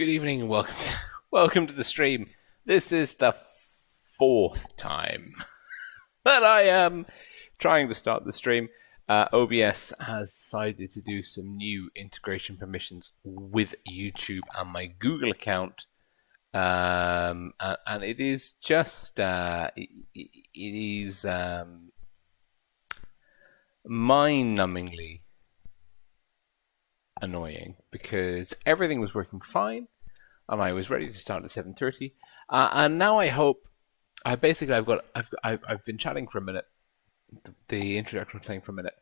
Good evening and welcome to the stream. This is the fourth time that I am trying to start the stream. OBS has decided to do some new integration permissions with YouTube and my Google account, and it is just it is mind-numbingly annoying because everything was working fine and I was ready to start at 7:30, and now I've been chatting for a minute, the introduction was playing for a minute.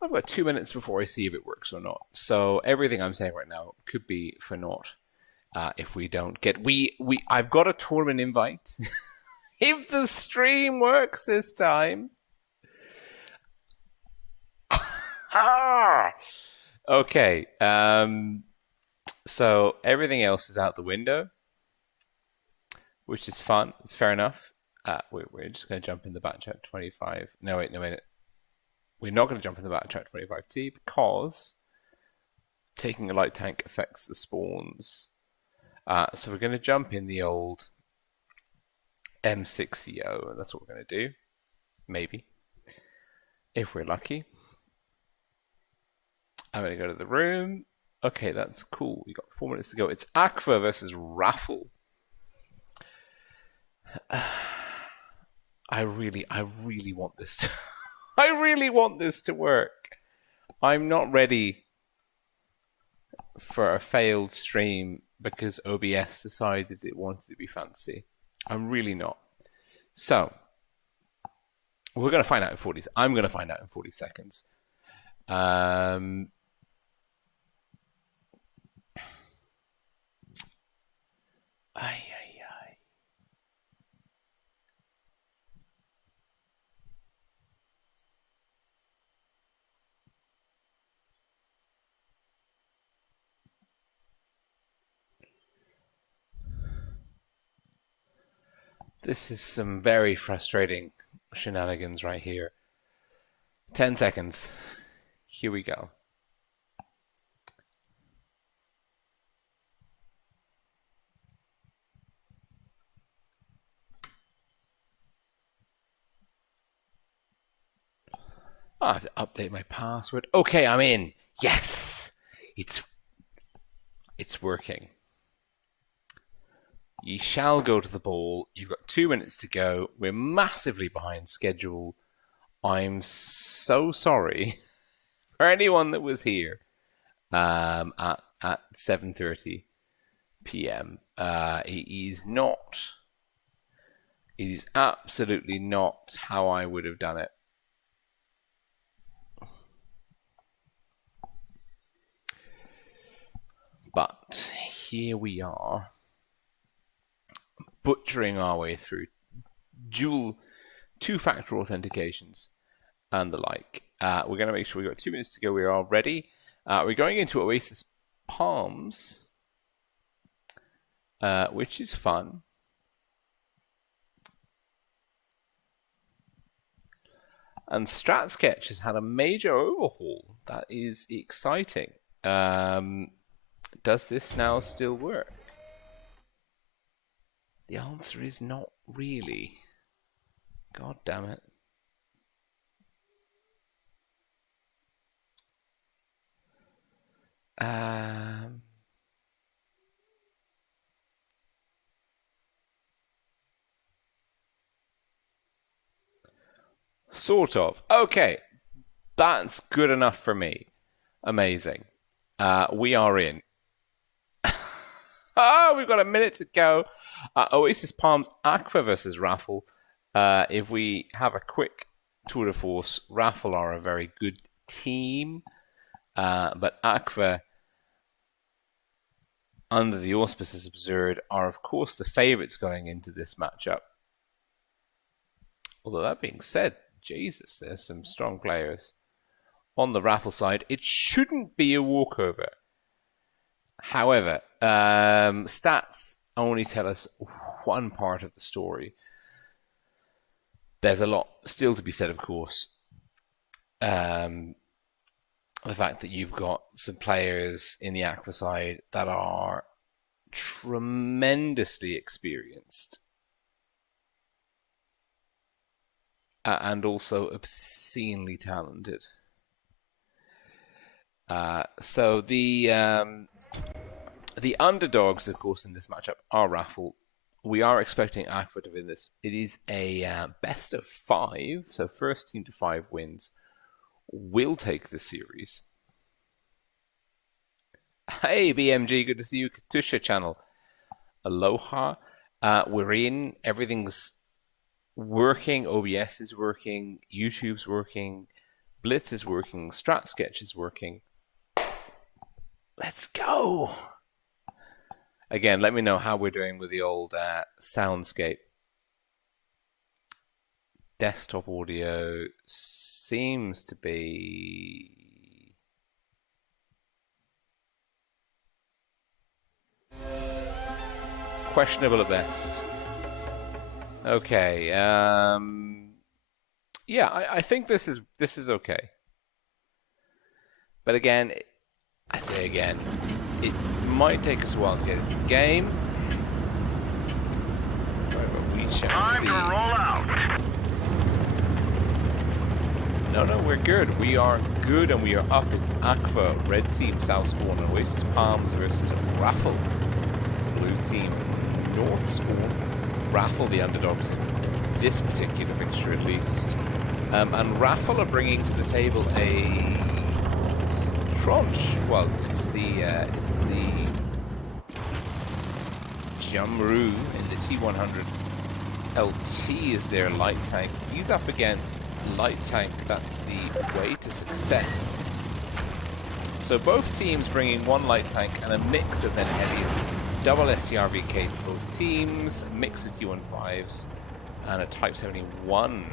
I've got 2 minutes before I see if it works or not, so everything I'm saying right now could be for naught if we don't get I've got a tournament invite. If the stream works this time. Okay, so everything else is out the window, which is fun. It's fair enough. We're just going to jump in the back chat 25. No, wait. We're not going to jump in the back chat 25T because taking a light tank affects the spawns. So we're going to jump in the old M6CO, and that's what we're going to do. Maybe. If we're lucky. I'm going to go to the room. Okay, that's cool. We got 4 minutes to go. It's Aqua versus Raffle. I really want this to I really want this to work. I'm not ready for a failed stream because OBS decided it wanted to be fancy. I'm really not. So, we're going to find out in 40 I'm going to find out in 40 seconds. This is some very frustrating shenanigans right here. 10 seconds. Here we go. I have to update my password. Okay, I'm in. Yes! It's working. You shall go to the ball. You've got 2 minutes to go. We're massively behind schedule. I'm so sorry for anyone that was here at 7:30 p.m. It is absolutely not how I would have done it. But here we are, butchering our way through dual two-factor authentications and the like. We're going to make sure we've got 2 minutes to go. We are all ready. We're going into Oasis Palms, which is fun. And StratSketch has had a major overhaul. That is exciting. Does this now still work? The answer is not really. God damn it. Sort of. Okay. That's good enough for me. Amazing. We are in. We've got a minute to go. Oasis Palms, Aqua versus Raffle. If we have a quick tour de force, Raffle are a very good team. But Aqua, under the auspices absurd, are of course the favourites going into this matchup. Although that being said, Jesus, there's some strong players on the Raffle side. It shouldn't be a walkover. However, stats only tell us one part of the story. There's a lot still to be said, of course. The fact that you've got some players in the Aqua side that are tremendously experienced. And also obscenely talented. So the underdogs, of course, in this matchup are Raffle. We are expecting Aqua to win this. It is a best of 5, so first team to 5 wins will take the series. Hey, BMG, good to see you. Katusha channel. Aloha. We're in. Everything's working. OBS is working. YouTube's working. Blitz is working. StratSketch is working. Let's go. Again, let me know how we're doing with the old soundscape. Desktop audio seems to be... questionable at best. Okay. Yeah, I think this is okay. But again, I say again, it might take us a while to get into the game. But we shall see. Time to roll out. No, we're good. We are good and we are up. It's Aqua, red team, South Spawn, and Oasis Palms versus Raffle, blue team, North Spawn. Raffle, the underdogs in this particular fixture at least. And Raffle are bringing to the table a tranche. Well, it's the Jamru in the T100. LT is their light tank. He's up against light tank. That's the way to success. So both teams bringing one light tank and a mix of then heavies. Double STRVK for both teams. A mix of T15s and a Type 71.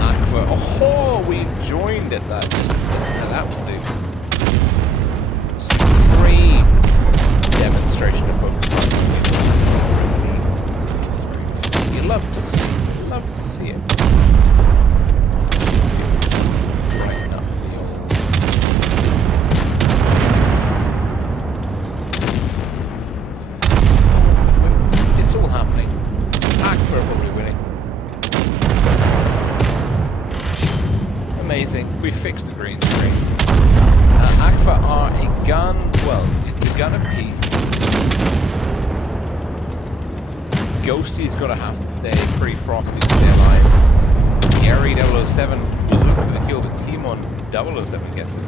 Aqua. Oh, we joined it. That's an absolute supreme demonstration of focus. That's very nice. You love to see it. You love to see it. Right enough. It's all happening. Aqua are probably winning. Amazing. We fixed the green screen. Aqua are a gun. Well, it's a gun apiece. Ghosty's gonna have to stay pretty frosty to stay alive. Gary 007 will look for the kill, but Timon 007 gets it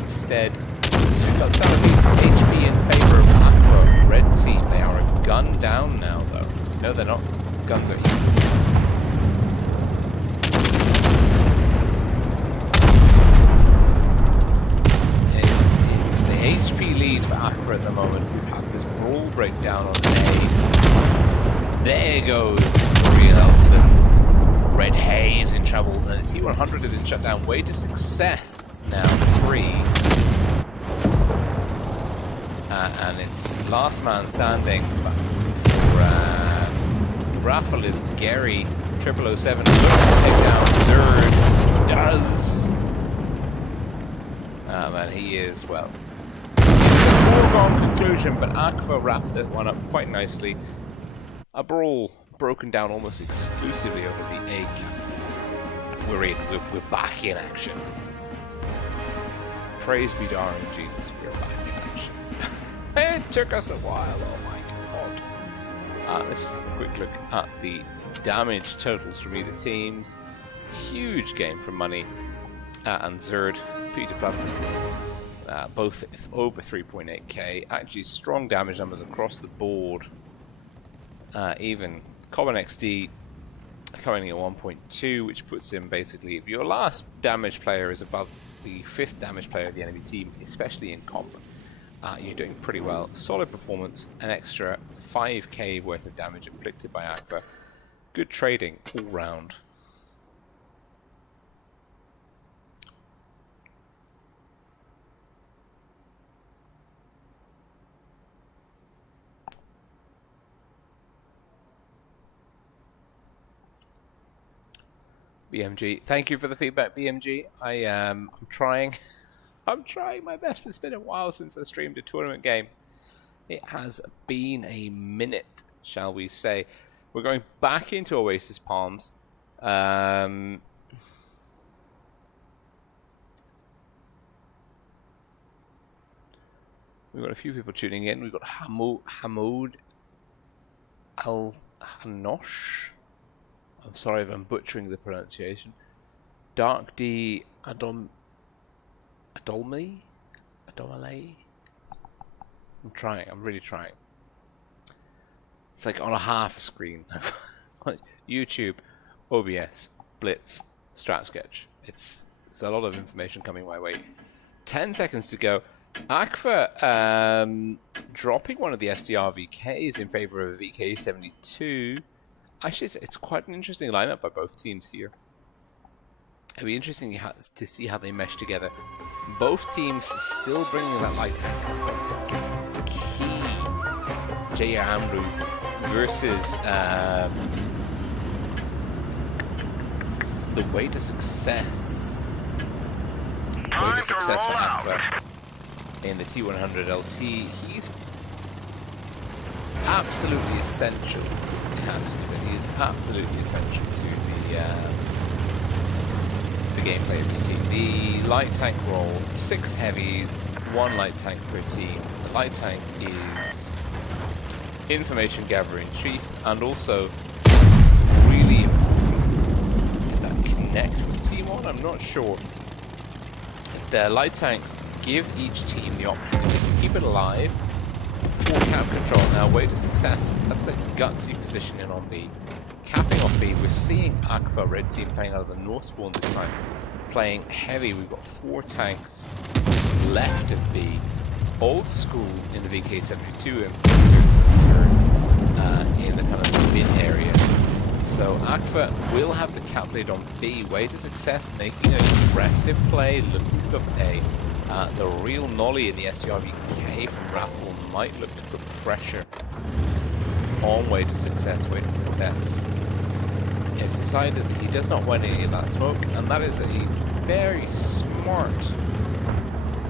instead. 2 guns out apiece. HP in favor of Aqua, red team. They are a gun down now, though. No, they're not. Guns are even. It's the HP lead for Aqua at the moment. We've had this brawl breakdown on A. There goes Maria Elson. Red Hay is in trouble. And the T100 has been shut down. Way to success. Now free. And it's last man standing for Raffle is Gary 007. Looks to take down Zerd. Does. And he is, well, a foregone conclusion, but Aqua wrapped that one up quite nicely. A brawl broken down almost exclusively over the A camp. We're back in action. Praise be darling Jesus, we're back in action. It took us a while, oh my god. Let's just have a quick look at the damage totals from either teams. Huge game for money. And Zerd, Peter Platypus, both over 3.8k. Actually, strong damage numbers across the board. Even Common XD coming in at 1.2, which puts him basically, if your last damage player is above the 5th damage player of the enemy team, especially in comp, you're doing pretty well. Solid performance, an extra 5k worth of damage inflicted by Aqua. Good trading all round. BMG, thank you for the feedback, BMG. I'm trying. I'm trying my best. It's been a while since I streamed a tournament game. It has been a minute, shall we say. We're going back into Oasis Palms. We've got a few people tuning in. We've got Hamoud Al-Hanosh. I'm sorry if I'm butchering the pronunciation. Dark D Adolme. I'm trying. I'm really trying. It's like on a half screen. YouTube, OBS, Blitz, Strat Sketch. It's a lot of information coming my way. 10 seconds to go. Aqua dropping one of the SDR VKs in favor of a VK72. Actually, it's quite an interesting lineup by both teams here. It'll be interesting to see how they mesh together. Both teams still bringing that light tank, I think is key. Jay Amru versus the way to success. Way to success for Aqua in the T100 LT. He's absolutely essential. It has to be said. He is absolutely essential to the gameplay of his team. The light tank role, 6 heavies, 1 light tank per team. The light tank is information gatherer in chief, and also really important that connect with Team 1. I'm not sure. The light tanks give each team the option to keep it alive for cap control. Now, way to success. That's a gutsy positioning on B. Capping off B, we're seeing Aqua, red team, playing out of the north spawn this time. Playing heavy. We've got 4 tanks left of B. Old school in the VK72 and in the kind of mid area. So Aqua will have the cap lead on B. Way to success, making an aggressive play, looking to go for A. The real nollie in the STRVK from Raffle might look to put pressure on way to success, way to success. It's decided that he does not want any of that smoke, and that is a very smart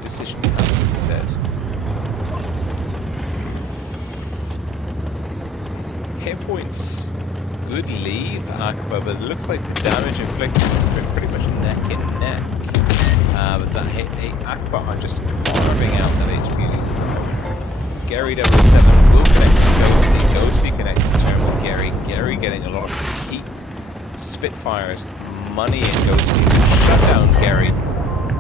decision, it has to be said. Hit points, good lead for Aqua, but it looks like the damage inflicted is pretty much neck and neck. But that Aqua are just carving out that HP lead. Gary 007 will connect to Ghosty. Ghosty connects to Thermal Gary. Gary getting a lot of heat. Spitfires, money in Ghosty to shut down Gary.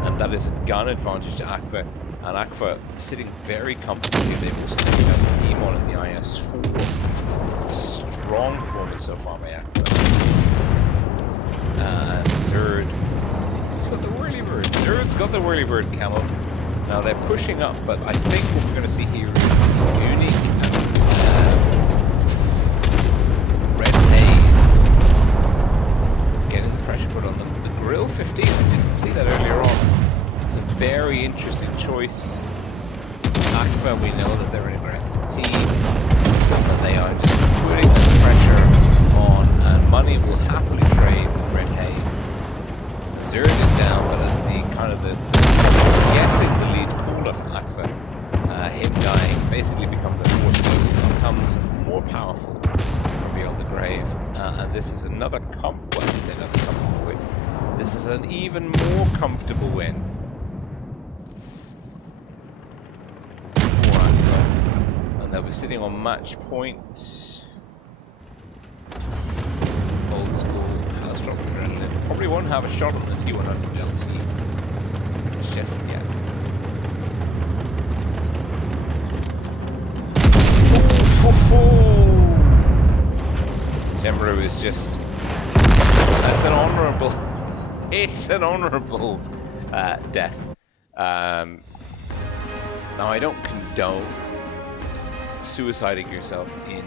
And that is a gun advantage to Aqua. And Aqua sitting very comfortably. They've also taken out Team on in the IS-4. Strong performance so far by Aqua. And Zerd. He's got the Whirlybird. Zerd's got the Whirlybird camo. Now they're pushing up, but I think what we're going to see here is Unique and Red Haze getting the pressure put on them. The Grill 15, I didn't see that earlier on. It's a very interesting choice. Aqua, we know that they're an aggressive team, and they are just putting the pressure on, and Money will happily trade with Red Haze. Zerd is down, but that's the kind of the guessing the lead caller for Aqua. Him dying basically becomes a force ghost, becomes more powerful from beyond the grave. And this is another comfortable, I say another comfortable win. This is an even more comfortable win for Aqua. And they'll be sitting on match point. Old school house drop adrenaline. Probably won't have a shot on the T100 LT just yet. Emru is just, that's an honourable, it's an honourable death. Now I don't condone suiciding yourself in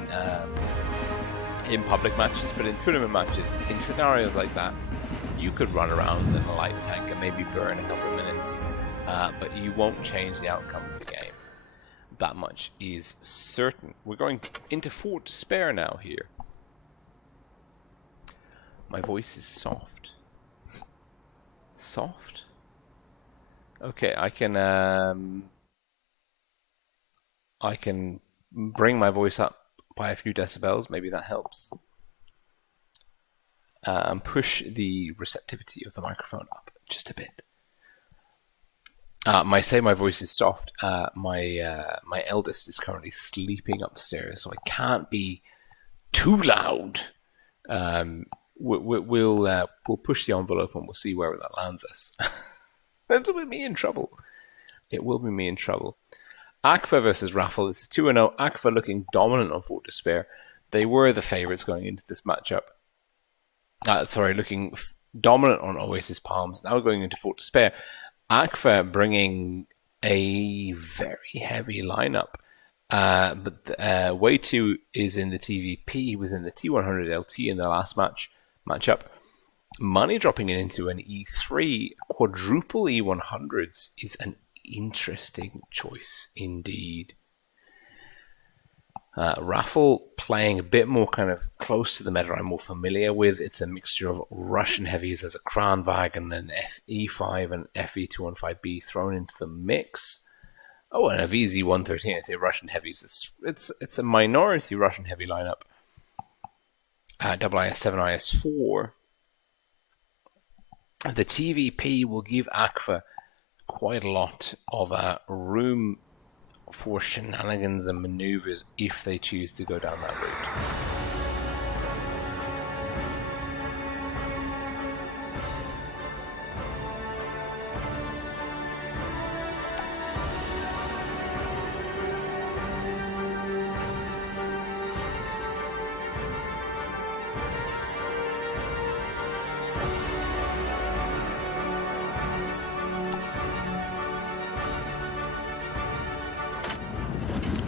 public matches, but in tournament matches, in scenarios like that, you could run around in a light tank and maybe burn a couple of minutes, but you won't change the outcome of the game. That much is certain. We're going into Fort Despair now here. My voice is soft. Soft? Okay, I can bring my voice up by a few decibels. Maybe that helps. Push the receptivity of the microphone up just a bit. My voice is soft. My eldest is currently sleeping upstairs, so I can't be too loud. We'll push the envelope and we'll see where that lands us. That'll be me in trouble. It will be me in trouble. Aqua versus Raffle. It's 2-0. Aqua looking dominant on WoT Despair. They were the favorites going into this matchup. Looking dominant on Oasis Palms. Now going into WoT Despair. Aqua bringing a very heavy lineup. But WoT is in the TVP. He was in the T100 LT in the last matchup. Money dropping it into an E3. Quadruple E100s is an interesting choice indeed. Raffle playing a bit more kind of close to the meta I'm more familiar with. It's a mixture of Russian heavies as a Kranwagen and E5 and FE215B thrown into the mix. Oh, and a VZ113. I say Russian heavies. It's a minority Russian heavy lineup. IS7, IS4. The TVP will give Aqua quite a lot of room for shenanigans and maneuvers if they choose to go down that route.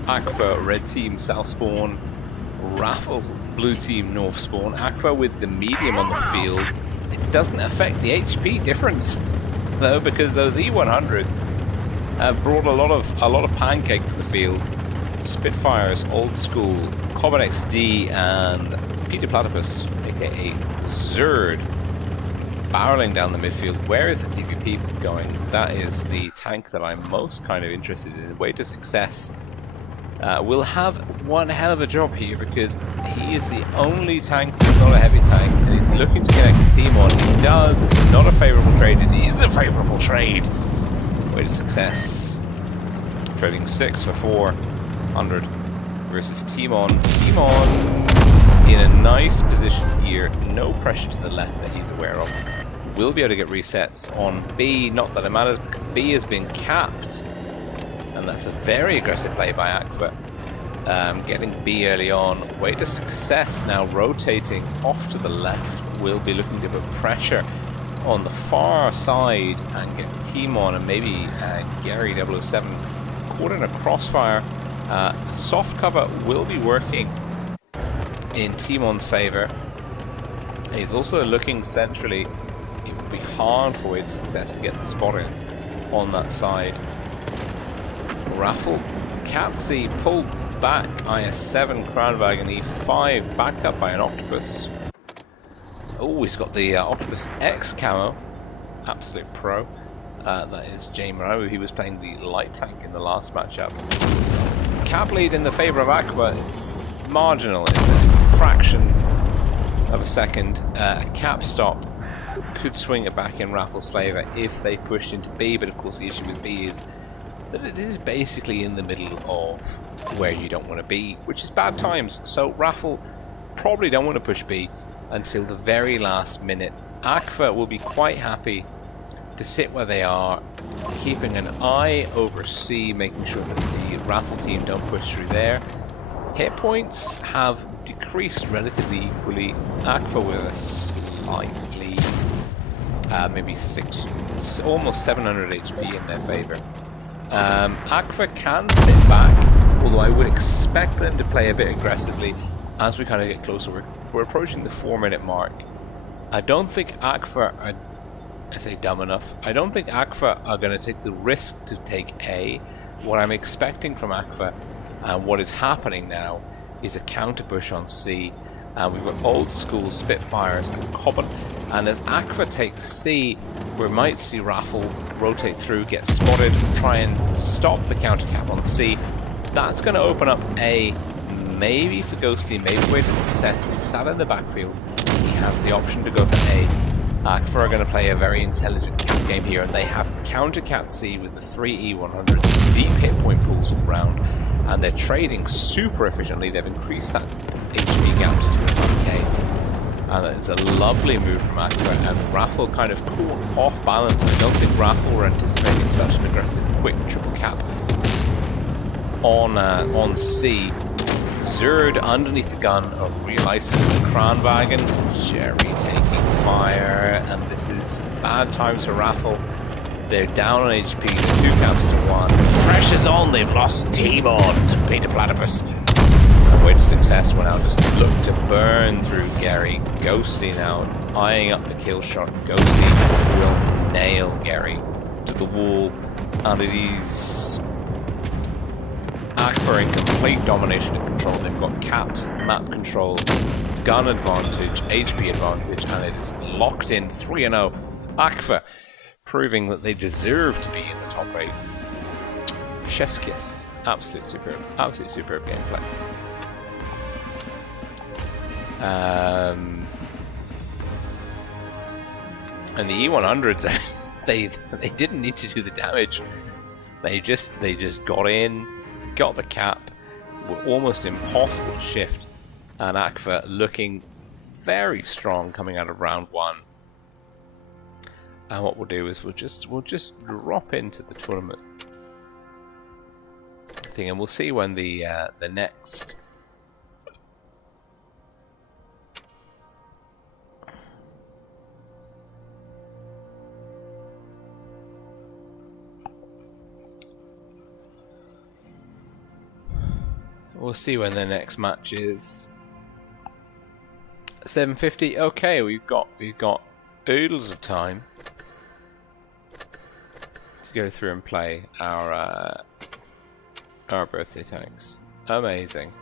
Aqua, red team, south spawn. Raffle, blue team, north spawn. Aqua with the medium on the field. It doesn't affect the HP difference, though, because those E100s have brought a lot of pancake to the field. Spitfires, old school, Common XD, and Peter Platypus, aka Zerd, barreling down the midfield. Where is the TVP going? That is the tank that I'm most kind of interested in. Way to success. Will have one hell of a job here because he is the only tank that's not a heavy tank, and he's looking to connect the team on. He does. It's not a favourable trade. It is a favourable trade. Way to success. Trading 6 for 400 versus Team-On. Team-On in a nice position here. No pressure to the left that he's aware of. Will be able to get resets on B. Not that it matters because B has been capped. And that's a very aggressive play by Aqua. Getting B early on. Way to success now, rotating off to the left. Will be looking to put pressure on the far side and get Team-On and maybe Gary 007 caught in a crossfire. Soft cover will be working in Team-On's favor. He's also looking centrally. It would be hard for his success to get the spot in on that side. Raffle, Capsy pulled back, IS7, Kranwagen, E5, backed up by an Octopus. Oh, he's got the Octopus X camo, absolute pro. That is Jay Morau. He was playing the light tank in the last matchup. Cap lead in the favor of Aqua. It's marginal. It's a fraction of a second. A cap stop could swing it back in Raffle's favor if they pushed into B, but of course the issue with B is that it is basically in the middle of where you don't want to be, which is bad times. So Raffle probably don't want to push B until the very last minute. Aqua will be quite happy to sit where they are, keeping an eye over C, making sure that the Raffle team don't push through there. Hit points have decreased relatively equally. Aqua with a slight lead, maybe almost 700 HP in their favor. Aqua can sit back, although I would expect them to play a bit aggressively as we kind of get closer. We're approaching the 4-minute mark. I don't think Aqua are, I say dumb enough, I don't think Aqua are going to take the risk to take A. What I'm expecting from Aqua and what is happening now is a counter push on C. And we've got old school Spitfires and Cobbin. And as Aqua takes C, we might see Raffle rotate through, get spotted, try and stop the countercap on C. That's going to open up A, maybe for Ghostly, maybe way to success. He's sat in the backfield. He has the option to go for A. Aqua are going to play a very intelligent cap game here, and they have countercapped C with the 3 E100s, deep hit point pools all round, and they're trading super efficiently. They've increased that HP gap to 2.5k. And it's a lovely move from Aqua, and Raffle kind of caught off balance. I don't think Raffle were anticipating such an aggressive, quick triple cap on C. Zerd underneath the gun of realizing the Kranwagen. Jerry taking fire, and this is bad times for Raffle. They're down on HP, they're 2 caps to 1. Pressure's on, they've lost T-Mod and Peter Platypus. Way to success will now just look to burn through Gary. Ghosty now eyeing up the kill shot. Ghosty will nail Gary to the wall, and it is Aqua in complete domination and control. They've got caps, map control, gun advantage, HP advantage, and it is locked in 3-0. Aqua proving that they deserve to be in the top 8. Chef's kiss. Absolutely superb gameplay. And the E100s, they didn't need to do the damage. They just got in, got the cap, were almost impossible to shift, and Aqua looking very strong coming out of round 1. And what we'll do is we'll just drop into the tournament thing, and we'll see when the next. We'll see when the next match is. 7:50. Okay, we've got oodles of time to go through and play our birthday tanks. Amazing.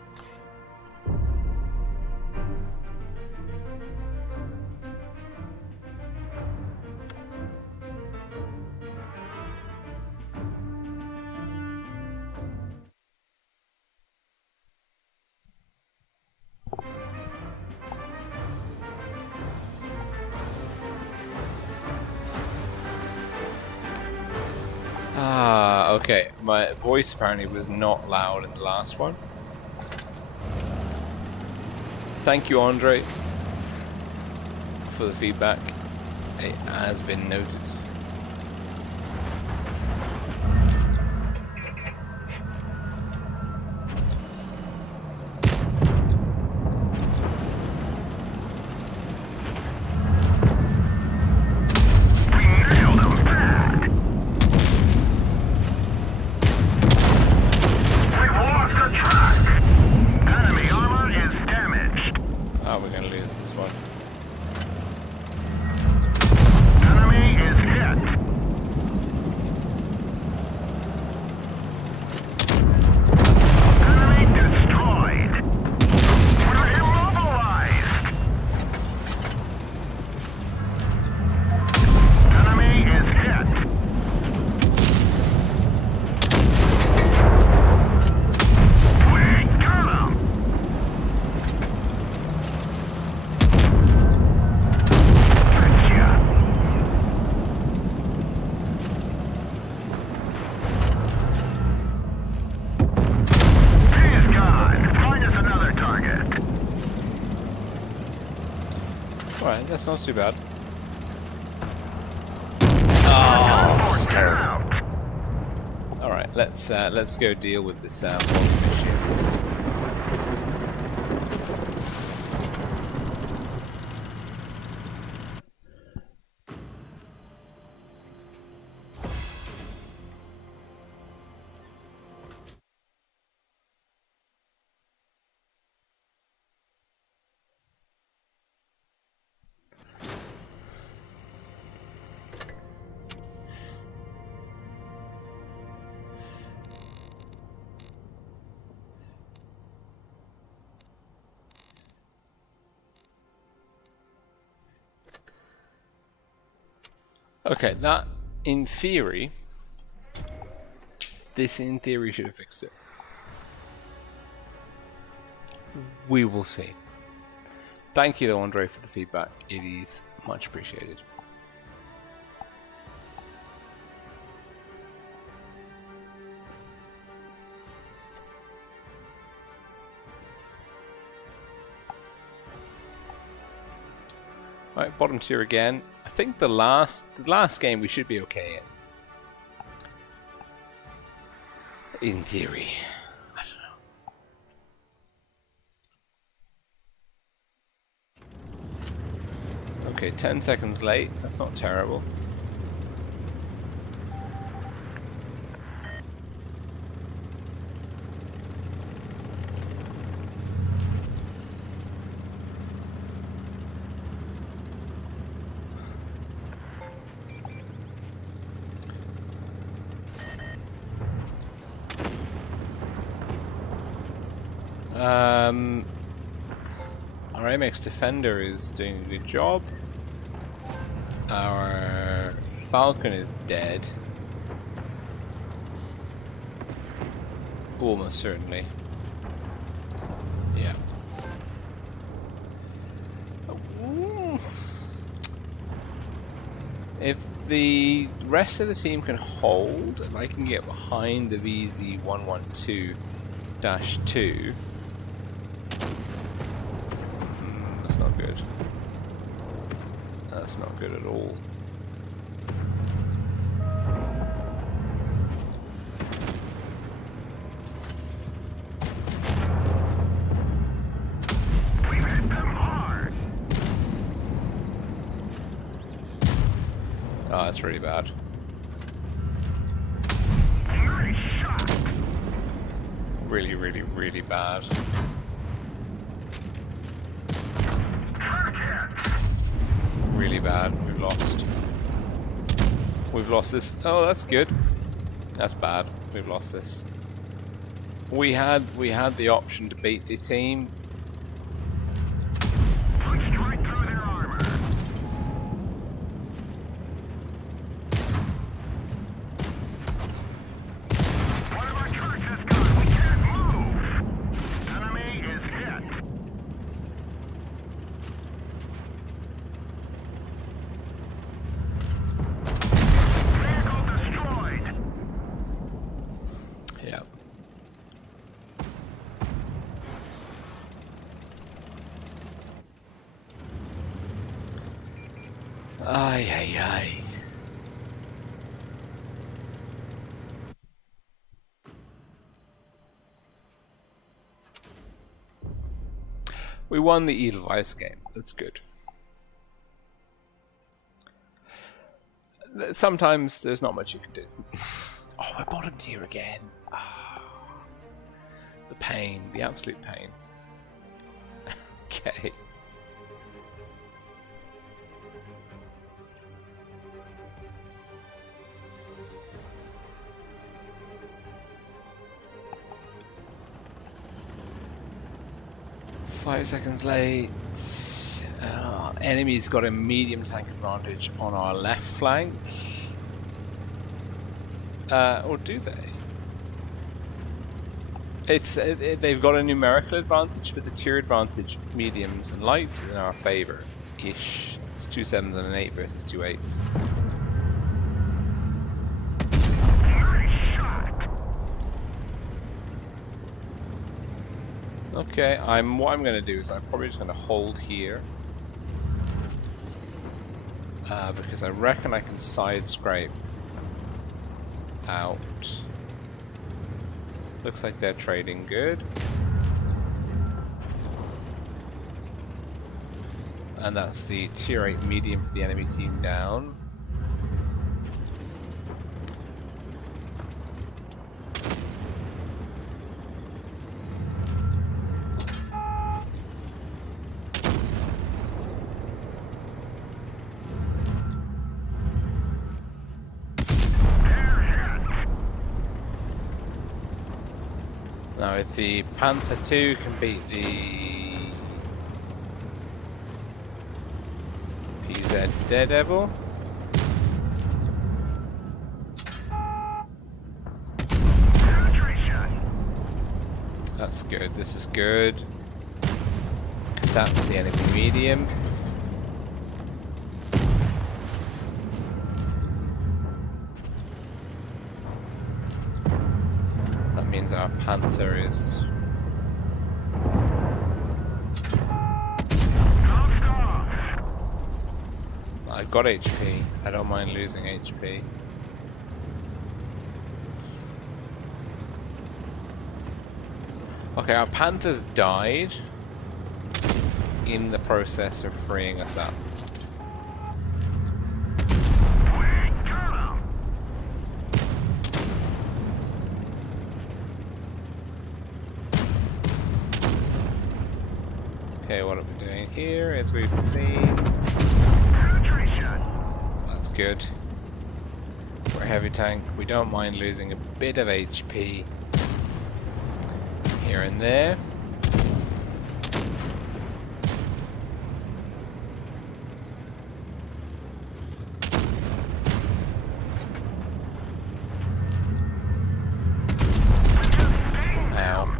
Okay, my voice apparently was not loud in the last one. Thank you, Andre, for the feedback. It has been noted. Alright, that's not too bad. Oh, that's terrible. Alright, let's go deal with this issue. Okay, that in theory, this in theory should have fixed it. We will see. Thank you though, Andre, for the feedback. It is much appreciated. Alright, bottom tier again. I think the last game we should be okay in theory. I don't know. Okay, 10 seconds late. That's not terrible. Our MX Defender is doing a good job. Our Falcon is dead. Almost certainly. Yeah. If the rest of the team can hold, and I can get behind the VZ112-2, that's not good. That's not good at all. We hit them hard. Oh, that's really bad. Nice shot. Really, really, really bad. Really bad. We've lost. We've lost this. Oh, that's good. That's bad. We've lost this. We had the option to beat the team. Punched right through their armor. One of our turrets has gone. We can't move. Enemy is hit. Vehicle destroyed. Yeah. Ay, ay, ay. We won the Edelweiss game. That's good. Sometimes there's not much you can do. Oh, we're bottom tier again. Oh, the pain, the absolute pain. Okay. Five seconds late. Enemy's got a medium tank advantage on our left flank. Or do they? They've got a numerical advantage, but the tier advantage, mediums and lights, is in our favor. Ish. It's 2 7s and an 8 versus 2 8s. Okay, what I'm going to do is I'm probably just going to hold here. Because I reckon I can side scrape out. Looks like they're trading good. And that's the tier 8 medium for the enemy team down. Now if the Panther 2 can beat the PZ Daredevil, That's good. This is good. Because that's the enemy medium. That means our Panther is... I've got HP. I don't mind losing HP. Okay, our Panthers died in the process of freeing us up. Okay, what are we doing here? As we've seen... That's good. We're a heavy tank. We don't mind losing a bit of HP here and there. Ow.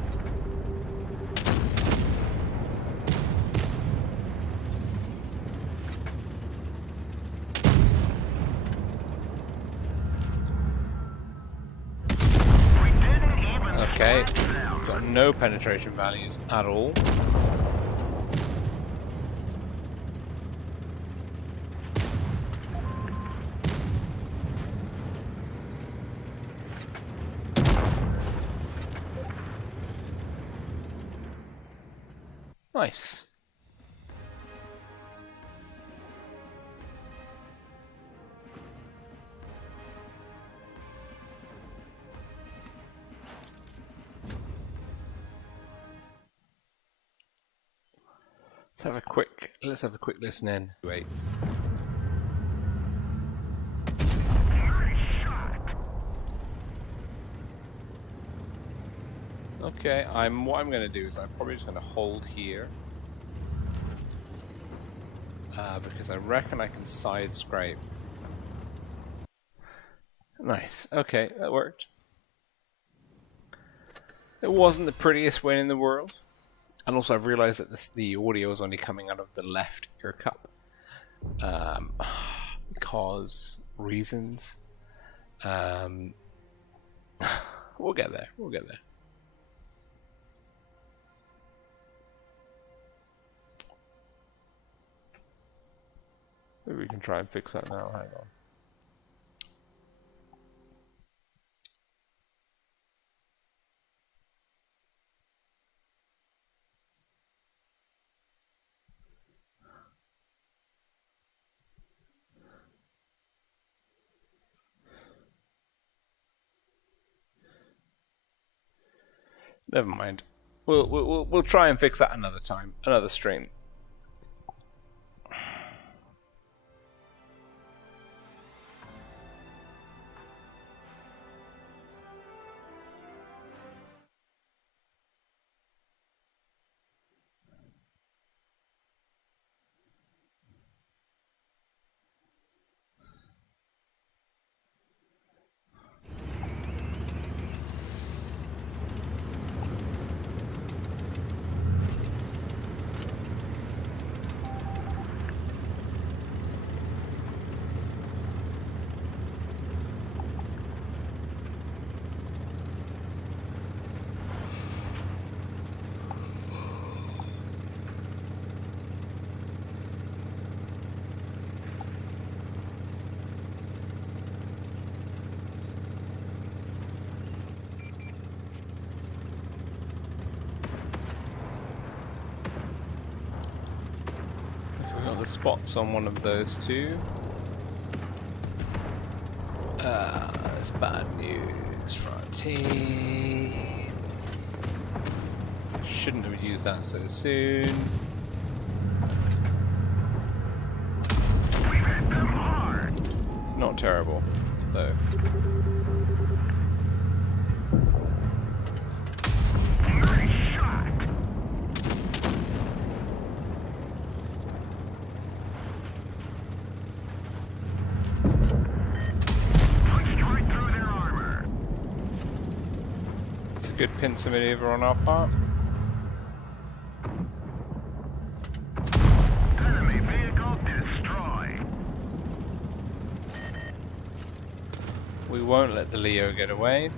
Okay, we've got no penetration values at all. Nice. Let's have a quick listen in. Waits. Okay, what I'm gonna do is I'm probably just gonna hold here. Because I reckon I can side scrape. Nice. Okay, that worked. It wasn't the prettiest win in the world. And also I've realised that the audio is only coming out of the left ear cup. Because reasons. We'll get there. We'll get there. Maybe we can try and fix that now. Hang on. Never mind. We'll try and fix that another time, another stream. Spots on one of those two. It's bad news for our team. Shouldn't have used that so soon. We hit them hard. Not terrible, though. good pincer maneuver on our part. Enemy vehicle destroyed. We won't let the Leo get away.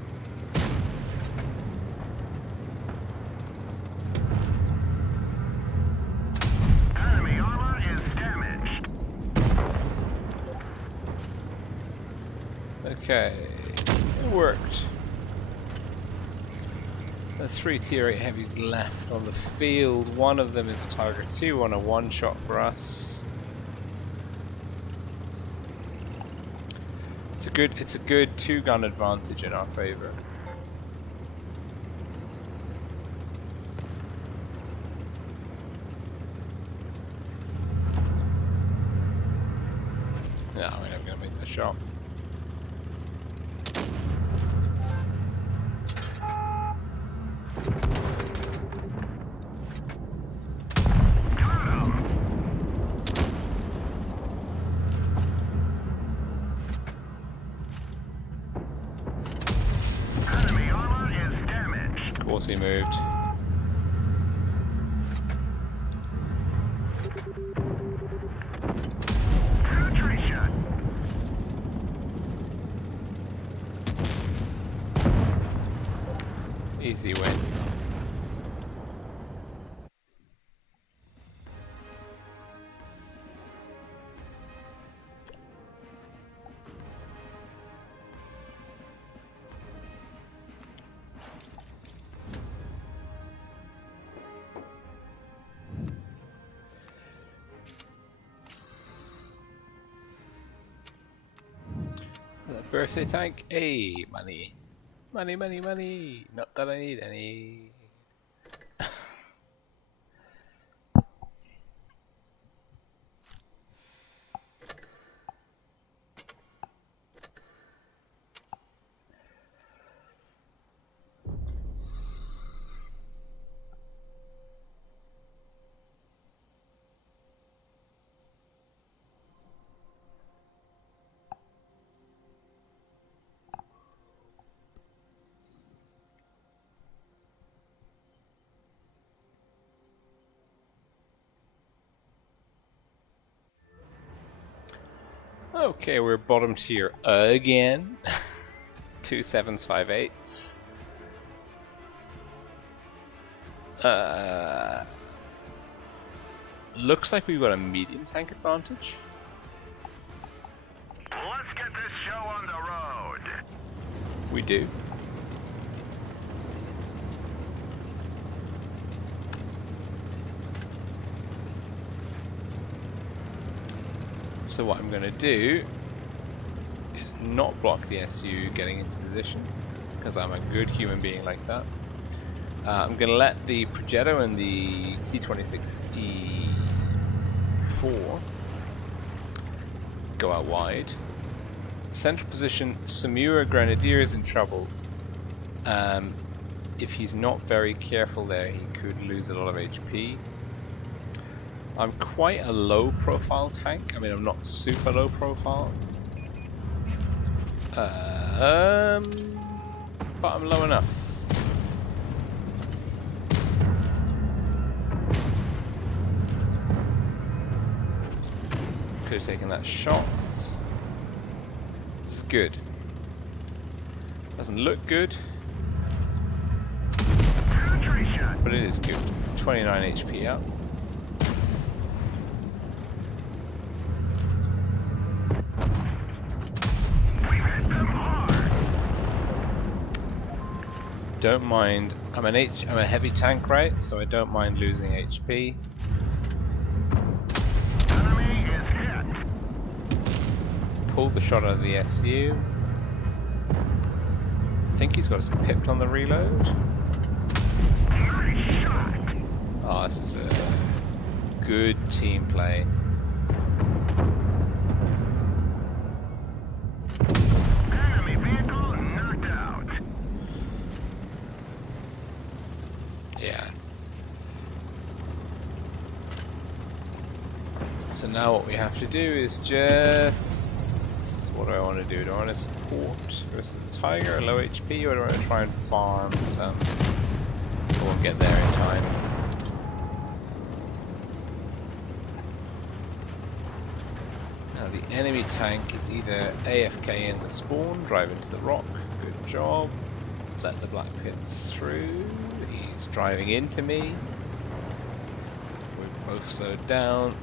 Enemy armor is damaged. Okay, it worked. The 3 Tier 8 heavies left on the field. One of them is a Tiger 2 on a one-shot for us. It's a good 2-gun advantage in our favor. No, we're never gonna make the shot. Enemy armor is damaged. Of course he moved. Penetration. Easy win. Birthday tank, hey, money. Money, money, money. Not that I need any. Okay, we're bottom tier again. 2 7s, 5 8s. Looks like we've got a medium tank advantage. Let's get this show on the road. We do. So what I'm going to do is not block the SU getting into position, because I'm a good human being like that. I'm going to let the Progetto and the T26E4 go out wide. Central position, Samura Grenadier is in trouble. If he's not very careful there, he could lose a lot of HP. I'm quite a low profile tank. I mean, I'm not super low profile. But I'm low enough. Could have taken that shot. It's good. Doesn't look good, but it is good. 29 HP out. Don't mind. I'm a heavy tank, right? So I don't mind losing HP. Enemy is hit. Pulled the shot out of the SU. I think he's got us pipped on the reload. Nice shot. Oh, this is a good team play. Enemy vehicle knocked out. Yeah. So now what we have to do is just what do I want to do? Do I want to support versus the Tiger, low HP, or do I want to try and farm some? I won't get there in time. Now the enemy tank is either AFK in the spawn, drive into the rock, good job. Let the black pits through. He's driving into me. We're both slowed down.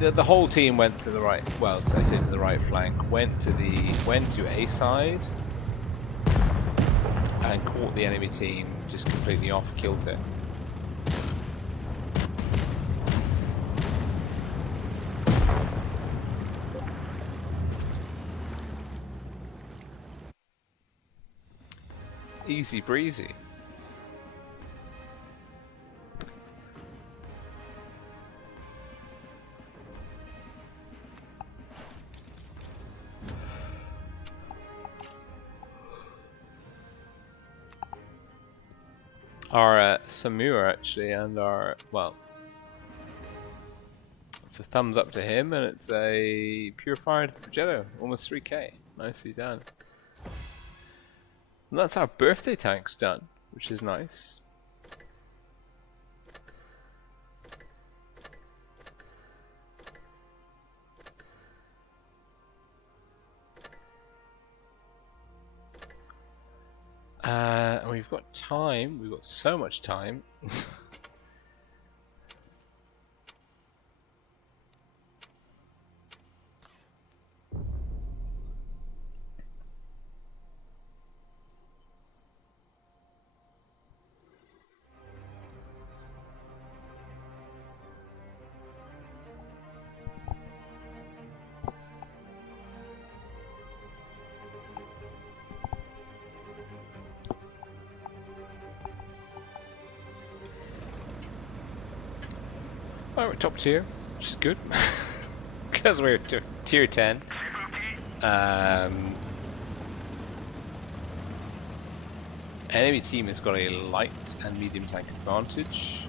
The whole team went to the right. Well, I say to the right flank. Went to A side and caught the enemy team just completely off kilter. Easy breezy. Our Samur actually, and our, well, it's a thumbs up to him, and it's a purifier to the Progetto, almost 3k. Nicely done. And that's our birthday tanks done, which is nice. And we've got time. We've got so much time. Well, we're top tier, which is good, because we're tier 10. Enemy team has got a light and medium tank advantage,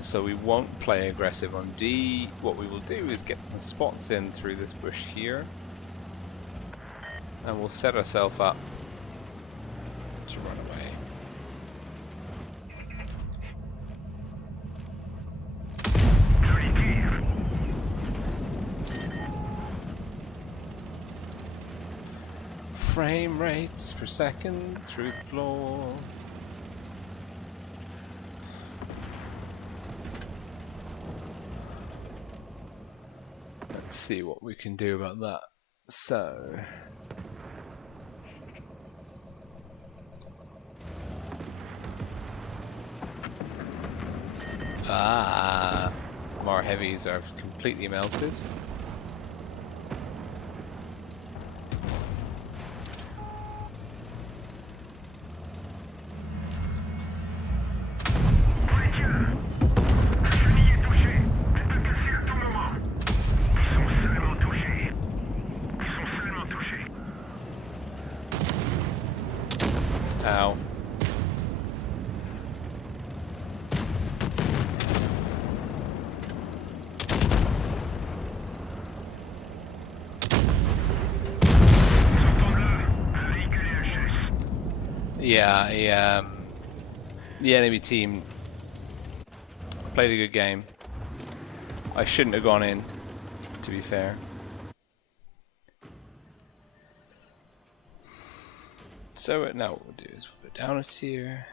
so we won't play aggressive on D. What we will do is get some spots in through this bush here, and we'll set ourselves up to run away. Frame rates per second through the floor. Let's see what we can do about that. So our heavies are completely melted. Ow. Yeah, the enemy team played a good game. I shouldn't have gone in, to be fair. So now what we'll do is we'll go down a tier.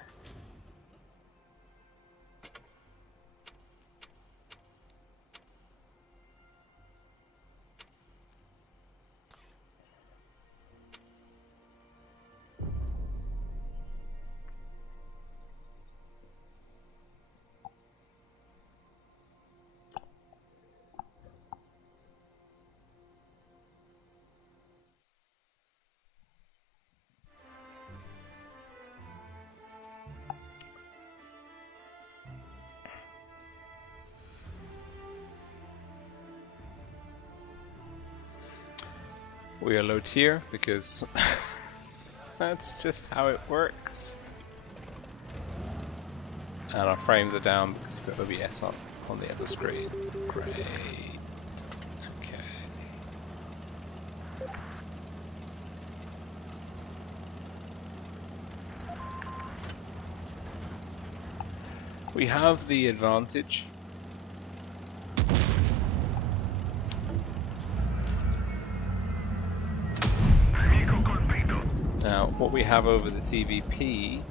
We are low tier because that's just how it works. And our frames are down because we've got OBS on. on the other screen. Great. Okay. We have the advantage. Now, what we have over the TVP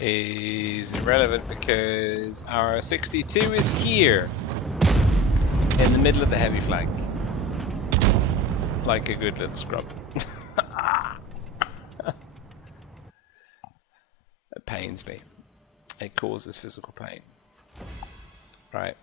is irrelevant because our 62 is here in the middle of the heavy flank, like a good little scrub. It pains me. It causes physical pain. Right.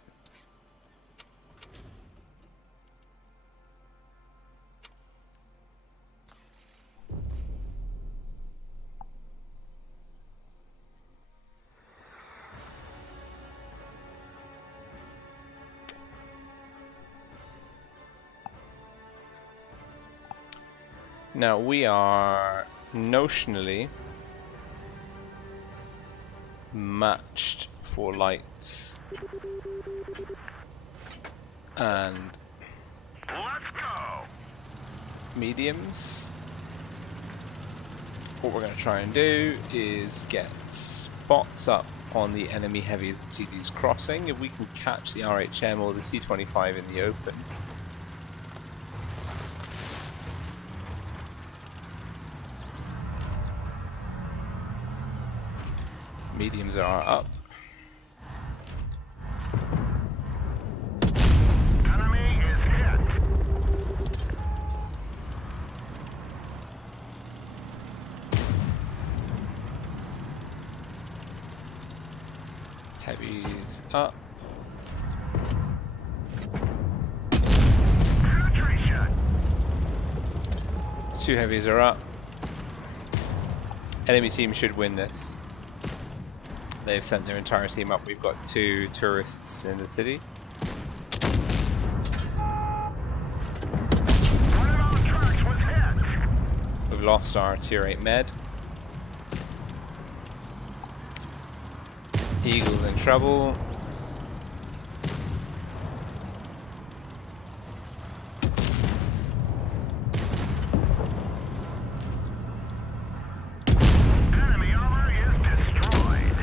Now we are notionally matched for lights and mediums. What we're going to try and do is get spots up on the enemy heavies and TDs crossing. If we can catch the RHM or the T-25 in the open, mediums are up. Enemy is hit. Heavies up. Penetration. 2 heavies are up. Enemy team should win this. They've sent their entire team up. We've got 2 tourists in the city. One of our trucks was hit. We've lost our tier 8 med. Eagle's in trouble. Enemy armor is destroyed.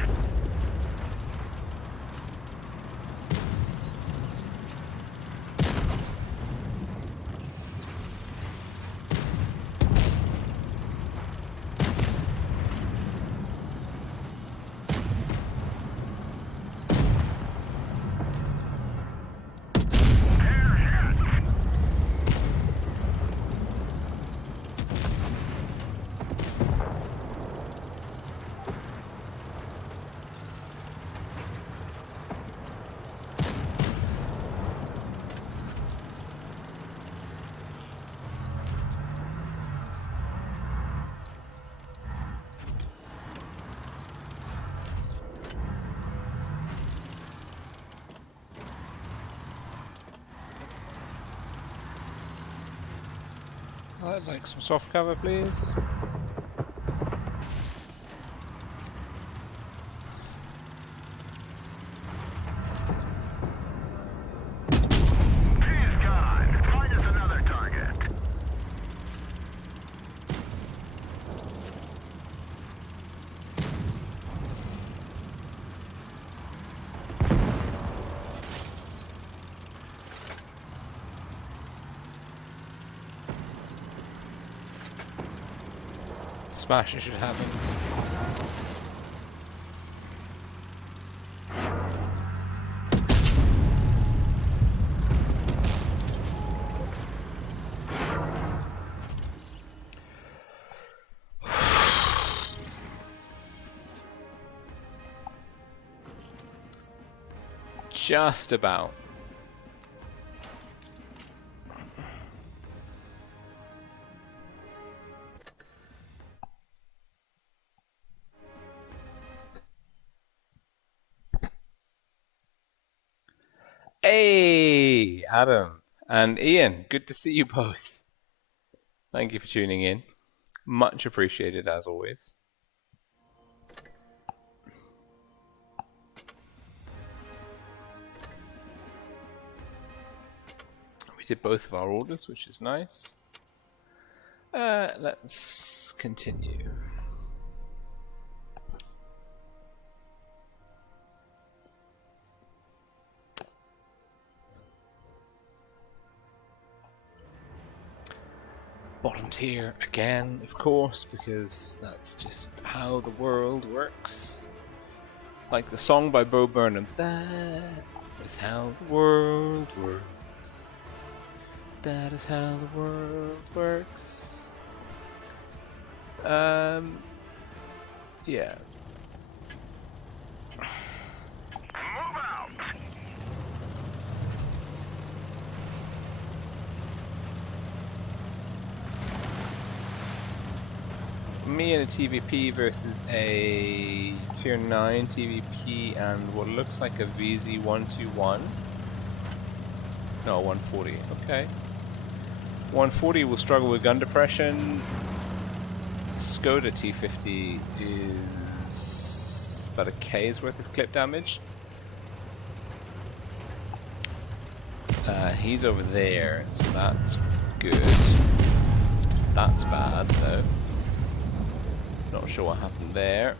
I'd like some soft cover, please. He's gone. Find us another target. Smash, it should happen. Just about. Hey, Adam and Ian, good to see you both. Thank you for tuning in. Much appreciated as always. We did both of our orders, which is nice. Let's continue. Bottom tier again, of course, because that's just how the world works. Like the song by Bo Burnham, that is how the world works. That is how the world works. Yeah. Move out! Me and a TVP versus a tier 9 TVP and what looks like a VZ121. No, 140. Okay. 140 will struggle with gun depression. Skoda T50 is about a K's worth of clip damage. He's over there, so that's good. That's bad, though. Not sure what happened there.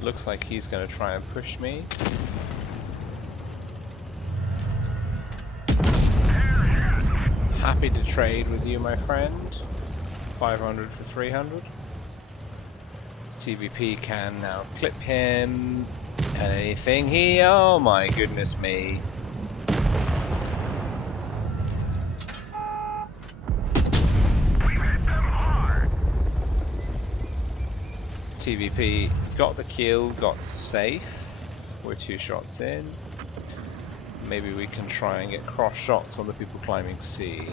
Looks like he's going to try and push me. Happy to trade with you, my friend. 500 for 300. TVP can now clip him. Anything he... Oh my goodness me. TVP got the kill, got safe. We're 2 shots in. Maybe we can try and get cross shots on the people climbing C.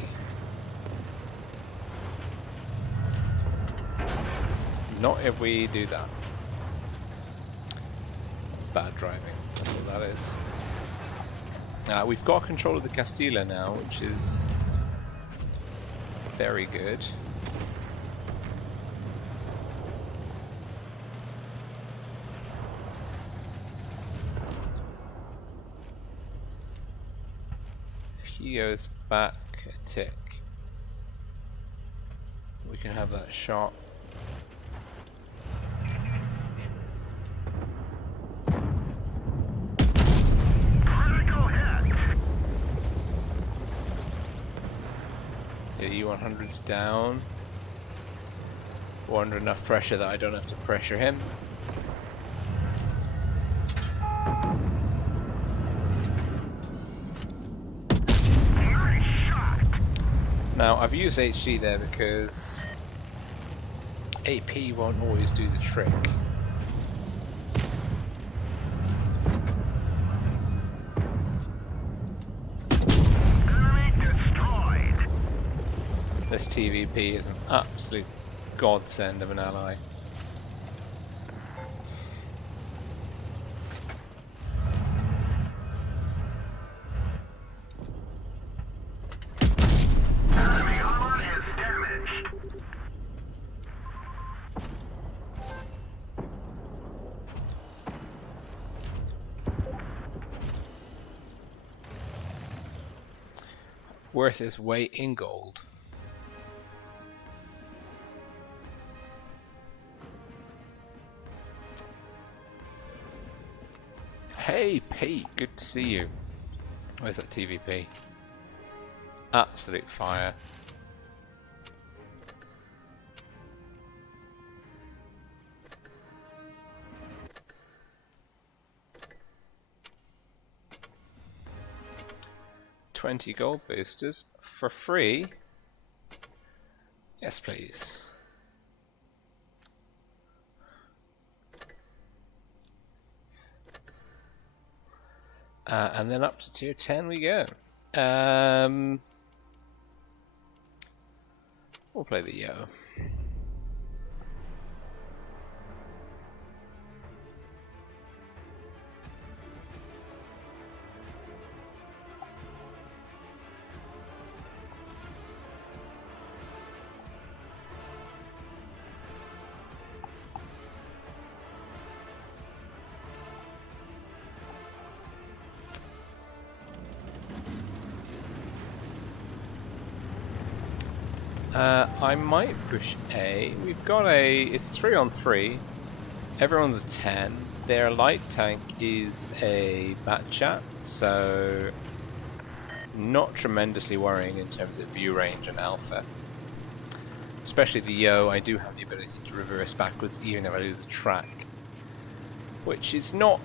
Not if we do that. That's bad driving. That's what that is. We've got control of the Castilla now, which is very good. He goes back a tick. We can have that shot. Critical hit! The E100's down. We're under enough pressure that I don't have to pressure him. Now, I've used HG there because AP won't always do the trick. Enemy destroyed! This TVP is an absolute godsend of an ally. Enemy armor is damaged! Worth its weight in gold. Hey Pete, good to see you. Where's that TVP? Absolute fire. $20 gold boosters for free. Yes, please. And then up to tier 10 we go. We'll play the Yo. I might push A. We've got it's 3-on-3. Everyone's a 10. Their light tank is a Batchat, so not tremendously worrying in terms of view range and alpha. Especially the Yo, I do have the ability to reverse backwards even if I lose a track, which is not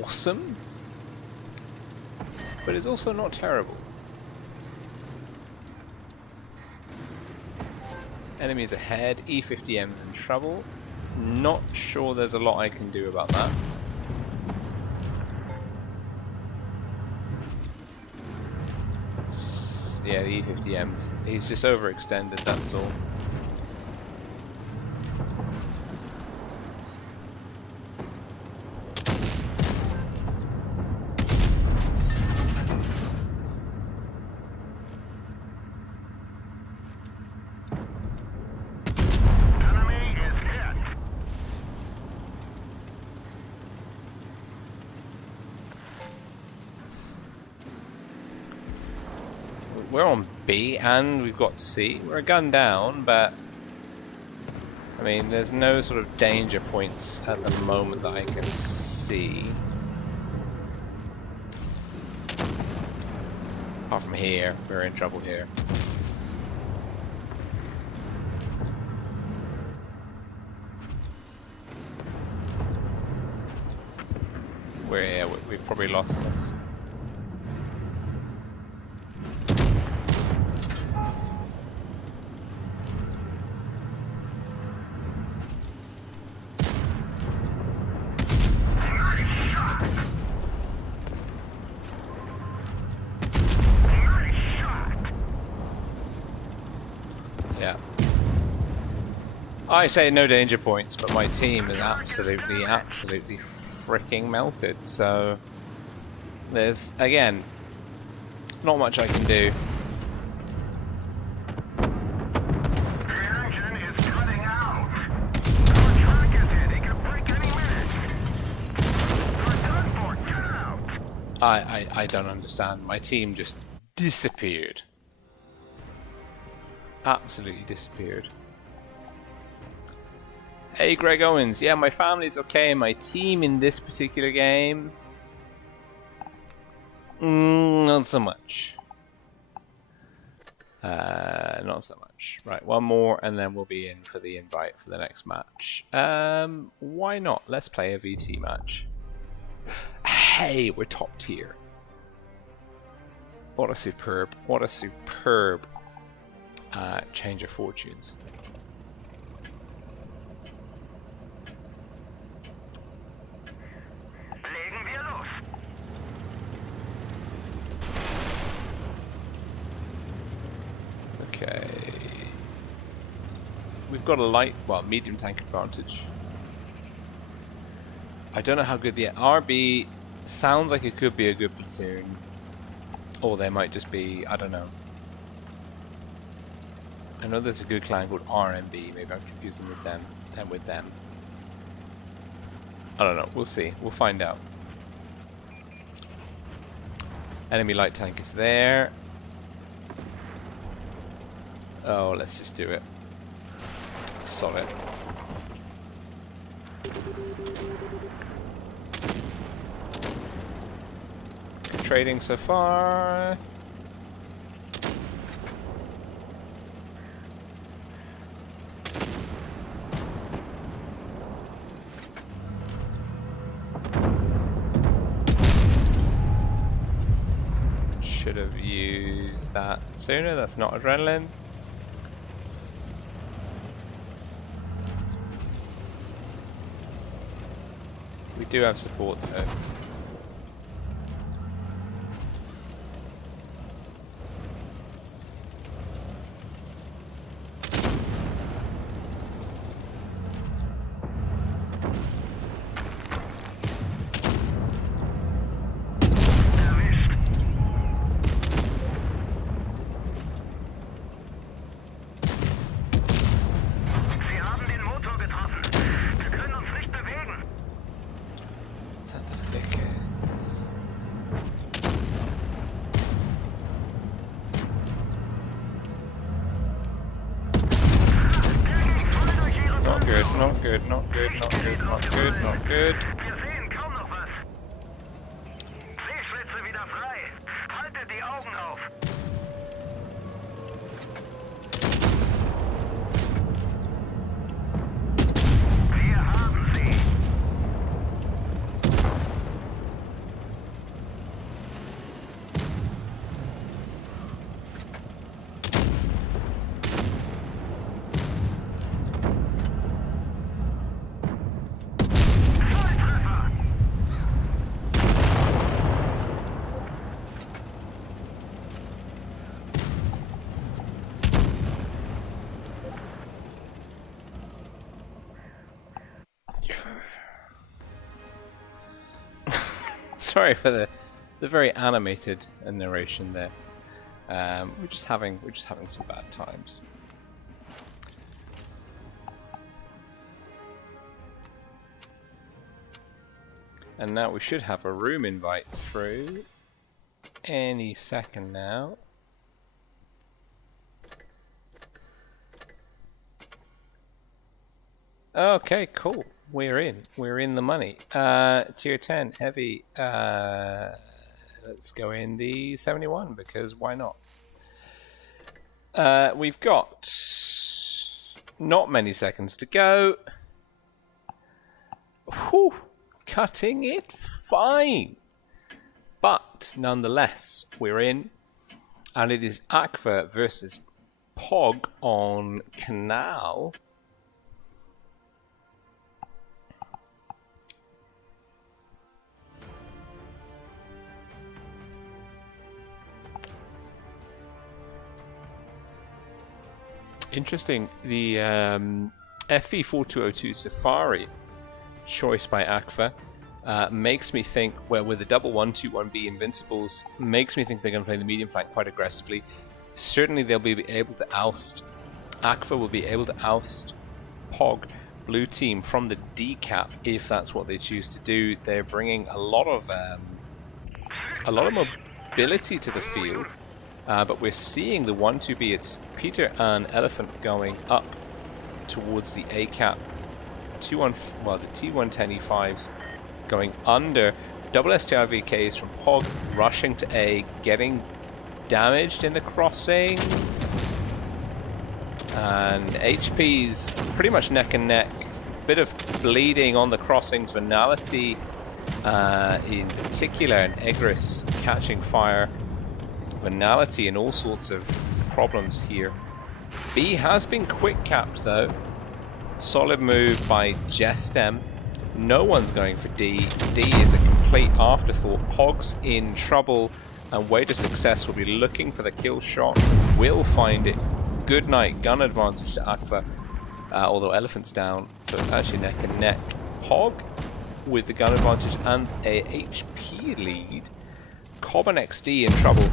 awesome, but it's also not terrible. Enemies ahead, E50M's in trouble. Not sure there's a lot I can do about that. Yeah, the E50M's. He's just overextended, that's all. We're on B and we've got C. We're a gun down, but I mean, there's no sort of danger points at the moment that I can see. Apart from here, we're in trouble here. We've probably lost this. Yeah. I say no danger points, but my team is absolutely freaking melted. So there's, again, not much I can do. I don't understand. My team just disappeared. Absolutely disappeared. Hey, Greg Owens. Yeah, my family's okay. My team in this particular game, not so much. Not so much. Right, one more, and then we'll be in for the invite for the next match. Why not? Let's play a VT match. Hey, we're top tier. What a superb change of fortunes. Okay. We've got a light, well, medium tank advantage. I don't know how good the RB sounds like it could be a good platoon. Or they might just be, I don't know. I know there's a good clan called RMB. Maybe I'm confusing with them with them. I don't know. We'll see. We'll find out. Enemy light tank is there. Oh, let's just do it. Solid. Trading so far. Should have used that sooner. That's not adrenaline. We do have support though. not good, not good, not good, not good, not good. Wir sehen kaum noch was. Sehschlitze wieder frei. Haltet die Augen auf. Wir haben sie. Sorry for the very animated narration there. We're just having some bad times. And now we should have a room invite through any second now. Okay, cool. We're in the money. Tier 10 heavy. Let's go in the 71 because why not? We've got not many seconds to go. Whew, cutting it fine. But nonetheless, we're in, and it is Aqua versus Pog on Canal. Interesting. The FV4202 Safari choice by Aqua makes me think, well, with the double 1-2-1B Invincibles, makes me think they're going to play the medium flank quite aggressively. Certainly they'll be able to oust, Aqua will be able to oust Pog, blue team, from the D cap if that's what they choose to do. They're bringing a lot of mobility to the field. But we're seeing the 1-2B, it's Peter and Elephant going up towards the A cap. The T110 E5s going under. Double STIVKs from Pog rushing to A, getting damaged in the crossing. And HP's pretty much neck and neck. Bit of bleeding on the crossings. Venality in particular, and Egris catching fire. Venality and all sorts of problems here. B has been quick capped though. Solid move by Jestem. No one's going for D. D is a complete afterthought. Pog's in trouble, and Way to Success will be looking for the kill shot. Will find it. Good night. Gun advantage to Aqua. Although Elephant's down, so it's actually neck and neck. Pog with the gun advantage and a HP lead. Common XD in trouble.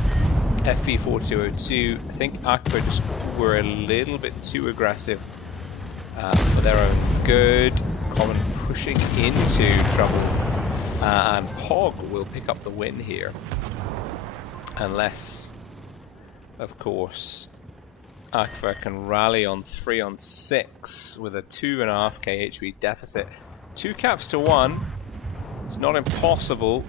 FV4202. I think Aqua just were a little bit too aggressive for their own good. Common pushing into trouble. And Pog will pick up the win here. Unless, of course, Aqua can rally on 3-on-6 with a 2.5k HP deficit. 2 caps to 1. It's not impossible.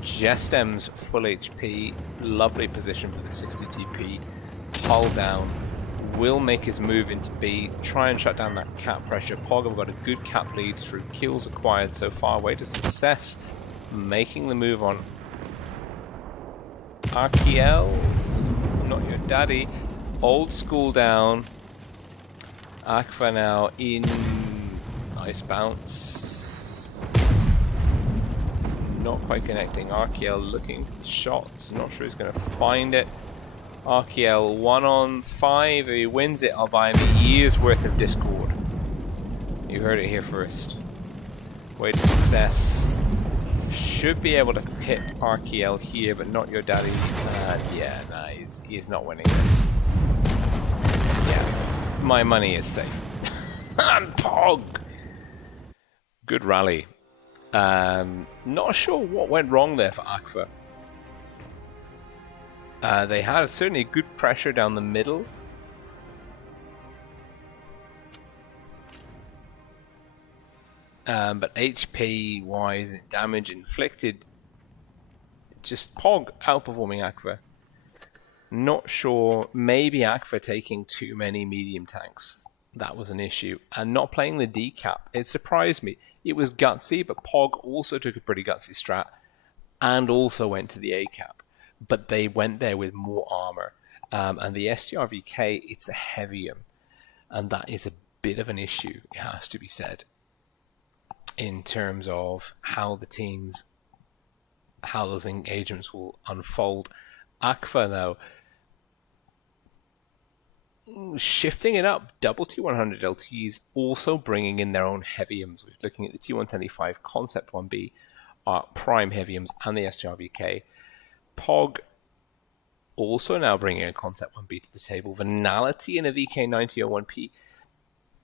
Jestem's full HP, lovely position for the 60 TP. Hull down, will make his move into B, try and shut down that cap pressure. Pog have got a good cap lead through kills acquired so far. Way to Success, making the move on Arkiel, not your daddy. Old school down. Aqua now in. Nice bounce. Not quite connecting. Arkiel looking for the shots. Not sure he's going to find it. Arkiel 1-on-5. If he wins it, I'll buy him a year's worth of Discord. You heard it here first. Way to Success. Should be able to pip Arkiel here, but not your daddy. Yeah, nah, he's not winning this. Yeah, my money is safe. And Pog! Good rally. Not sure what went wrong there for Aqua. They had certainly good pressure down the middle. But HP wise, damage inflicted, just Pog outperforming Aqua. Not sure, maybe Aqua taking too many medium tanks. That was an issue. And not playing the decap. It surprised me. It was gutsy, but Pog also took a pretty gutsy strat and also went to the A cap. But they went there with more armor. And the STRVK, it's a heavium. And that is a bit of an issue, it has to be said, in terms of how the teams, how those engagements will unfold. Aqua, though, shifting it up, double T100 LTs, also bringing in their own heaviums. We're looking at the T175 Concept 1B, Prime heaviums, and the STRVK. Pog also now bringing a Concept 1B to the table. Venality in a VK9001P.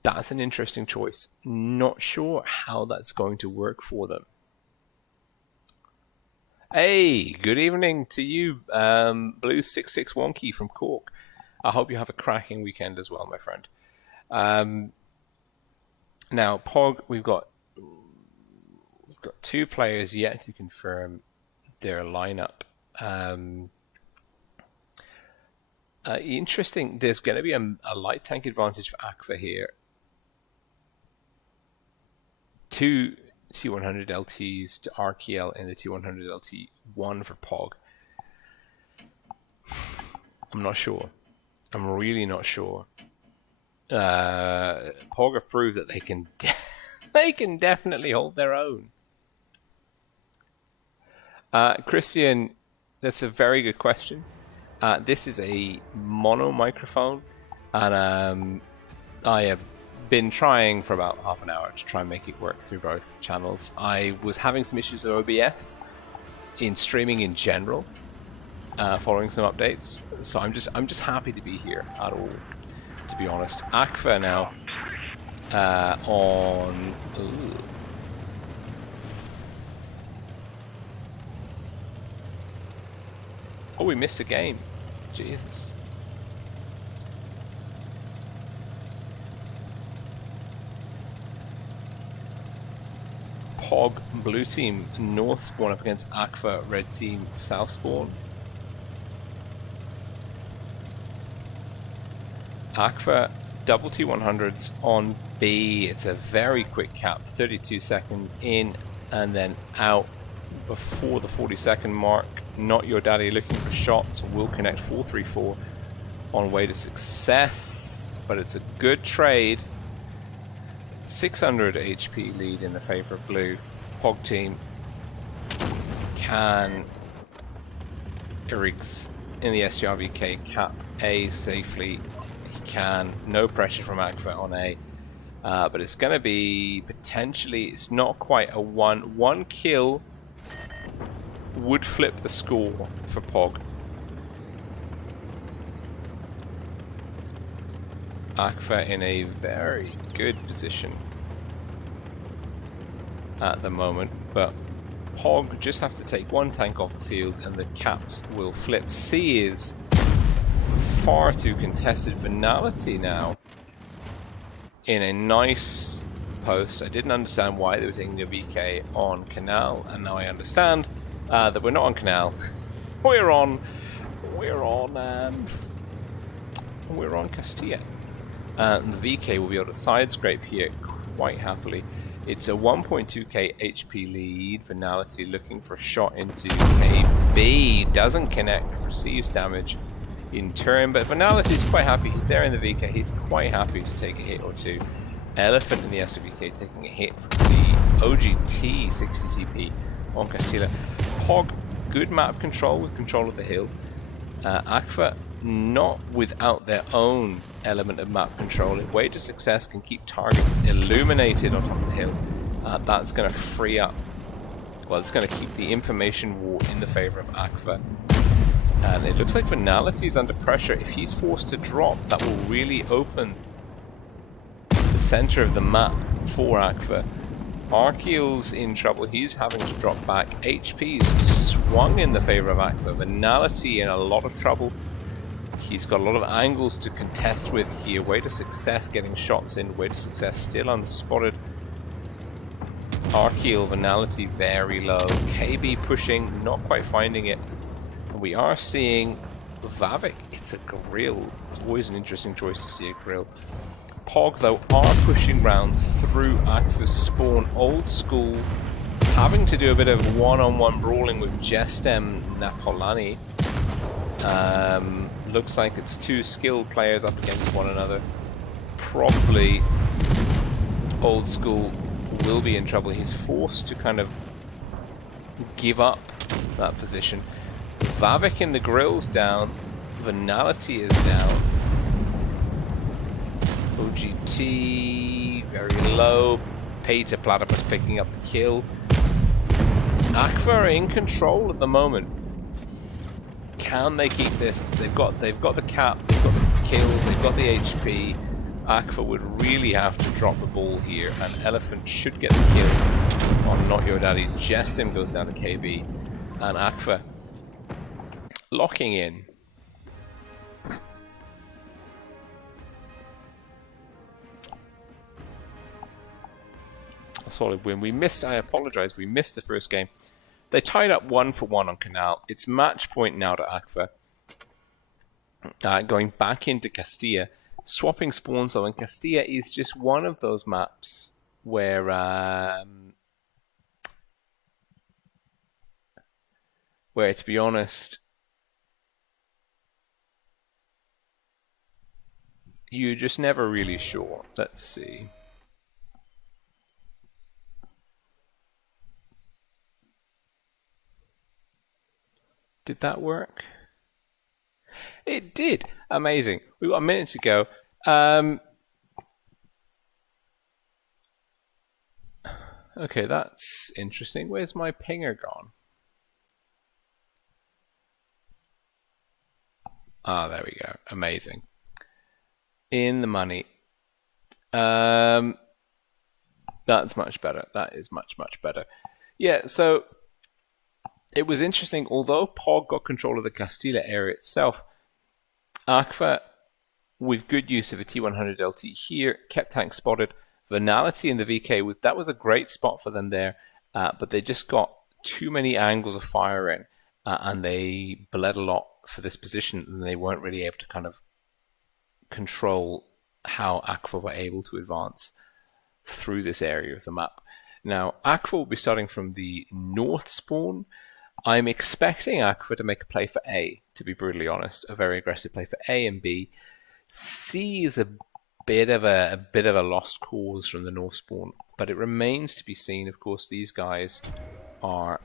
That's an interesting choice. Not sure how that's going to work for them. Hey, good evening to you, Blue66 Wonky from Cork. I hope you have a cracking weekend as well, my friend. Now, Pog, we've got two players yet to confirm their lineup. Interesting. There's going to be a light tank advantage for Aqua here. 2 T100 LTs to RKL in the T100 LT, 1 for Pog. I'm not sure. I'm really not sure. Pog have proved that they can they can definitely hold their own. Christian, that's a very good question. This is a mono microphone, and I have been trying for about half an hour to try and make it work through both channels. I was having some issues with OBS in streaming in general, following some updates. So I'm just happy to be here at all, to be honest. Aqua now on. Ooh. Oh, we missed a game. Jesus. Pog, blue team, north spawn up against Aqua, red team, south spawn. Aqua, double T100s on B. It's a very quick cap, 32 seconds in and then out before the 40-second mark. Not your daddy looking for shots. Will connect 434 on way to success, but it's a good trade. 600 HP lead in the favor of blue. Pog team can Irrigs in the SGRVK cap A safely. He can. No pressure from Aqua on A. But it's going to be potentially, it's not quite a one kill would flip the score for Pog. Aqua in a very good position at the moment, but Pog just have to take one tank off the field and the caps will flip. C is far too contested. Venality now in a nice post. I didn't understand why they were taking the VK on Canal, and now I understand that we're not on Canal. we're on Castilla. And the VK will be able to side scrape here quite happily. It's a 1.2k HP lead. Venality looking for a shot into KB. Doesn't connect, receives damage in turn, but Venality's quite happy. He's there in the VK. He's quite happy to take a hit or two. Elephant in the SVK taking a hit from the OGT 60 CP on Castilla. Pog, good map control with control of the hill. Aqua, not without their own element of map control. If way to success can keep targets illuminated on top of the hill, that's going to free up, well, it's going to keep the information war in the favor of Aqua. And it looks like Venality is under pressure. If he's forced to drop, that will really open the center of the map for Aqua. Arkeel's in trouble. He's having to drop back. HP's swung in the favor of Aqua. Venality in a lot of trouble. He's got a lot of angles to contest with here. Way to success getting shots in. Way to success still unspotted. Archeal, Venality very low. KB pushing, not quite finding it. And we are seeing Vavik. It's a grill. It's always an interesting choice to see a grill. Pog, though, are pushing round through Aqua's spawn. Old school, having to do a bit of one-on-one brawling with Jestem Napolani. Looks like it's two skilled players up against one another. Probably Old school will be in trouble. He's forced to kind of give up that position. Vavik in the grill's down. Venality is down. OGT very low. Peter Platypus picking up the kill. Aqua in control at the moment. Can they keep this? They've got the cap, they've got the kills, they've got the HP. Aqua would really have to drop the ball here, and Elephant should get the kill on Not Your Daddy. Jestem goes down to KB, and Aqua locking in. A solid win. We missed, I apologize, we missed the first game. They tied up 1-1 on Canal. It's match point now to Aqua. Going back into Castilla. Swapping spawns though, and Castilla is just one of those maps where to be honest, you're just never really sure. Let's see. Did that work? It did. Amazing. We've got a minute to go. Okay, that's interesting. Where's my pinger gone? Ah, there we go. Amazing. In the money. That's much better. That is much, much better. Yeah, so it was interesting. Although Pog got control of the Castilla area itself, Aqua, with good use of a T100 LT here, kept tank spotted. Venality in the VK, that was a great spot for them there, but they just got too many angles of fire in, and they bled a lot for this position, and they weren't really able to kind of control how Aqua were able to advance through this area of the map. Now, Aqua will be starting from the north spawn. I'm expecting Aqua to make a play for A, to be brutally honest, a very aggressive play for A and B. C is a bit of a lost cause from the north spawn, but it remains to be seen. Of course, these guys are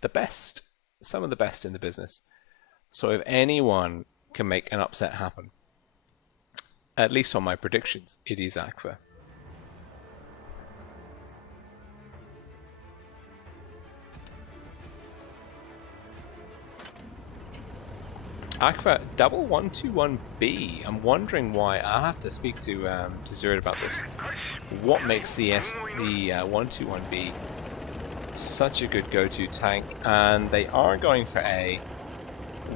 the best, some of the best in the business. So if anyone can make an upset happen, at least on my predictions, it is Aqua. Aqua double 121B. I'm wondering why. I'll have to speak to Zerd about this. What makes the 121B such a good go-to tank? And they are going for A.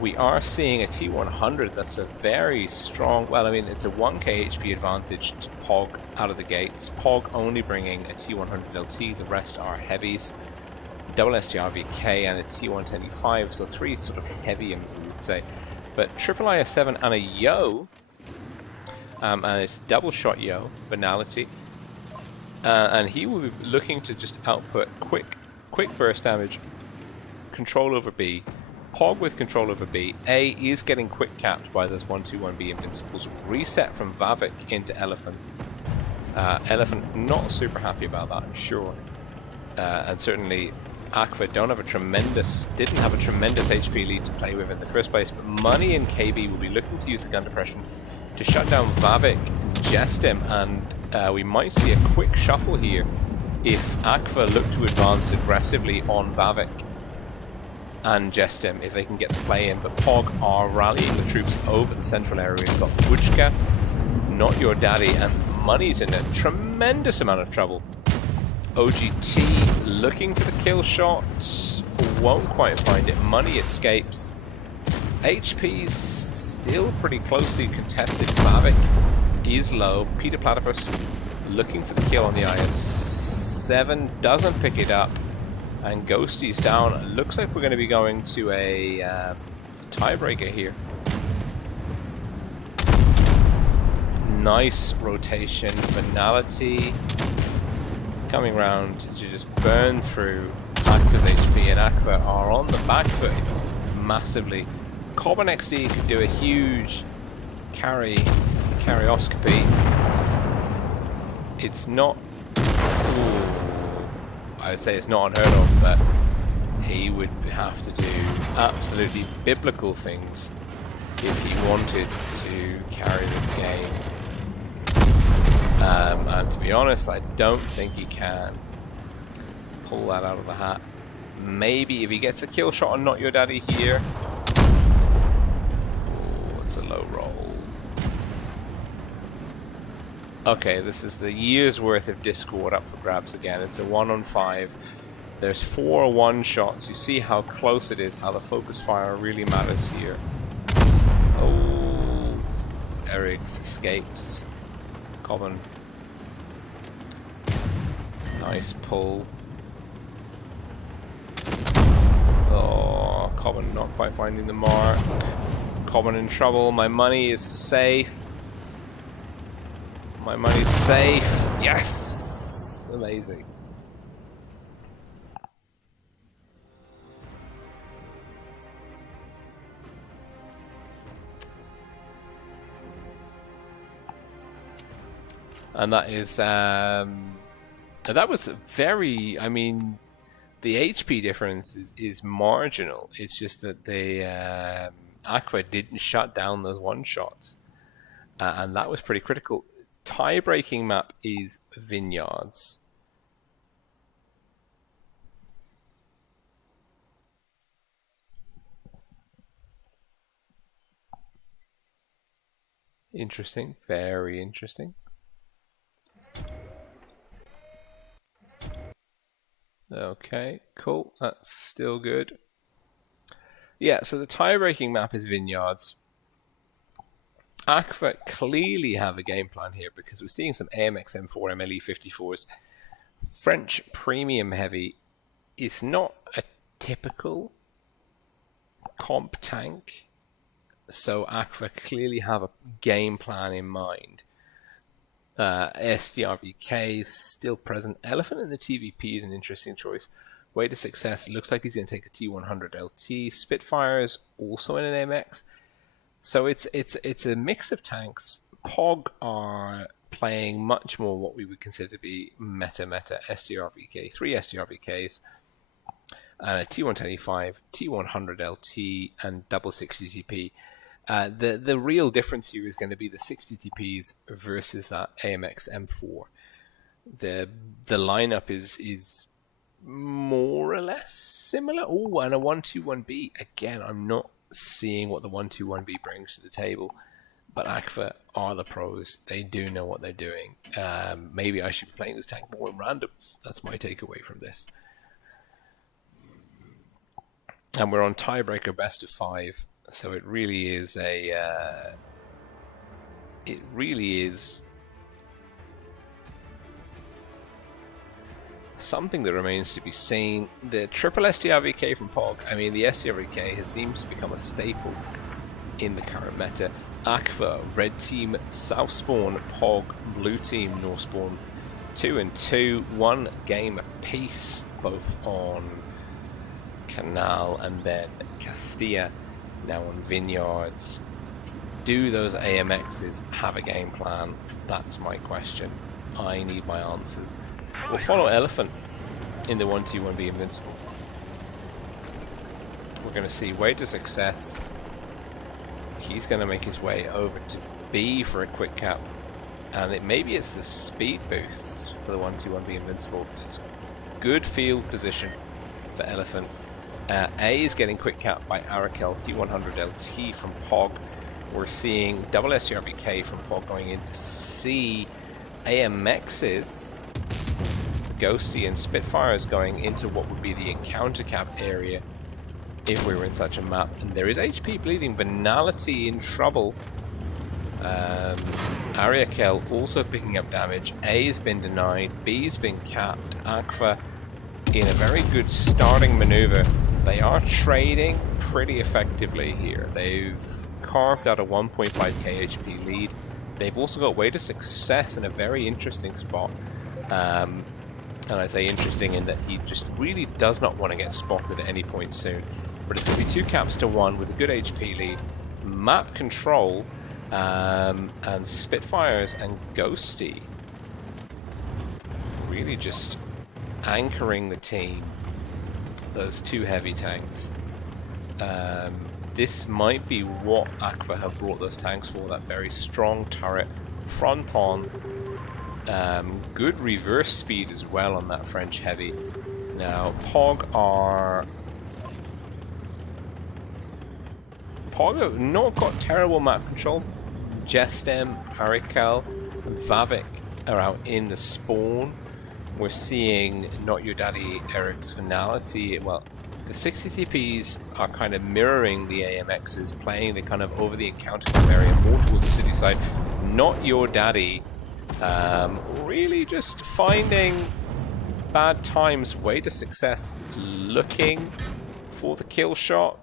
We are seeing a T100 that's a very strong, well, I mean, it's a 1k HP advantage to Pog out of the gates. Pog only bringing a T100 LT, the rest are heavies. Double STRVK and a T125, so three sort of heaviums, we would say. But triple IS7 and a Yo, and it's double shot Yo, Venality, and he will be looking to just output quick burst damage, control over B. Pog with control over B. A is getting quick capped by those 121B invincibles. Reset from Vavik into Elephant. Elephant not super happy about that, I'm sure. And certainly Aqua didn't have a tremendous HP lead to play with in the first place, but Money and KB will be looking to use the gun depression to shut down Vavik and Jestem, and we might see a quick shuffle here if Aqua look to advance aggressively on Vavik and Jestem, if they can get the play in. But Pog are rallying the troops over the central area. We've got Puchka, Not Your Daddy, and Money's in a tremendous amount of trouble. OGT looking for the kill shot, won't quite find it. Money escapes. HP's still pretty closely contested. Vavik is low. Peter Platypus looking for the kill on the IS. 7 doesn't pick it up, and Ghosty's down. It looks like we're going to be going to a tiebreaker here. Nice rotation, Banality coming round to just burn through Aqua's HP, and Aqua are on the back foot massively. Common XD could do a huge carryoscopy. It's not, I would say it's not unheard of, but he would have to do absolutely biblical things if he wanted to carry this game. And to be honest, I don't think he can pull that out of the hat. Maybe if he gets a kill shot on Not Your Daddy here. Oh, it's a low roll. Okay, this is the year's worth of Discord up for grabs again. It's a 1-on-5. There's 4 one-shots. You see how close it is, how the focus fire really matters here. Oh, Eric's escapes. Common. Nice pull. Oh, Common not quite finding the mark. Common in trouble. My money is safe. My money's safe. Yes! Amazing. And that is, that was very, I mean, the HP difference is marginal. It's just that the Aqua didn't shut down those one-shots. And that was pretty critical. Tie-breaking map is Vineyards. Interesting, very interesting. Okay, cool. That's still good. Yeah, so the tie-breaking map is Vineyards. Aqua clearly have a game plan here because we're seeing some AMX M4 MLE 54s. French premium heavy is not a typical comp tank, so Aqua clearly have a game plan in mind. SDRVK is still present. Elephant in the TVP is an interesting choice. Way to success. It looks like he's going to take a T100 LT. Spitfire is also in an AMX. So it's a mix of tanks. POG are playing much more what we would consider to be meta SDRVK. 3 SDRVKs, and a T125, T100 LT, and double 60 TP. The real difference here is going to be the 60 TPs versus that AMX M4. The lineup is more or less similar. Oh, and a 121B. Again, I'm not seeing what the 121B brings to the table, but Aqua are the pros. They do know what they're doing. Maybe I should be playing this tank more in randoms. That's my takeaway from this. And we're on tiebreaker best of 5. So it really is something that remains to be seen. The triple SDRVK from POG, I mean, the SDRVK has seems to become a staple in the current meta. Aqua, red team, south spawn, POG, blue team, north spawn, 2 and 2, 1 game apiece, both on Canal and then Castilla. Now on Vineyards. Do those AMXs have a game plan? That's my question. I need my answers. We'll follow Elephant in the 1-2-1B Invincible. We're going to see way to success. He's going to make his way over to B for a quick cap. And maybe it's the speed boost for the 1-2-1B Invincible. It's good field position for Elephant. A is getting quick cap by Arakel, T100 LT from POG. We're seeing double SDRVK from POG going into C. AMXs, Ghosty and Spitfires going into what would be the encounter cap area if we were in such a map. And there is HP bleeding. Venality in trouble. Ariakel also picking up damage. A has been denied. B's been capped. Aqua in a very good starting maneuver. They are trading pretty effectively here. They've carved out a 1.5k HP lead. They've also got WoT success in a very interesting spot. And I say interesting in that he just really does not want to get spotted at any point soon. But it's going to be 2 caps to 1 with a good HP lead. Map control and Spitfires and Ghosty really just anchoring the team. Those 2 heavy tanks. This might be what Aqua have brought those tanks for, that very strong turret, front on, good reverse speed as well on that French heavy. Now, POG have not got terrible map control. Jestem, Arikel, and Vavik are out in the spawn. We're seeing Not Your Daddy Eric's finality. Well, the 60 TPs are kind of mirroring the AMXs, playing the kind of over the encounter area more towards the city side. Not Your Daddy really just finding bad times, way to success, looking for the kill shot.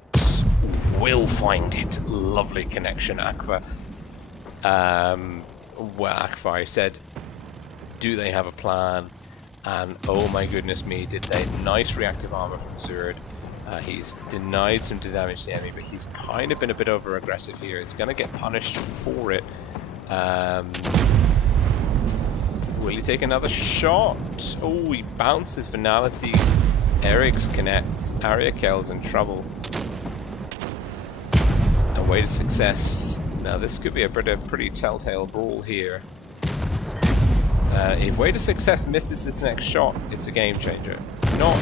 Will find it. Lovely connection, Aqua. Well, Aqua, I said, do they have a plan? And oh my goodness me, did they. Nice reactive armor from Zerd. He's denied some damage to the enemy, but he's kind of been a bit over aggressive here. He's going to get punished for it. Will he take another shot? Oh, he bounces finality. Eric's connects. Ariakel's in trouble. A way to success. Now this could be a pretty telltale brawl here. If Way to Success misses this next shot, it's a game changer. Not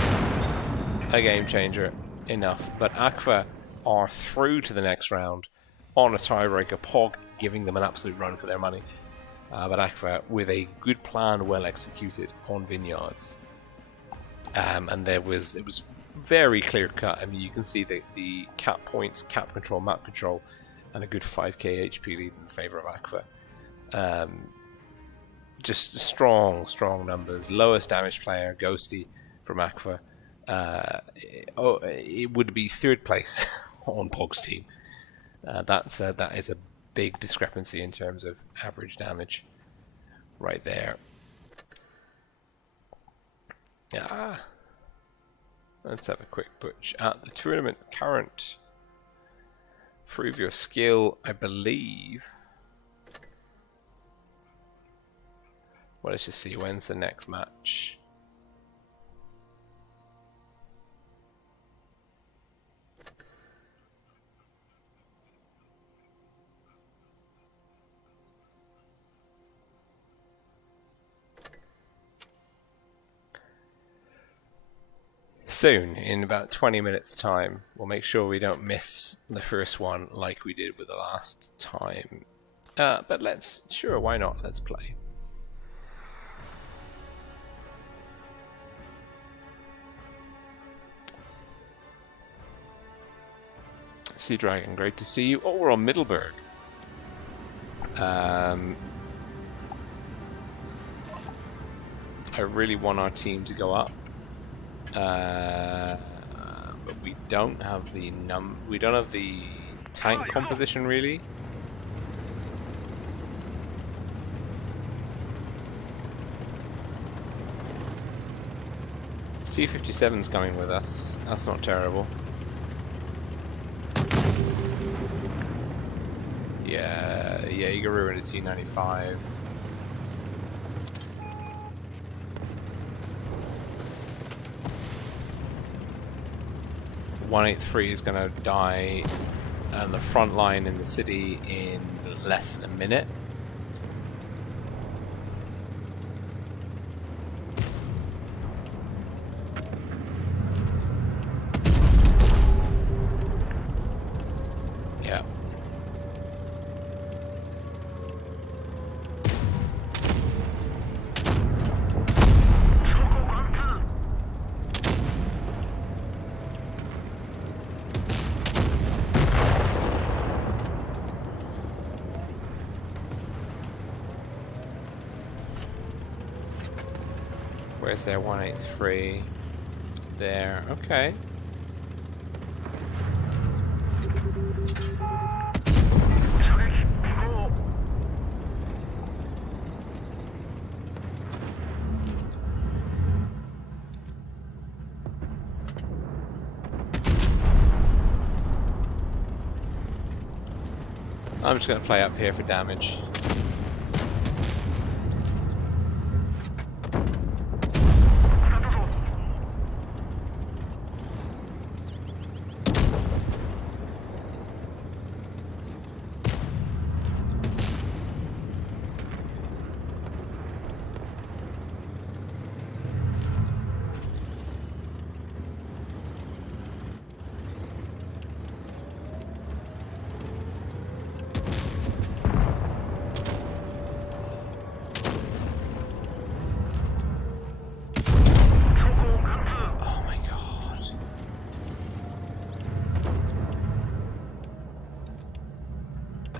a game changer enough, but Aqua are through to the next round on a tiebreaker. POG giving them an absolute run for their money. But Aqua with a good plan, well executed on Vineyards. And it was very clear cut. I mean, you can see the cap points, cap control, map control, and a good 5k HP lead in favor of Aqua. Just strong numbers. Lowest damage player, Ghosty from Aqua. It would be 3rd place on POG's team. That is a big discrepancy in terms of average damage right there. Yeah. Let's have a quick butch at the tournament current. Prove your skill, I believe. Well, let's just see, when's the next match? Soon, in about 20 minutes time. We'll make sure we don't miss the first one like we did with the last time. But sure, why not? Let's play. Sea Dragon, great to see you. Oh, we're on Middleburg. I really want our team to go up. But we don't have the tank composition really. T-57's coming with us. That's not terrible. Yeah, Igaru in a T-95. .183 is going to die on the front line in the city in less than a minute. Yeah. Where's their 183? There. Okay. I'm just going to play up here for damage.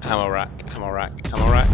Ammo rack, ammo rack, ammo rack.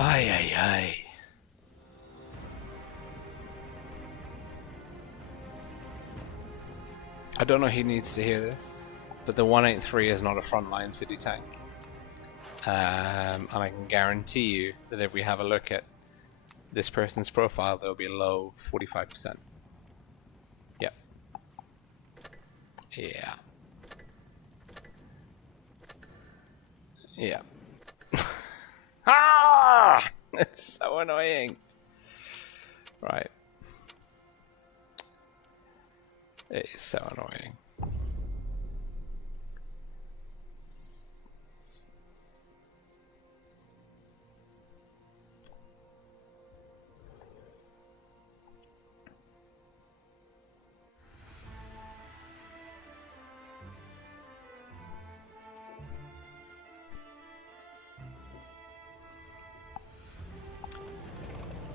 Ay, ay, ay. I don't know who needs to hear this, but the 183 is not a frontline city tank. And I can guarantee you that if we have a look at this person's profile, there'll be low 45%. Yep. Yeah. Yeah. Ah! It's so annoying. Right. It is so annoying.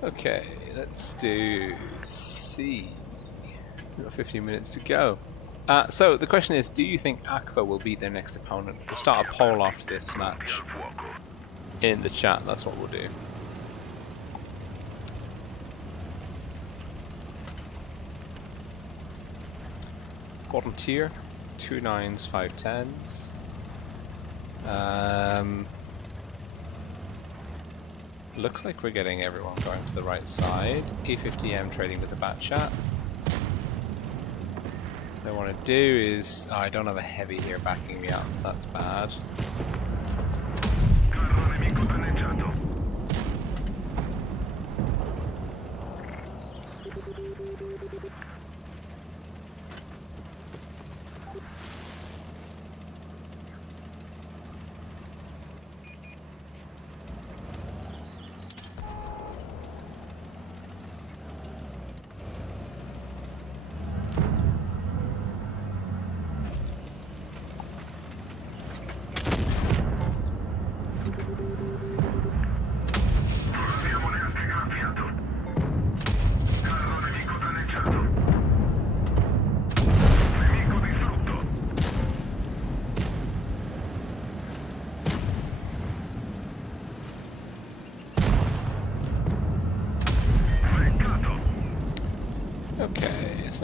Okay, let's do C. We've got 15 minutes to go. So the question is, do you think Aqua will be their next opponent? We'll start a poll after this match in the chat. That's what we'll do. Bottom tier, 2 9s, 5 10s. Looks like we're getting everyone going to the right side. E50M trading with the bat chat. What I want to do is... Oh, I don't have a heavy here backing me up. That's bad.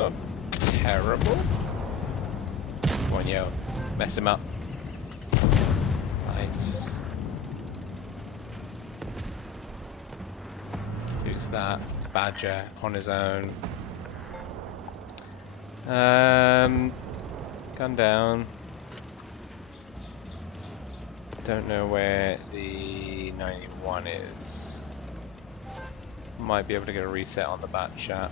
not terrible. Come on, yo. Mess him up. Nice. Who's that? Badger on his own. Gun down. Don't know where the 91 is. Might be able to get a reset on the bat chat.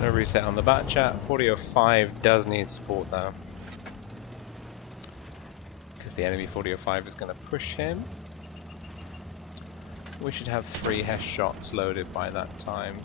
No reset on the bat chat. 4005 does need support though. Because the enemy 4005 is going to push him. We should have 3 Hesh shots loaded by that time.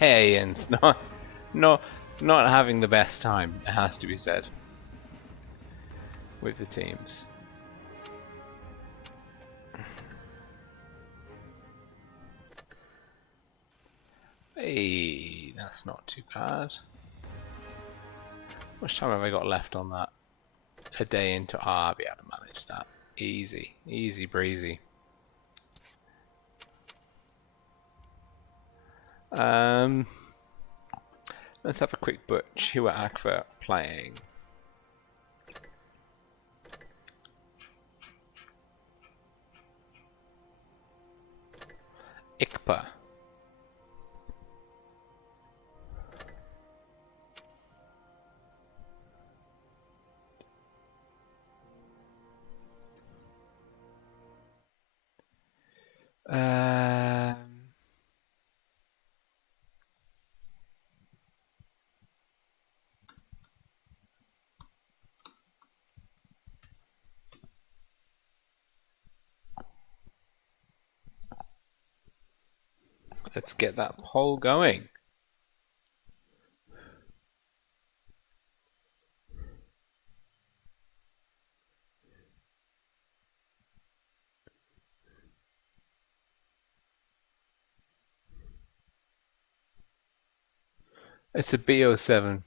Yeah, Ian's not having the best time, it has to be said, with the teams. Hey, that's not too bad. How much time have I got left on that? A day into I'll be able to manage that. Easy, easy breezy. Let's have a quick butch. Who are Aqua playing? IQBA. Let's get that poll going. It's a B07.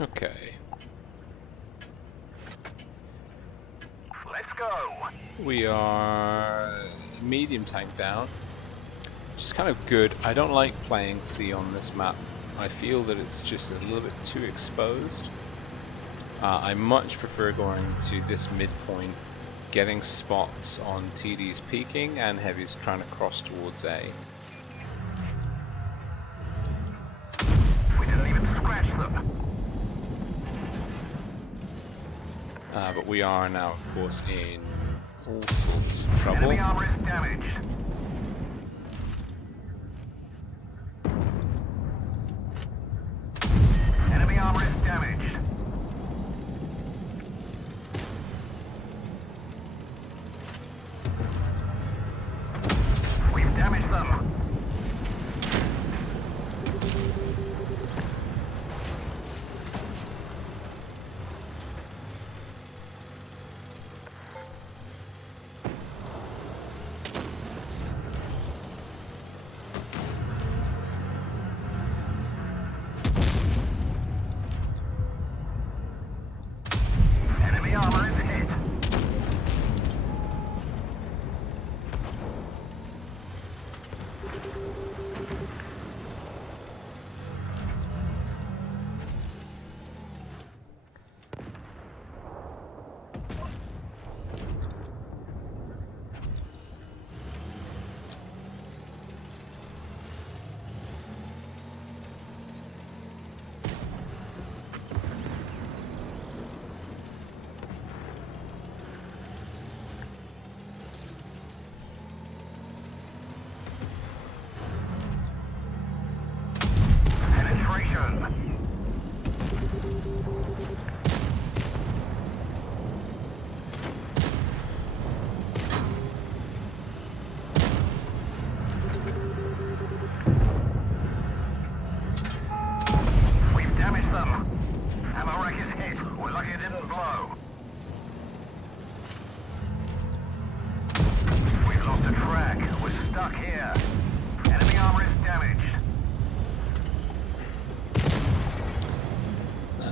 Okay. Let's go. We are medium tank down, which is kind of good. I don't like playing C on this map. I feel that it's just a little bit too exposed. I much prefer going to this midpoint, getting spots on TDs peeking and heavies trying to cross towards A. We didn't even scratch them. But we are now, of course, in all sorts of trouble. Enemy armor is damaged. Enemy armor is damaged. We've damaged them.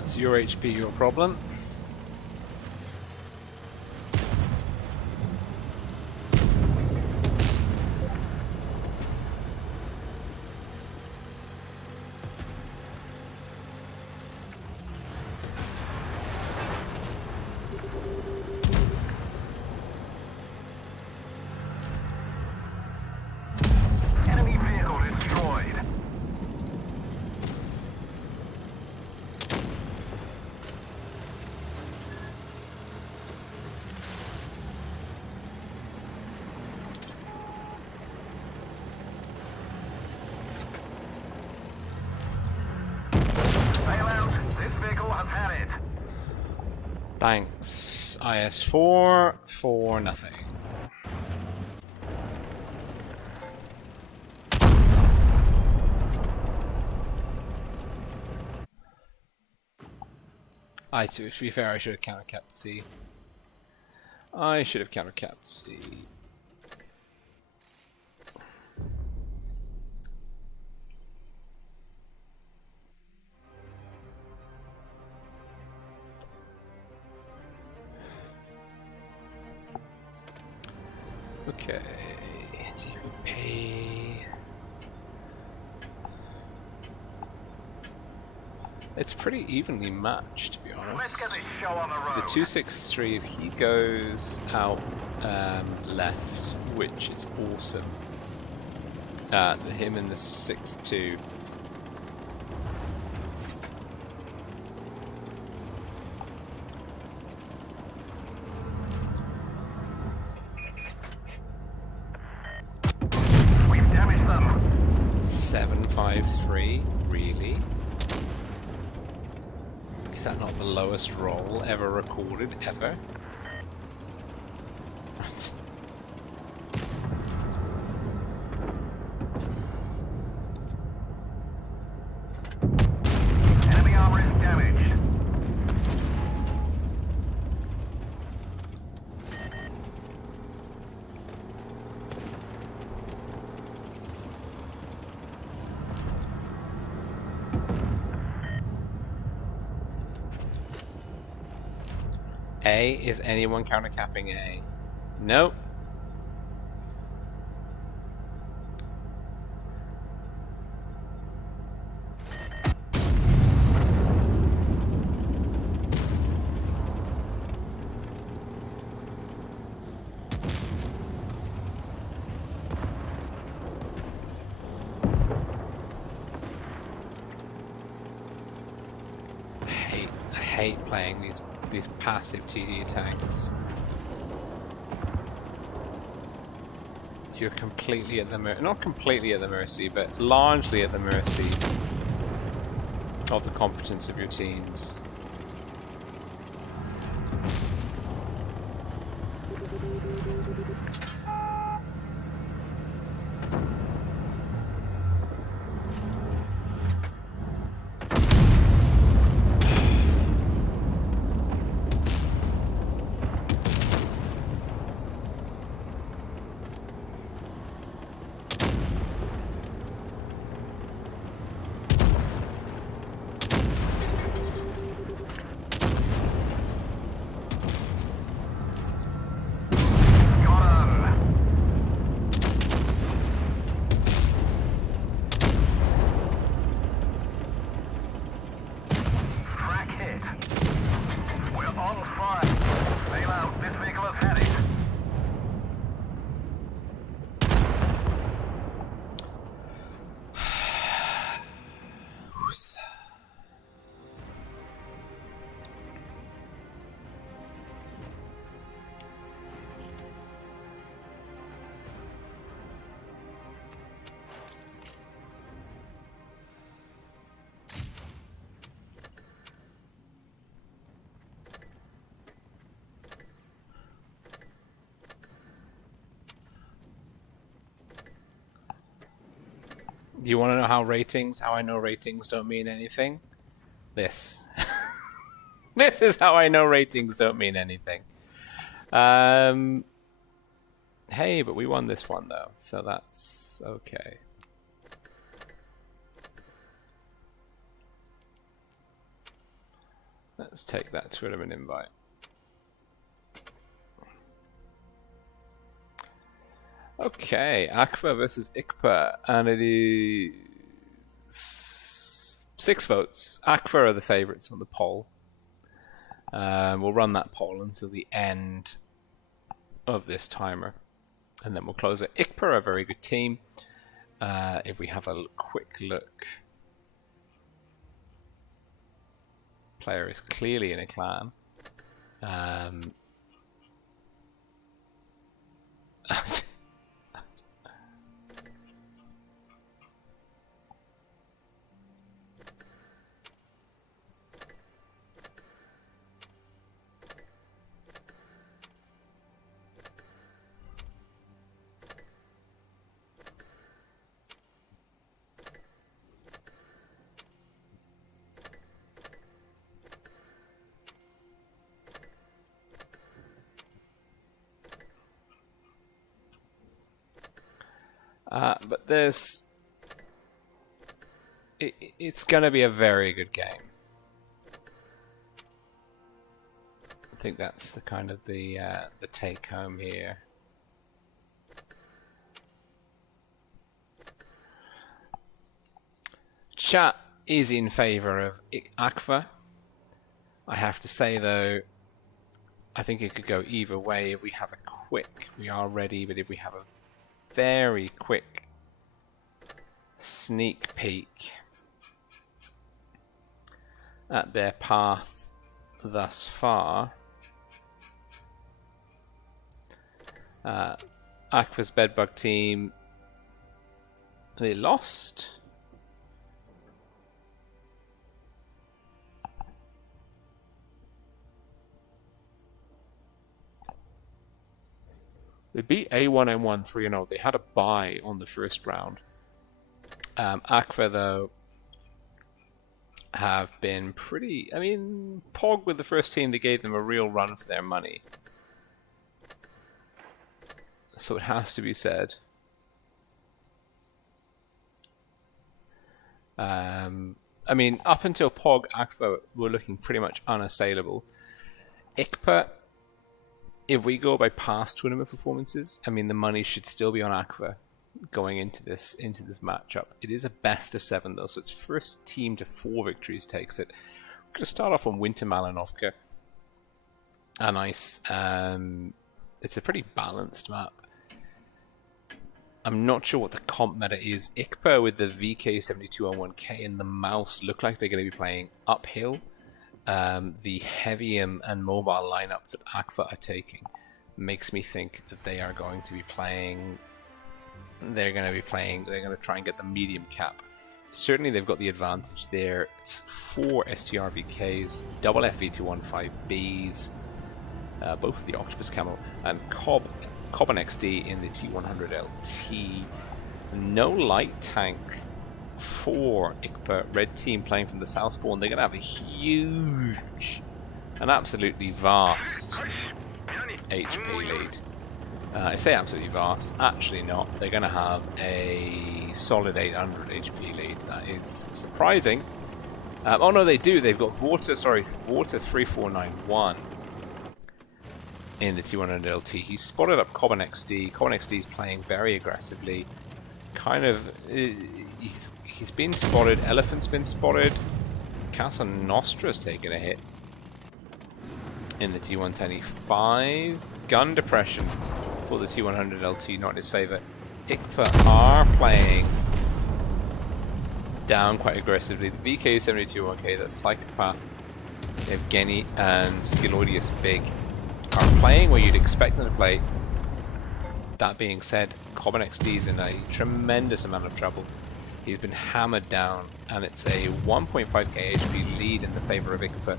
That's your HP, your problem. Enemy vehicle destroyed. Bail out. This vehicle has had it. Thanks, IS4, for nothing. To be fair, I should have counter-capped C. I should have counter-capped C. Okay, GBP. It's pretty evenly matched, to be Let's honest. get this show on the road. The 263, if he goes out left, which is awesome. Him and the 6-2. We've damaged them. 753, really? Is that not the lowest roll ever recorded, ever? Enemy armor is damaged. A, is anyone counter-capping A? Nope. I hate playing these passive TD tanks. You're completely at the not completely at the mercy, but largely at the mercy of the competence of your teams. You want to know how I know ratings don't mean anything? This. This is how I know ratings don't mean anything. Hey, but we won this one though, so that's okay. Let's take that tournament invite. Okay, Aqua versus IQBA, and it is 6 votes. Aqua are the favourites on the poll. We'll run that poll until the end of this timer, and then we'll close it. IQBA are a very good team. If we have a quick look, player is clearly in a clan. But it's going to be a very good game. I think that's the kind of the take home here. Chat is in favour of Aqua. I have to say though, I think it could go either way. If we have a quick, we are ready, but if we have a very quick sneak peek at their path thus far, Aqua's bedbug team, they lost. They beat A1M1 3-0. They had a bye on the first round. Aqua, though, have been pretty... I mean, Pog with the first team, they gave them a real run for their money. So it has to be said. I mean, up until Pog, Aqua were looking pretty much unassailable. IQBA, if we go by past tournament performances, I mean, the money should still be on Aqua going into this matchup. It is a best of 7 though, so it's first team to 4 victories takes it. We're going to start off on Winter Malinovka. And nice. It's a pretty balanced map. I'm not sure what the comp meta is. IQBA with the VK72 on 1K and the mouse look like they're going to be playing uphill. The heavy and mobile lineup that Aqua are taking makes me think that they are going to be playing. They're going to try and get the medium cap. Certainly, they've got the advantage there. It's 4 STRVKs, double FV215Bs, both of the Octopus Camo, and Cobb and XD in the T100LT. No light tank for IQBA. Red team playing from the south spawn. They're going to have a huge and absolutely vast HP lead. I say absolutely vast, actually not. They're going to have a solid 800 HP lead. That is surprising. Oh no, they do. They've got WoT 3491 in the T100LT. He's spotted up Cobb and XD. Cobb and XD is playing very aggressively. Kind of, he's been spotted. Elephant's been spotted. Casa Nostra's taken a hit in the T110E5. Gun depression for the T100LT, not in his favour. IQBA are playing down quite aggressively. The VK72-1K, that's Psychopath, Evgeny, and Skiloidius Big are playing where you'd expect them to play. That being said, Cobb and XD's in a tremendous amount of trouble. He's been hammered down, and it's a 1.5k HP lead in the favour of IQBA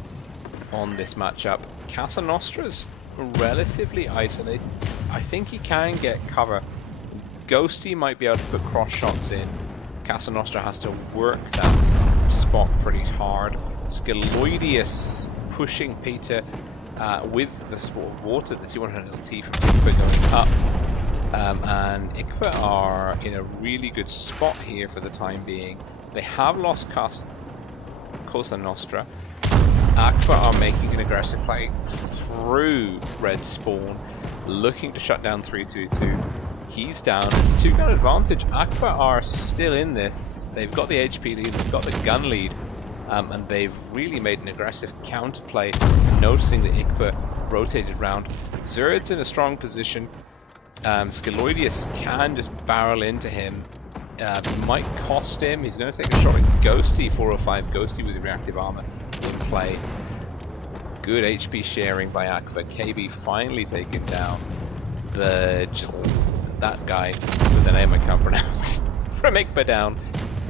on this matchup. Casa Nostra's relatively isolated. I think he can get cover. Ghosty might be able to put cross shots in. Casa Nostra has to work that spot pretty hard. Skiloidius pushing Peter with the support of WoT at the T100LT from IQBA going up. And IQBA are in a really good spot here for the time being. They have lost Casa Nostra, Aqua are making an aggressive play through red spawn, looking to shut down 322. He's down. It's a 2-gun advantage. Aqua are still in this. They've got the HP lead, they've got the gun lead, and they've really made an aggressive counterplay, noticing that IQBA rotated round. Zerd's in a strong position. Scaloidius can just barrel into him. Might cost him. He's going to take a shot at Ghosty, 405. Ghosty with the reactive armor in play. Good HP sharing by Aqua. KB finally taken down. That guy with a name I can't pronounce from IQBA down.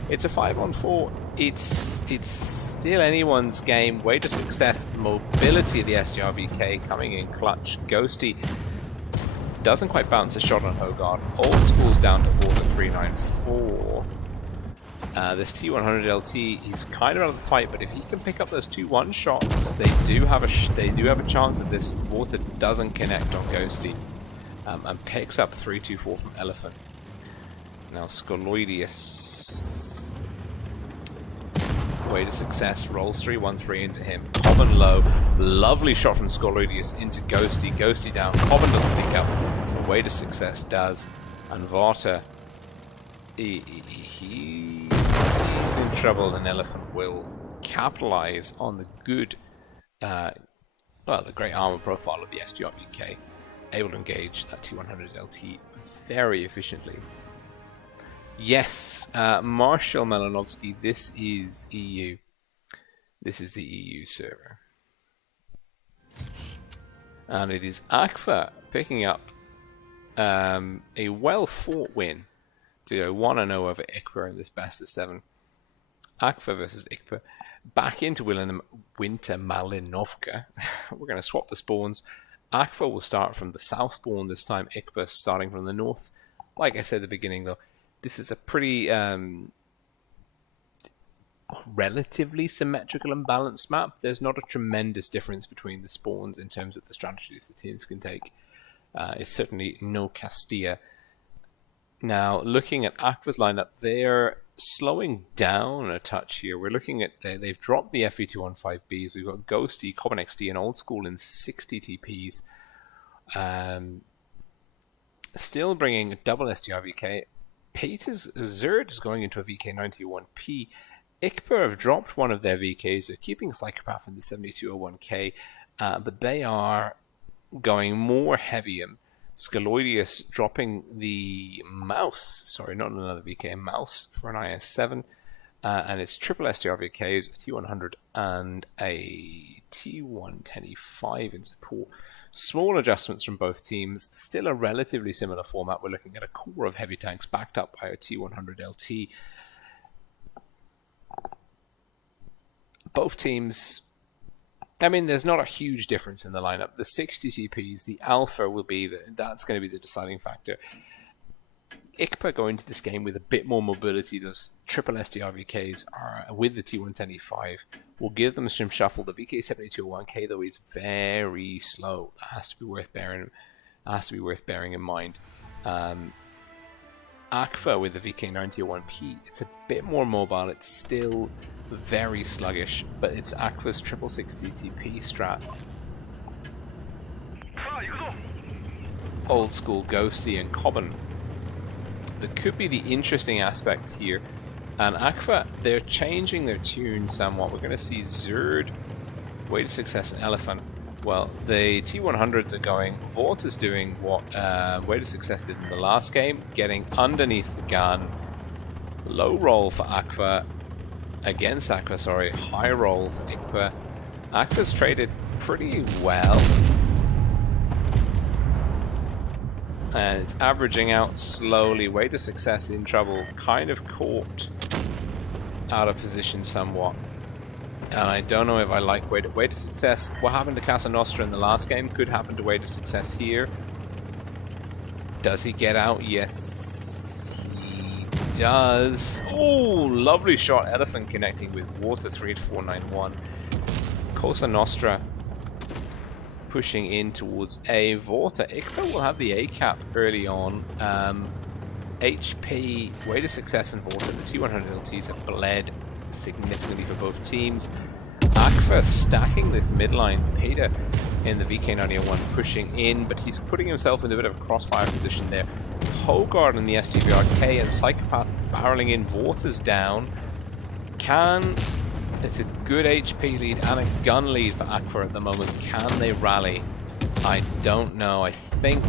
It's a 5-on-4. It's still anyone's game. Way to success. Mobility of the SGRVK coming in clutch. Ghosty doesn't quite bounce a shot on Hogard. Old School's down to WoT 394. This T100 LT, he's kind of out of the fight, but if he can pick up those 2 one-shots, they do have a chance that this WoT doesn't connect on Ghosty, and picks up 324 from Elephant. Now Scaloidius, way to success, rolls 313 into him. Common low, lovely shot from Scaloidius into Ghosty. Ghosty down, Common doesn't pick up, way to success does, and WoT, he's in trouble, and Elephant will capitalize on the good, the great armor profile of the SGRVK, able to engage that T100 LT very efficiently. Yes, Marshall Melanovsky, this is EU. This is the EU server. And it is Aqua picking up a well-fought win to go 1-0 over IQBA in this best of 7. Aqua versus IQBA. Back into Winter Malinovka. We're going to swap the spawns. Aqua will start from the south spawn this time. IQBA starting from the north. Like I said at the beginning, though, this is a pretty relatively symmetrical and balanced map. There's not a tremendous difference between the spawns in terms of the strategies the teams can take. It's certainly no Castilla. Now, looking at Aqua's lineup, they're slowing down a touch here. We're looking at, they've dropped the FE215Bs. We've got Ghosty, Common XD, and Old School in 60 TPs. Still bringing a double SGRVK. Zerd is going into a VK91P. IQBA have dropped one of their VKs. They're keeping Psychopath in the 7201K, but they are going more heavium. Scaloidius dropping the mouse, sorry, not another VK, mouse for an IS-7, and it's triple SGRVKs, a T100 and a T110E5 in support. Small adjustments from both teams, still a relatively similar format. We're looking at a core of heavy tanks backed up by a T100 LT. Both teams, I mean, there's not a huge difference in the lineup. The 60 TPs, the Alpha will be, that's going to be the deciding factor. IQBA go into this game with a bit more mobility. Those triple SDRVKs are with the T110E5 will give them some shuffle. The VK7201K though is very slow. That has to be worth bearing in mind. Aqua with the VK9001P, it's a bit more mobile. It's still very sluggish, but it's Aqua's 660 TP strat. Old School, Ghosty, and Common. That could be the interesting aspect here. And Aqua, they're changing their tune somewhat. We're going to see Zerd, Way to Success, and Elephant. Well, the T100s are going. WoT is doing what Way to Success did in the last game, getting underneath the gun. Low roll for Aqua. Against Aqua, sorry. High roll for IQBA. Aqua's traded pretty well. And it's averaging out slowly. Way to Success in trouble. Kind of caught out of position somewhat. And I don't know if I like Way to Success. What happened to Casa Nostra in the last game could happen to Way to Success here. Does he get out? Yes, he does. Oh, lovely shot. Elephant connecting with WoT 38491. Cosa Nostra pushing in towards A. WoT. IQBA will have the A cap early on. HP, Way to Success, and WoT. The T100 LTs have bled significantly for both teams. Aqua stacking this midline. Peter in the VK901 pushing in, but he's putting himself in a bit of a crossfire position there. Hogard in the STVRK and Psychopath barreling in. WoT's down. It's a good HP lead and a gun lead for Aqua at the moment. Can they rally? I don't know. I think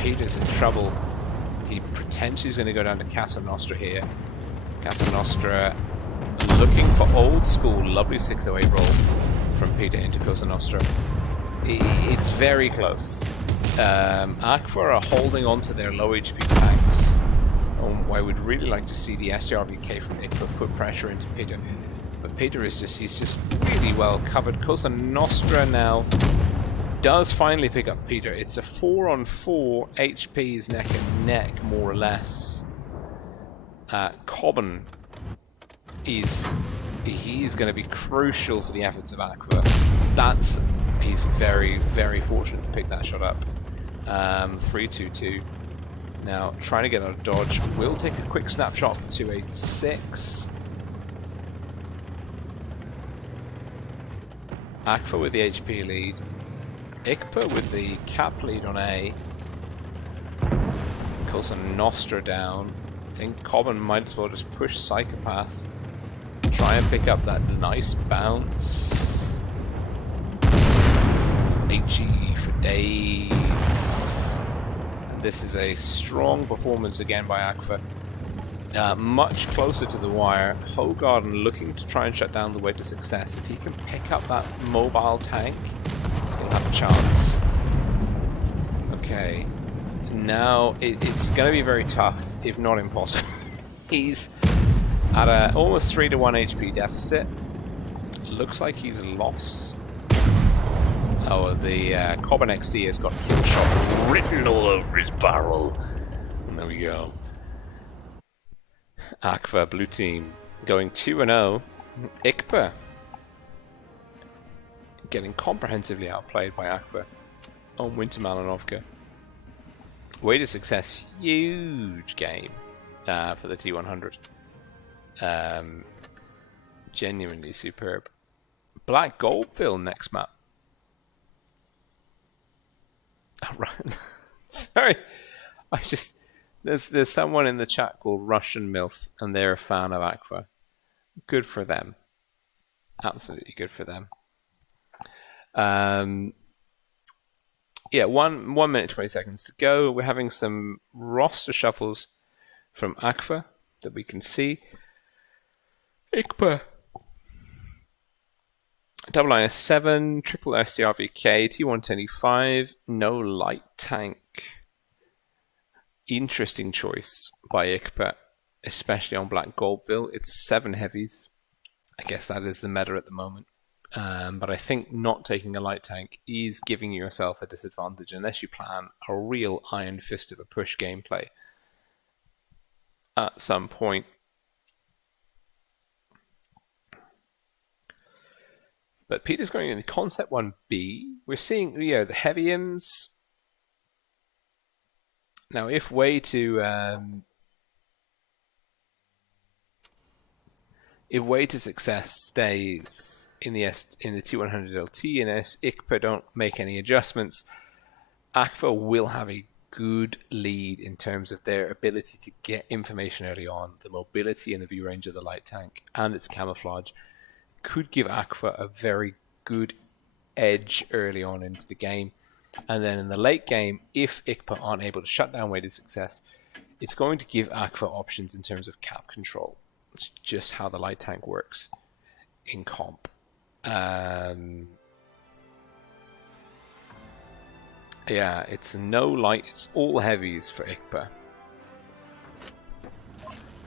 Peter's in trouble. He potentially is going to go down to Casa Nostra here. Casa Nostra looking for old school. Lovely 608 roll from Peter into Casa Nostra. It's very close. Aqua are holding on to their low HP tanks. I would really like to see the STRVK from IQBA put pressure into Peter. But Peter is he's just really well covered. Cosa Nostra now does finally pick up Peter. It's a 4-on-4. HP is neck and neck, more or less. Cobban he's going to be crucial for the efforts of Aqua. He's very, very fortunate to pick that shot up. 3-2-2. Now, trying to get out of dodge. We'll take a quick snapshot for 286. Aqua with the HP lead. IQBA with the cap lead on A. Cosa Nostra down. I think Cobban might as well just push Psychopath. Try and pick up that nice bounce. HE for days. This is a strong performance again by Aqua. Much closer to the wire. Hogarden looking to try and shut down the way to success. If he can pick up that mobile tank, he'll have a chance. Okay. Now it's going to be very tough, if not impossible. He's at a almost 3-1 HP deficit. Looks like he's lost. Oh, the Cobban XD has got kill shot written all over his barrel. And there we go. Aqua blue team going 2-0. IQBA getting comprehensively outplayed by Aqua on Winter Malinovka. Way to success, huge game for the T100. Genuinely superb. Black Goldville next map. Oh, right. Sorry, there's someone in the chat called Russian MILF, and they're a fan of Aqua. Good for them. Absolutely good for them. Yeah, 1 minute 20 seconds to go. We're having some roster shuffles from Aqua that we can see. IQBA. Double IS7, triple STRVK, T125, no light tank. Interesting choice by IQBA, especially on Black Goldville. It's 7 heavies. I guess that is the meta at the moment. But I think not taking a light tank is giving yourself a disadvantage unless you plan a real iron fist of a push gameplay at some point. But Peter's going in the Concept 1B. We're seeing, the heavy-ims. Now, if way to success stays in the T100 LT and IQBA don't make any adjustments, Aqua will have a good lead in terms of their ability to get information early on. The mobility and the view range of the light tank and its camouflage could give Aqua a very good edge early on into the game. And then in the late game, if IQBA aren't able to shut down way to success, it's going to give Aqua options in terms of cap control. It's just how the light tank works in comp. Yeah, it's no light, it's all heavies for IQBA.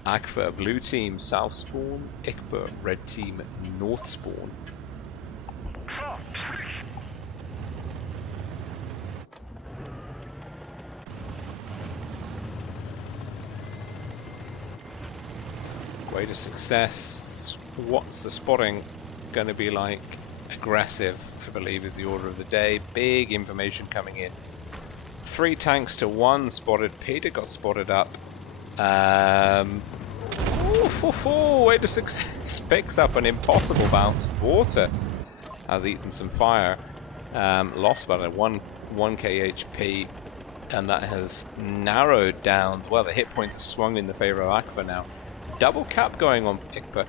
Aqua blue team south spawn, IQBA red team north spawn. Way to success. What's the spotting going to be like? Aggressive, I believe, is the order of the day. Big information coming in. 3 tanks to 1 spotted. Peter got spotted up. Way to success. Picks up an impossible bounce. WoT has eaten some fire. Lost about a 1k HP. And that has narrowed down. Well, the hit points have swung in the favor of Aqua now. Double cap going on for IQBA.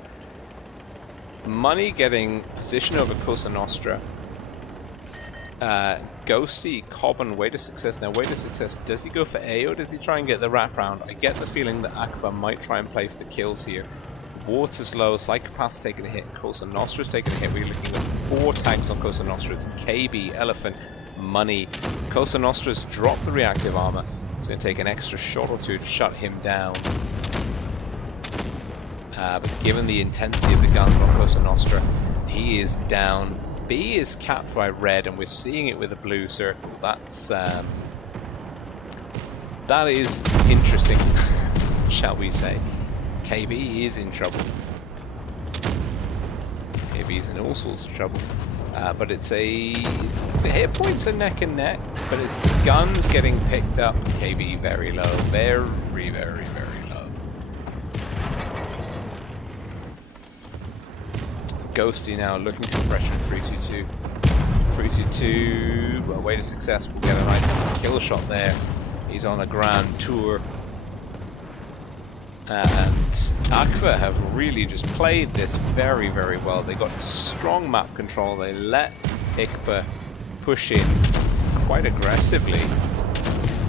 Money getting position over Cosa Nostra. Ghosty, Cobban, way to success. Now, way to success. Does he go for A or does he try and get the wraparound? I get the feeling that Aqua might try and play for the kills here. WoT's low. Psychopath's taking a hit. Cosa Nostra's taking a hit. We're looking at 4 tanks on Cosa Nostra. It's KB, Elephant, Money. Cosa Nostra's dropped the reactive armor. It's going to take an extra shot or two to shut him down. But given the intensity of the guns on Cosa Nostra, he is down. B is capped by red, and we're seeing it with a blue circle. That's that is interesting, shall we say. KB is in trouble. KB is in all sorts of trouble. But it's the hit points are neck and neck, but it's the guns getting picked up. KB very low, very, very, very low. Ghosty now looking for pressure in 322. 322, well, way to success. We'll get a nice kill shot there. He's on a grand tour. And Aqua have really just played this very, very well. They got strong map control. They let IQBA push in quite aggressively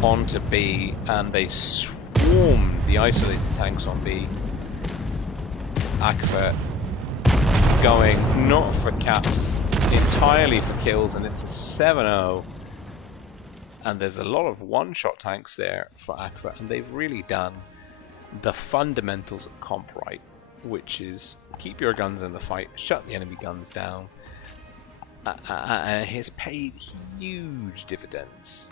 onto B, and they swarmed the isolated tanks on B. Aqua going not for caps, entirely for kills, and it's a 7-0. And there's a lot of one-shot tanks there for Aqua, and they've really done the fundamentals of comp right, which is keep your guns in the fight, shut the enemy guns down, and has paid huge dividends.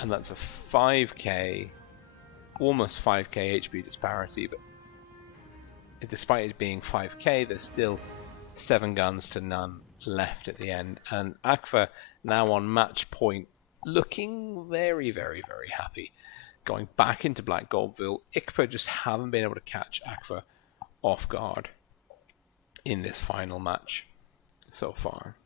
And that's a 5k, almost 5k HP disparity, but despite it being 5k, there's still 7 guns to none left at the end. And Aqua now on match point, looking very, very, very happy. Going back into Black Goldville. IQBA just haven't been able to catch Aqua off guard in this final match so far.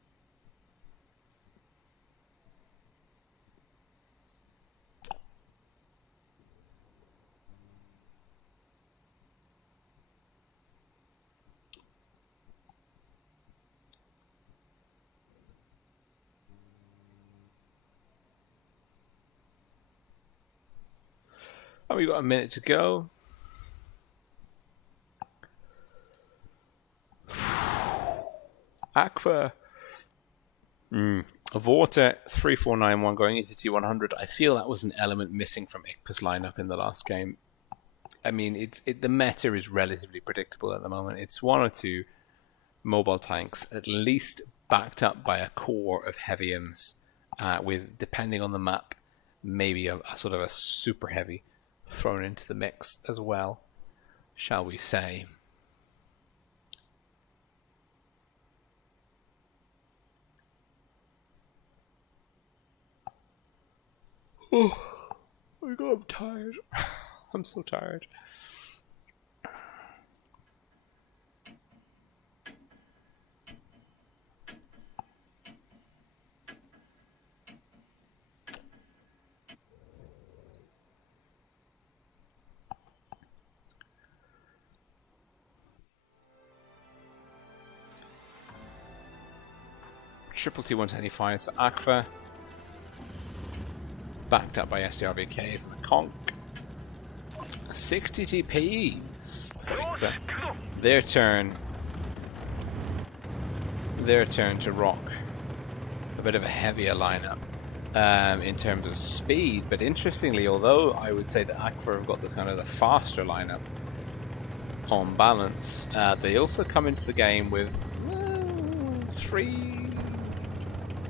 We've got a minute to go. Aqua. WoT 3491 going into T100. I feel that was an element missing from IQBA's lineup in the last game. I mean, the meta is relatively predictable at the moment. It's 1 or 2 mobile tanks, at least backed up by a core of heaviums, with, depending on the map, maybe a sort of a super heavy thrown into the mix as well, shall we say. Oh my god, I'm tired. I'm so tired. Triple T125 for Aqua, backed up by SDRVKs and a Conk. 60 TPs for IQBA. Their turn to rock a bit of a heavier lineup in terms of speed, but interestingly, although I would say that Aqua have got this kind of the faster lineup on balance, they also come into the game with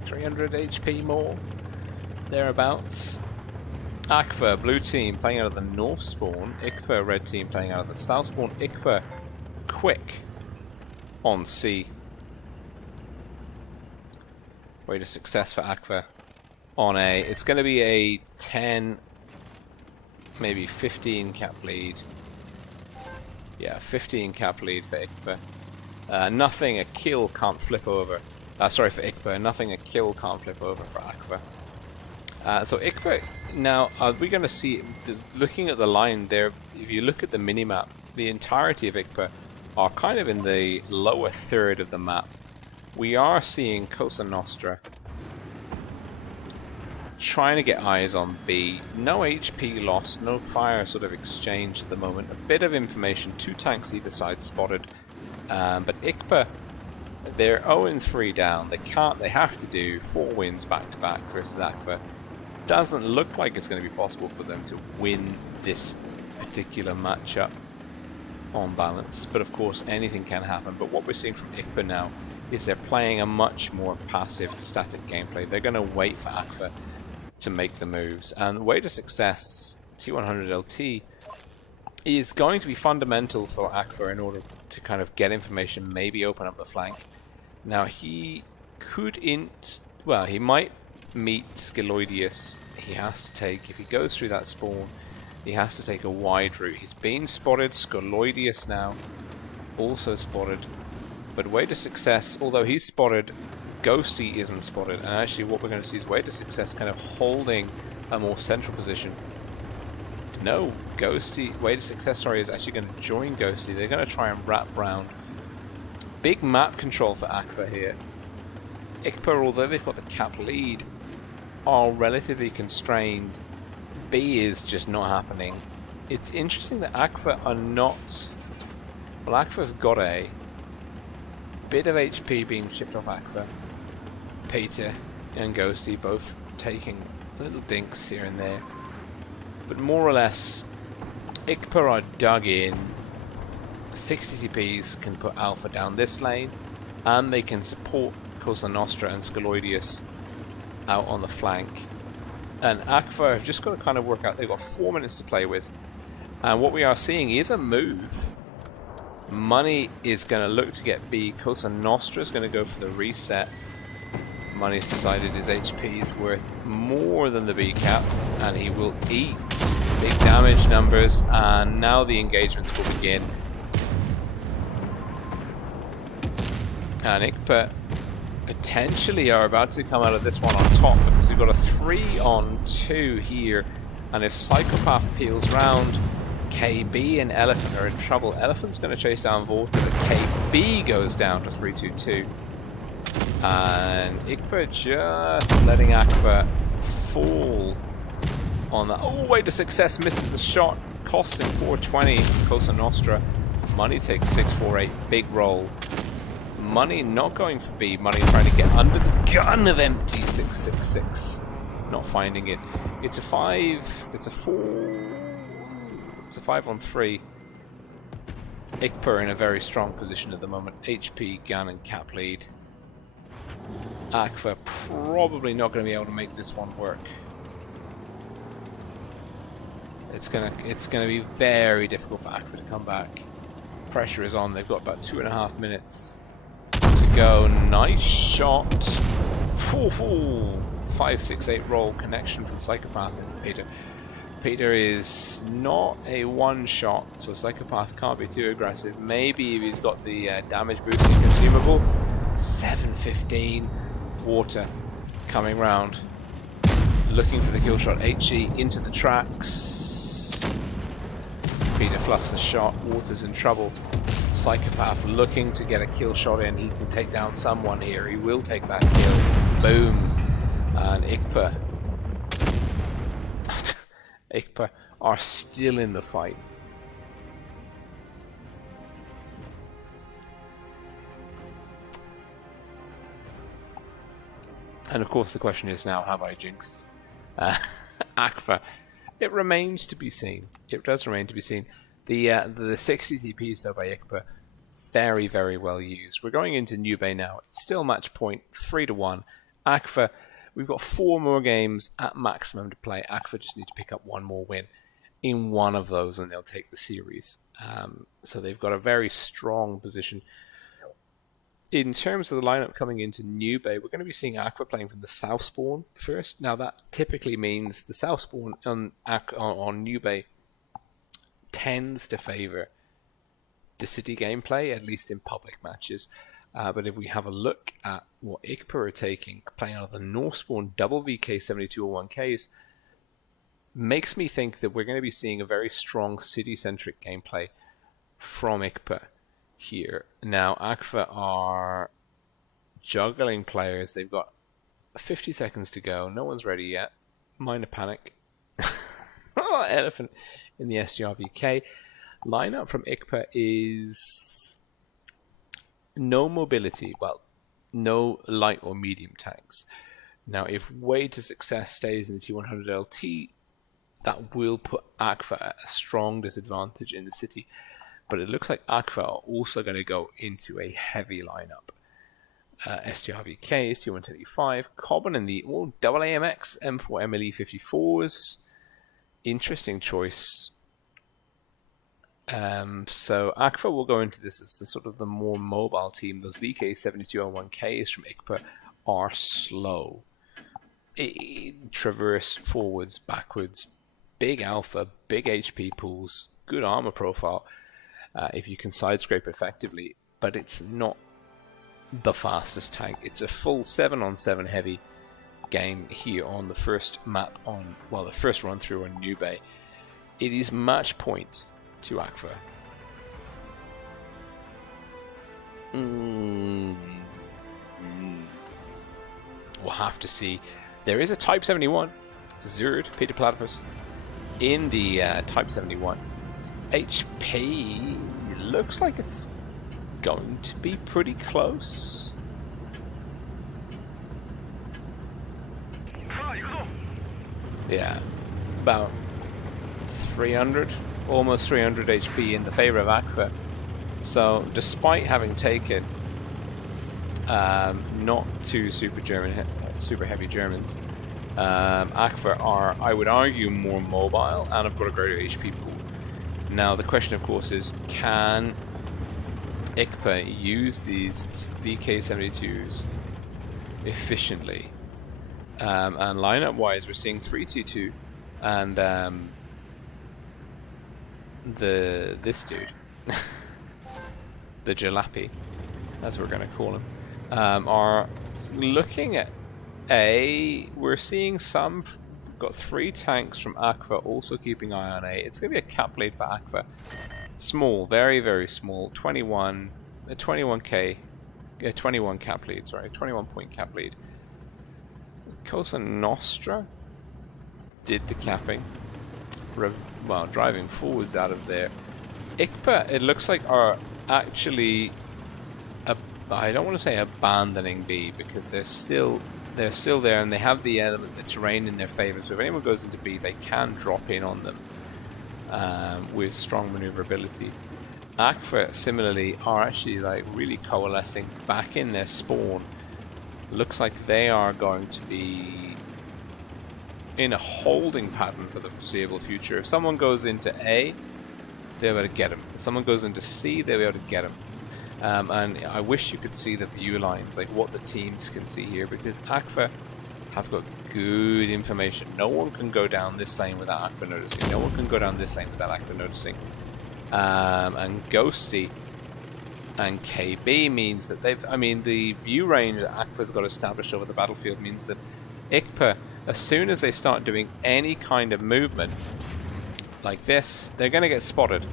300 HP more, thereabouts. Aqua, blue team, playing out of the north spawn. IQBA, red team, playing out of the south spawn. IQBA, quick on C. Way to success for Aqua on A. It's going to be a 10, maybe 15 cap lead Yeah, 15 cap lead for IQBA. Nothing a kill can't flip over. Sorry, for IQBA. Nothing a kill can't flip over for Aqua. So IQBA, now, are we going to see, looking at the line there, if you look at the minimap, the entirety of IQBA are kind of in the lower third of the map. We are seeing Cosa Nostra trying to get eyes on B. No HP lost, no fire sort of exchange at the moment. A bit of information, 2 tanks either side spotted. But IQBA, they're 0-3 down. They have to do 4 wins back to back versus Aqua. Doesn't look like it's going to be possible for them to win this particular matchup on balance, but of course anything can happen. But what we're seeing from IQBA now is they're playing a much more passive, static gameplay. They're going to wait for Aqua to make the moves, and the way to success T100 LT is going to be fundamental for Aqua in order to kind of get information, maybe open up the flank. Now he could he might meet Skeloideus. He has to take, if he goes through that spawn, he has to take a wide route. He's been spotted. Skeloideus now also spotted. But way to success, although he's spotted, Ghosty isn't spotted. And actually what we're going to see is way to success kind of holding a more central position. No, Ghosty, way to success, sorry, is actually going to join Ghosty. They're going to try and wrap round. Big map control for Aqua here. IQBA, although they've got the cap lead, are relatively constrained. B is just not happening. It's interesting that Aqua are not... Well, Aqua have got a bit of HP being chipped off Aqua. Peter and Ghosty both taking little dinks here and there. But more or less, IQBA are dug in. 60 TPs can put Alpha down this lane, and they can support Cosa Nostra and Skeloideus out on the flank. And Aqua have just got to kind of work out, they've got 4 minutes to play with. And what we are seeing is a move. Money is going to look to get B. Cosa Nostra is going to go for the reset. Money's decided his HP is worth more than the B cap, and he will eat big damage numbers, and now the engagements will begin. And IQBA potentially are about to come out of this one on top, because we've got a 3-on-2 here, and if Psychopath peels round, KB and Elephant are in trouble. Elephant's going to chase down WoT, but KB goes down to 3-2-2. And IQBA just letting Aqua fall on that. Oh, way to success, misses the shot, costing 420 from Cosa Nostra. Money takes 648, big roll. Money not going for B. Money trying to get under the gun of empty 666. Not finding it. It's a 5. It's a 4. It's a 5-on-3. IQBA in a very strong position at the moment. HP, gun, and cap lead. Aqua probably not going to be able to make this one work. It's gonna be very difficult for Aqua to come back. Pressure is on. They've got about 2.5 minutes to go. Nice shot. 5-6-8 roll connection from Psychopath into Peter. Peter is not a one-shot, so Psychopath can't be too aggressive. Maybe if he's got the damage boosting consumable. 7:15. Water coming round, looking for the kill shot. HE into the tracks. Peter fluffs the shot. Water's in trouble. Psychopath looking to get a kill shot in. He can take down someone here. He will take that kill. Boom. And IQBA are still in the fight. And of course the question is now, have I jinxed Aqua? It remains to be seen. It does remain to be seen. The 60 TPs though by IQBA, very, very well used. We're going into New Bay now. It's still match point, 3-1. Aqua, we've got 4 more games at maximum to play. Aqua just need to pick up 1 more win in one of those and they'll take the series. So they've got a very strong position. In terms of the lineup coming into New Bay, we're going to be seeing Aqua playing from the south spawn first. Now that typically means the south spawn on New Bay tends to favour the city gameplay, at least in public matches. But if we have a look at what IQBA are taking, playing out of the Northspawn double VK7201Ks, makes me think that we're going to be seeing a very strong city-centric gameplay from IQBA here. Now, Aqua are juggling players. They've got 50 seconds to go. No one's ready yet. Minor panic. Elephant in the SGRVK. Lineup from IQBA is no mobility. Well, no light or medium tanks. Now, if Way to Success stays in the T100 LT, that will put Aqua at a strong disadvantage in the city. But it looks like Aqua are also going to go into a heavy lineup. SGRVKs, T125, Common in the double AMX, M4 MLE 54s. Interesting choice. So Aqua will go into this as the sort of the more mobile team. Those VK7201Ks from IQBA are slow. Traverse forwards, backwards, big alpha, big HP pools, good armor profile if you can side scrape effectively, but it's not the fastest tank. It's a full 7-on-7 heavy game here on the first map on, well, the first run through on New Bay. It is match point to Aqua. We'll have to see. There is a Type 71, Zerd, Peter Platypus, in the Type 71. HP looks like it's going to be pretty close. Yeah, about 300, almost 300 HP in the favor of Aqua. So, despite having taken not two super heavy Germans, Aqua are, I would argue, more mobile and have got a greater HP pool. Now, the question, of course, is can IQBA use these VK72s efficiently? And lineup-wise, we're seeing 3-2-2, and this dude, the Jalopy, as we're going to call him, are looking at A. We're seeing some. We've got 3 tanks from Aqua also keeping eye on A. It's going to be a cap lead for Aqua. Small, very, very small. 21 cap lead, sorry, 21 point cap lead. Cosa Nostra did the capping, well, driving forwards out of there. IQBA, it looks like, are actually, I don't want to say abandoning B, because they're still there, and they have the element, the terrain in their favor. So if anyone goes into B, they can drop in on them with strong maneuverability. Aqua, similarly, are actually like really coalescing back in their spawn. Looks like they are going to be in a holding pattern for the foreseeable future. If someone goes into A, they'll be able to get him. If someone goes into C, they'll be able to get him. And I wish you could see the view lines, like what the teams can see here, because Aqua have got good information. No one can go down this lane without Aqua noticing. No one can go down this lane without Aqua noticing. And Ghosty and KB means that the view range that Aqua's got established over the battlefield means that IQBA, as soon as they start doing any kind of movement like this, they're going to get spotted.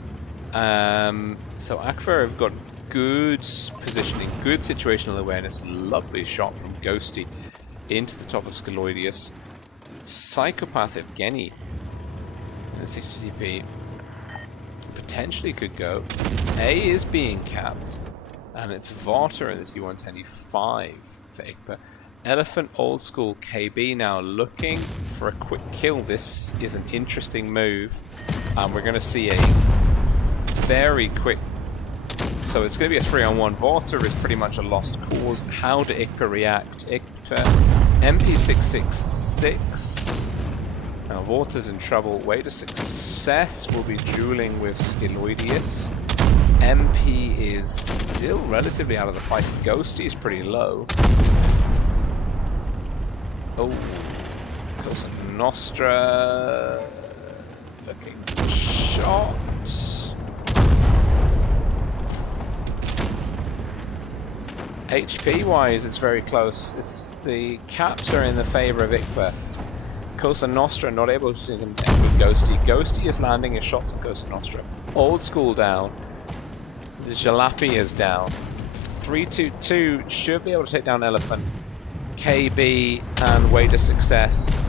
So Aqua have got good positioning, good situational awareness. Lovely shot from Ghosty into the top of Scaloidius. Psychopath Evgeny and 60TP potentially could go. A is being capped, and it's Varter in this U125 for IQBA. Elephant Old School KB now looking for a quick kill. This is an interesting move, and we're going to see a very quick. So it's going to be a 3-on-1. Varter is pretty much a lost cause. How do IQBA react? IQBA MP666. Now Varter's in trouble. Way to Success will be dueling with Scaloidius. MP is still relatively out of the fight. Ghosty is pretty low. Oh, Cosa Nostra looking for shots. HP wise, it's very close. It's the caps are in the favor of IQBA. Cosa Nostra not able to contend with Ghosty. Ghosty is landing his shots at Cosa Nostra. Old School down. The Jalopy is down. 322 should be able to take down Elephant. KB and Way to Success.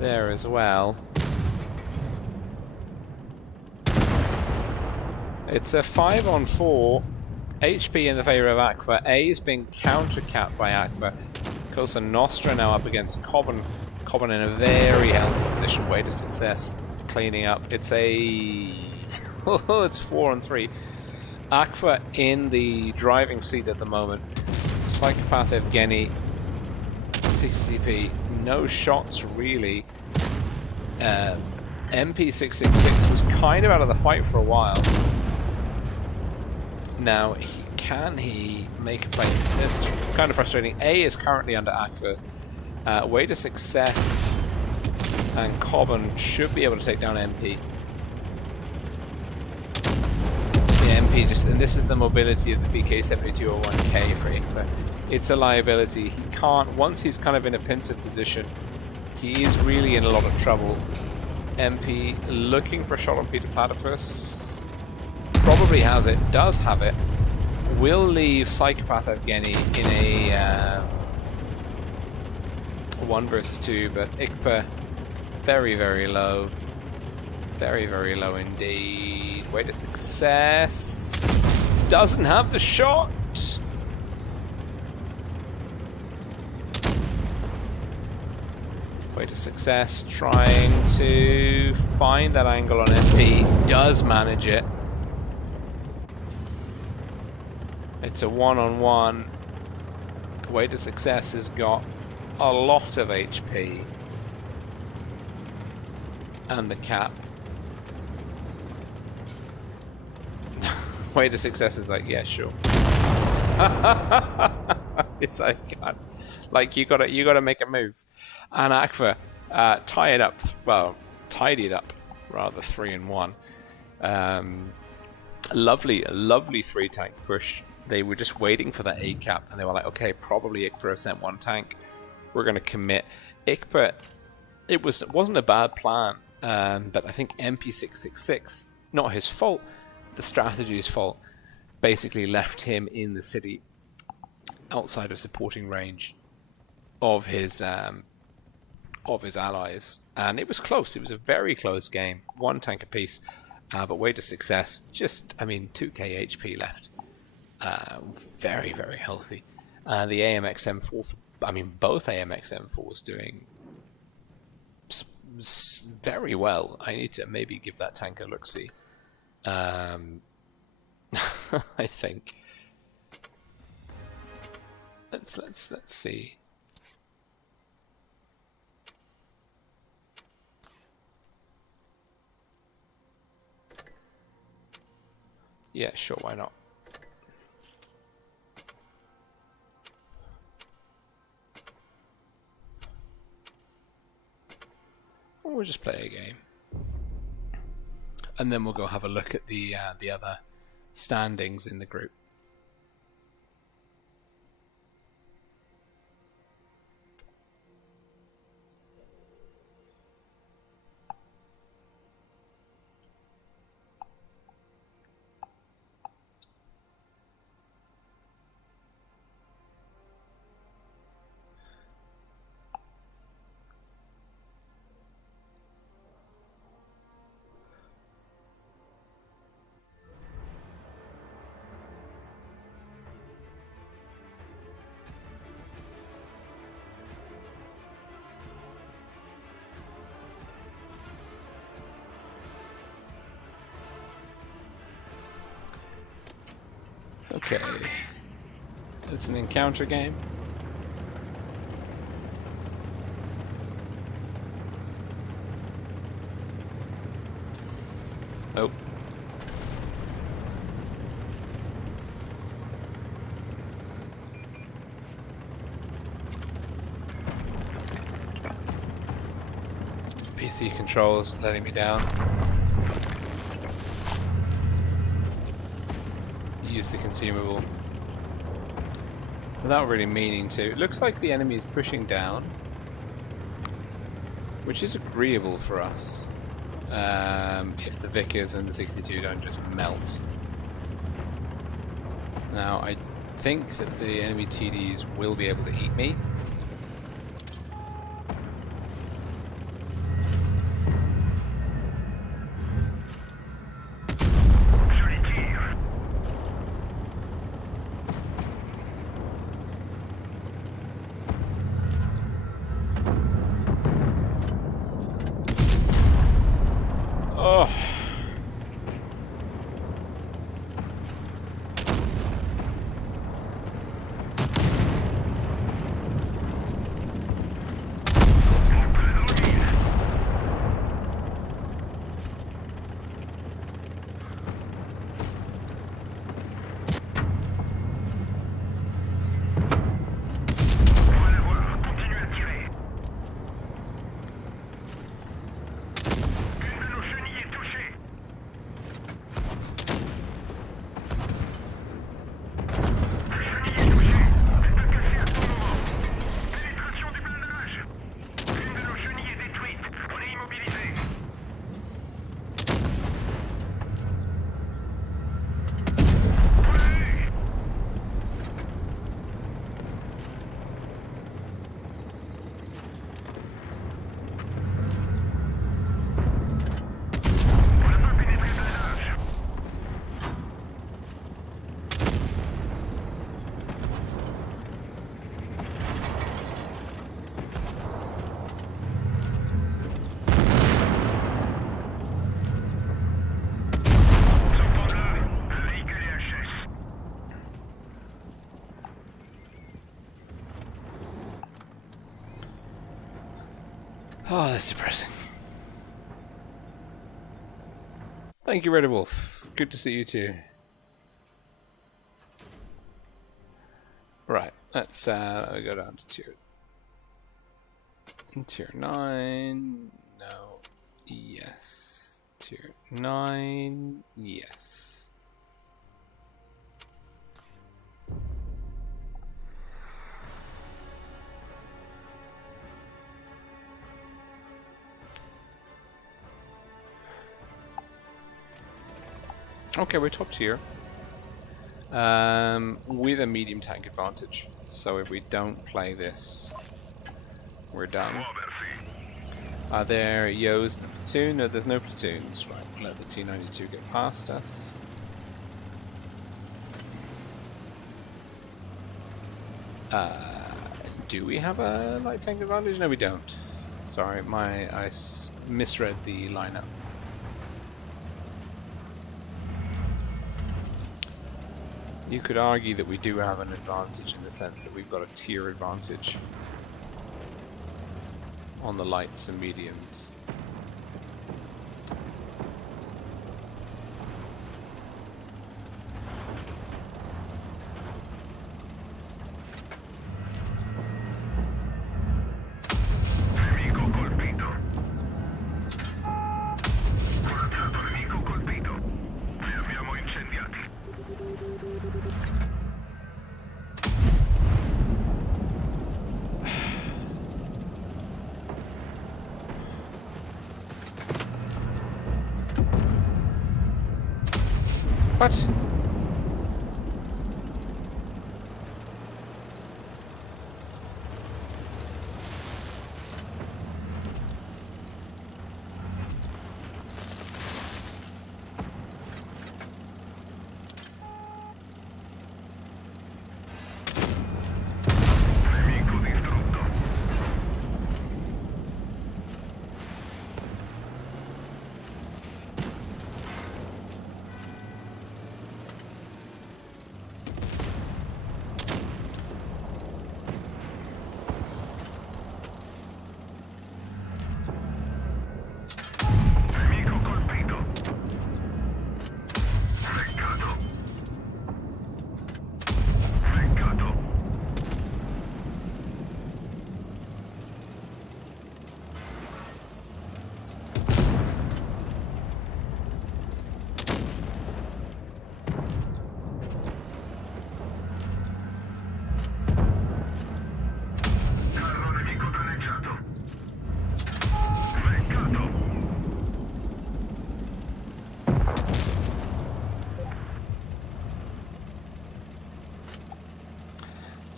There as well. It's a 5-on-4. HP in the favor of Aqua. A is being counter-capped by Aqua. Cosa Nostra now up against Cobban. Cobban in a very healthy position. Way to Success. Cleaning up. It's a... it's 4-on-3. Aqua in the driving seat at the moment. Psychopath Evgeny. 60p. No shots really. MP666 was kind of out of the fight for a while. Now, can he make a play? It's kind of frustrating. A is currently under Aqua. Way to Success and Cobban should be able to take down MP. The MP just, and this is the mobility of the PK7201K for IQBA. It's a liability. He can't, once he's kind of in a pensive position, he is really in a lot of trouble. MP looking for a shot on Peter Platypus. Probably has it, does have it. Will leave Psychopath Evgeny in a 1 versus 2, but IQBA very, very low. Very, very low indeed. Way to Success. Doesn't have the shot. Way to Success, trying to find that angle on MP. Does manage it. It's a 1-on-1. Way to Success has got a lot of HP. And the cap. Way to Success is like, yeah, sure. It's like you gotta make a move. And Aqua tie it up, well, tidy it up rather, 3-1. Lovely 3-tank push. They were just waiting for that A cap, and they were like, okay, probably IQBA have sent 1 tank. We're gonna commit. IQBA, it wasn't a bad plan, but I think MP666, not his fault, the strategy's fault, basically left him in the city outside of supporting range of his allies, and it was close. It was a very close game. 1 tank apiece, but Way to Success. Just, I mean, 2k HP left. Very, very healthy. The AMX M4. I mean, both AMX M4s doing very well. I need to maybe give that tank a look-see. I think. Let's see. Yeah, sure, why not? We'll just play a game. And then we'll go have a look at the other standings in the group. Okay, it's an encounter game. Oh. The controls letting me down. Use the consumable without really meaning to. It looks like the enemy is pushing down, which is agreeable for us. If the Vickers and the 62 don't just melt. Now I think that the enemy TDs will be able to eat me. Oh. Oh, that's depressing. Thank you, Red Wolf. Good to see you too. Right, let's go down to tier 9. No. Yes. Tier 9. Yes. Okay, we're top tier. With a medium tank advantage. So if we don't play this, we're done. Are there Yos in the platoon? No, there's no platoons. Right, let the T-92 get past us. Do we have a light tank advantage? No, we don't. Sorry, I misread the lineup. You could argue that we do have an advantage in the sense that we've got a tier advantage on the lights and mediums. What?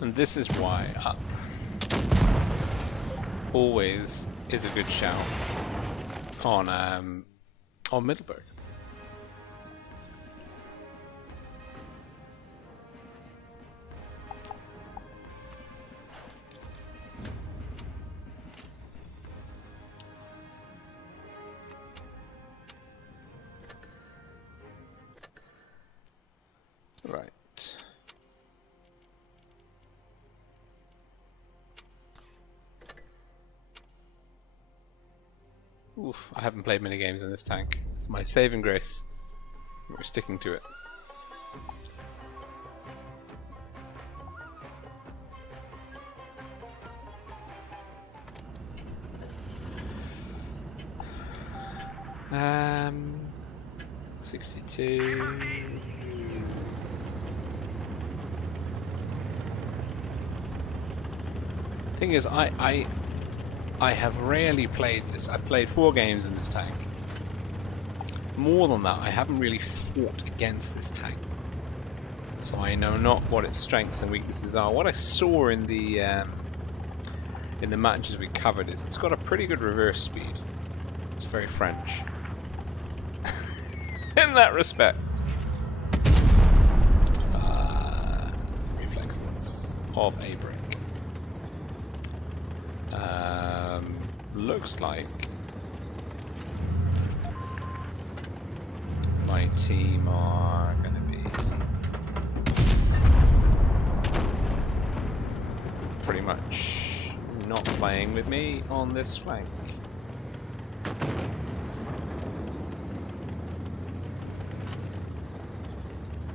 And this is why up always is a good shout on Middleburg. Right. Oof, I haven't played many games in this tank. It's my saving grace. We're sticking to it. Um, 62. Thing is, I have rarely played this. I've played 4 games in this tank. More than that, I haven't really fought against this tank. So I know not what its strengths and weaknesses are. What I saw in the matches we covered is it's got a pretty good reverse speed. It's very French. In that respect. Reflexes of a brick. Looks like my team are going to be pretty much not playing with me on this flank.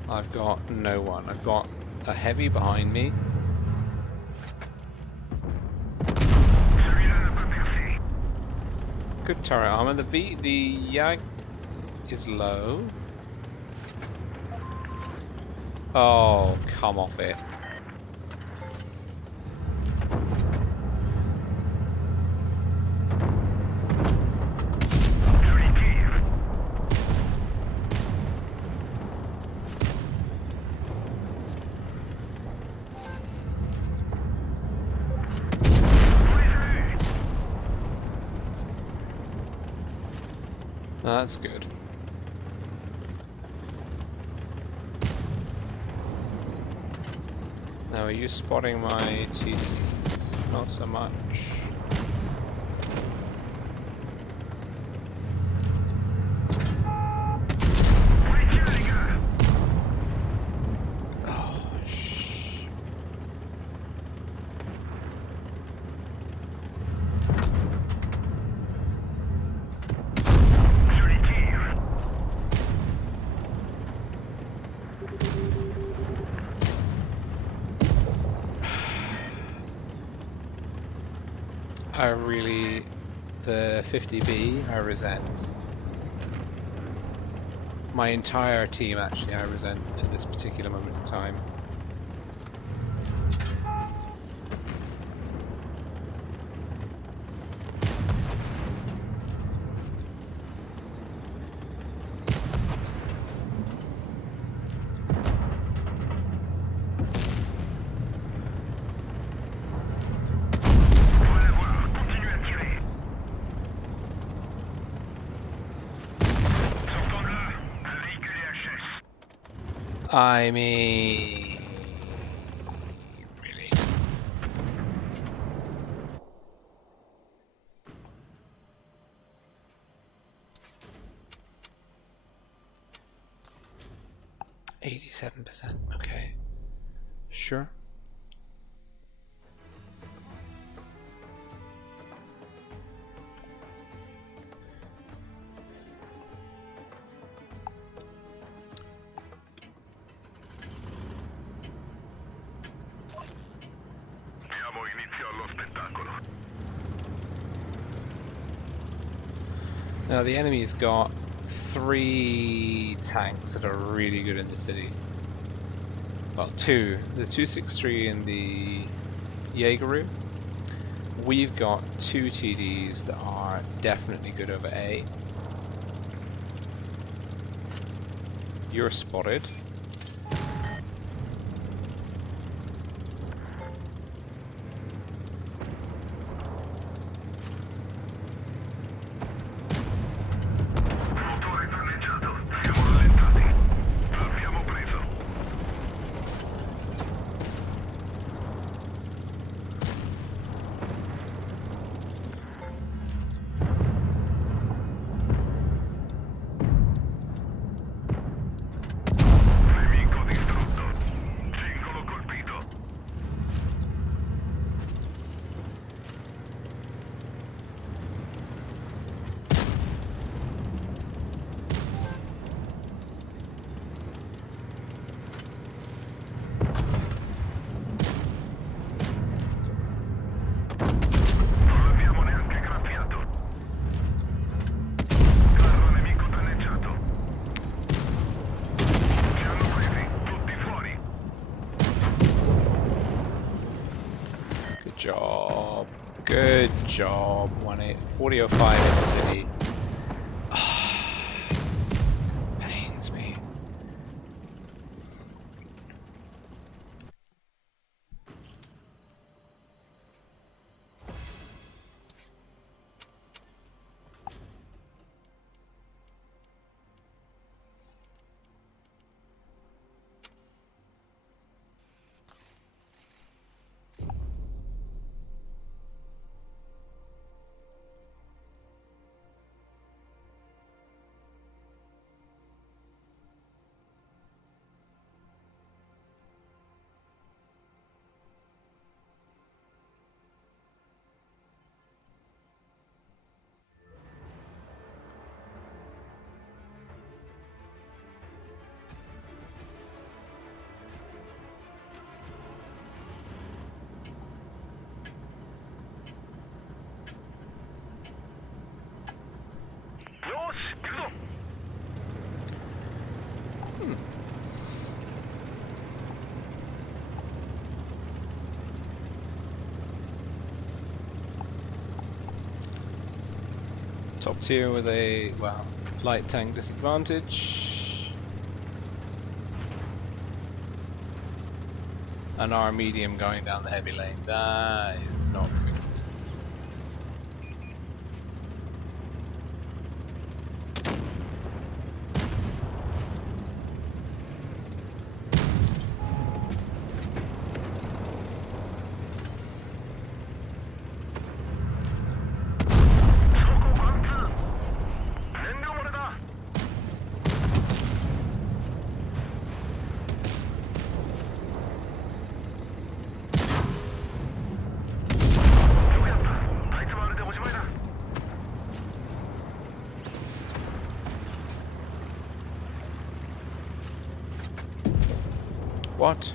I've got no one. I've got a heavy behind me. Good turret armor. The Yag is low. Oh, come off it. That's good. Now, are you spotting my TDs? Not so much. Oh, shh. I really, the 50B, I resent. My entire team, actually, I resent at this particular moment in time. I mean, really? %. Okay. Sure. Now the enemy's got 3 tanks that are really good in the city. Well, 2. The 263 and the Jaegeru. We've got 2 TDs that are definitely good over A. You're spotted. Good job. 4005 in the city. Pains me. Top tier with a, well, light tank disadvantage. And our medium going down the heavy lane. That is not good. What?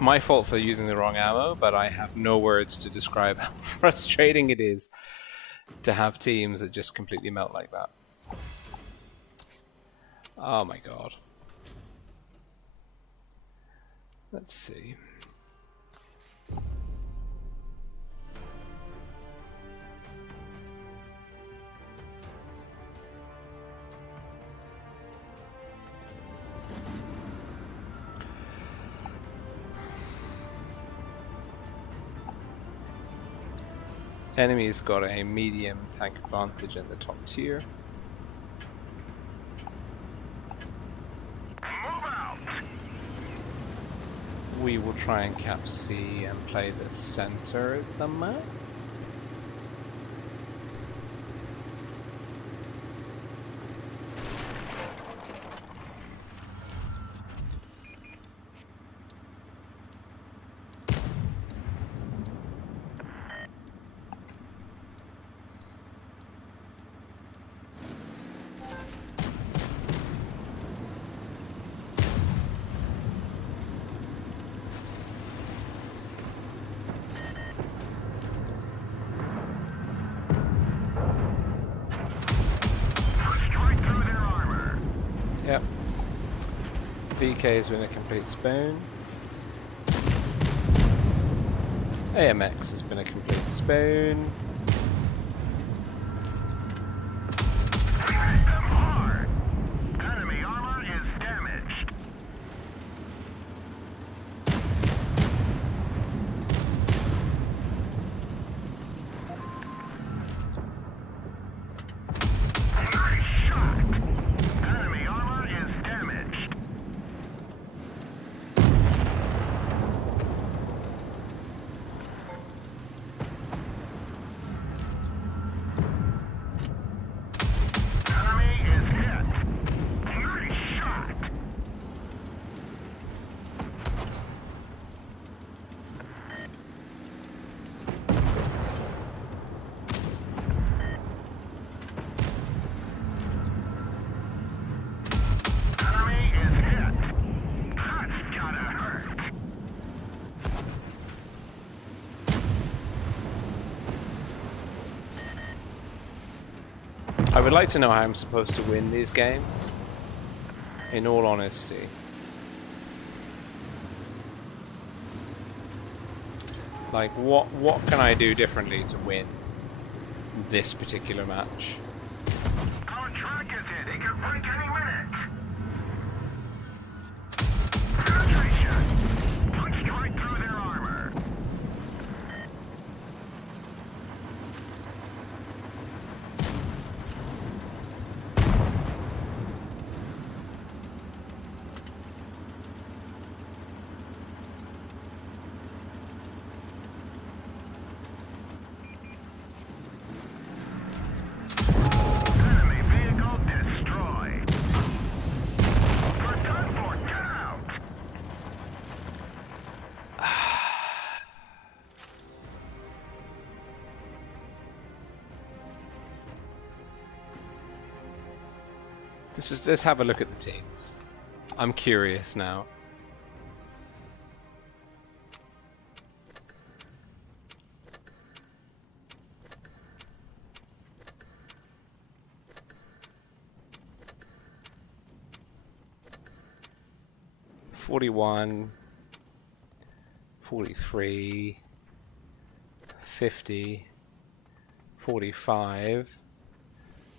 My fault for using the wrong ammo, but I have no words to describe how frustrating it is to have teams that just completely melt like that. Oh my god. Let's see. Enemy's got a medium tank advantage in the top tier. We will try and cap C and play the center of the map. Yep. VK has been a complete spoon. AMX has been a complete spoon. Hit them hard. Enemy armor is damaged. I would like to know how I'm supposed to win these games, in all honesty. Like, what can I do differently to win this particular match? Our track is hit. It can break any minute. Penetration. Punched right through their armor. Enemy vehicle destroyed. We're done for. Get out. Let's have a look at the teams. I'm curious now. $41, 43, 50, 45,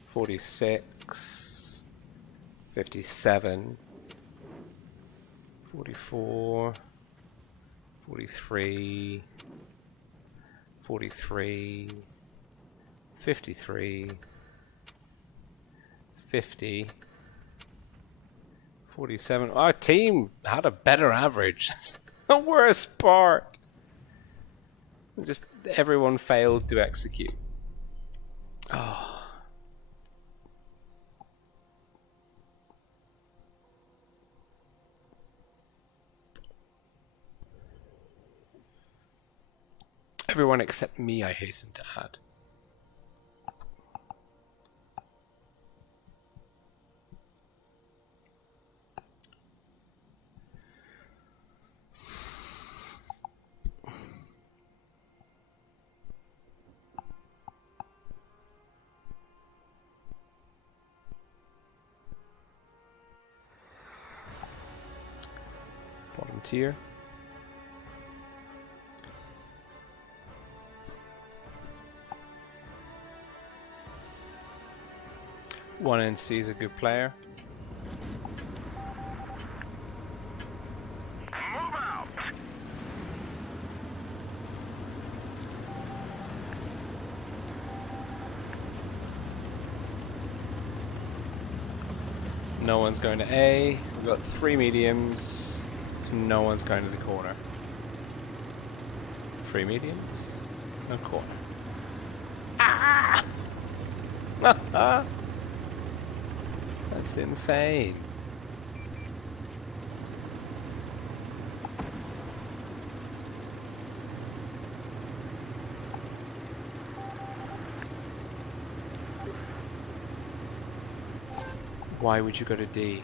46, 57, 44, 43, 43, 53, 50, 47. Our team had a better average. That's the worst part. Just everyone failed to execute. Oh. Everyone except me, I hasten to add. Bottom tier. One NC is a good player. Move out. No one's going to A. We've got 3 mediums. No one's going to the corner. 3 mediums. No corner. Ah! That's insane. Why would you go to D?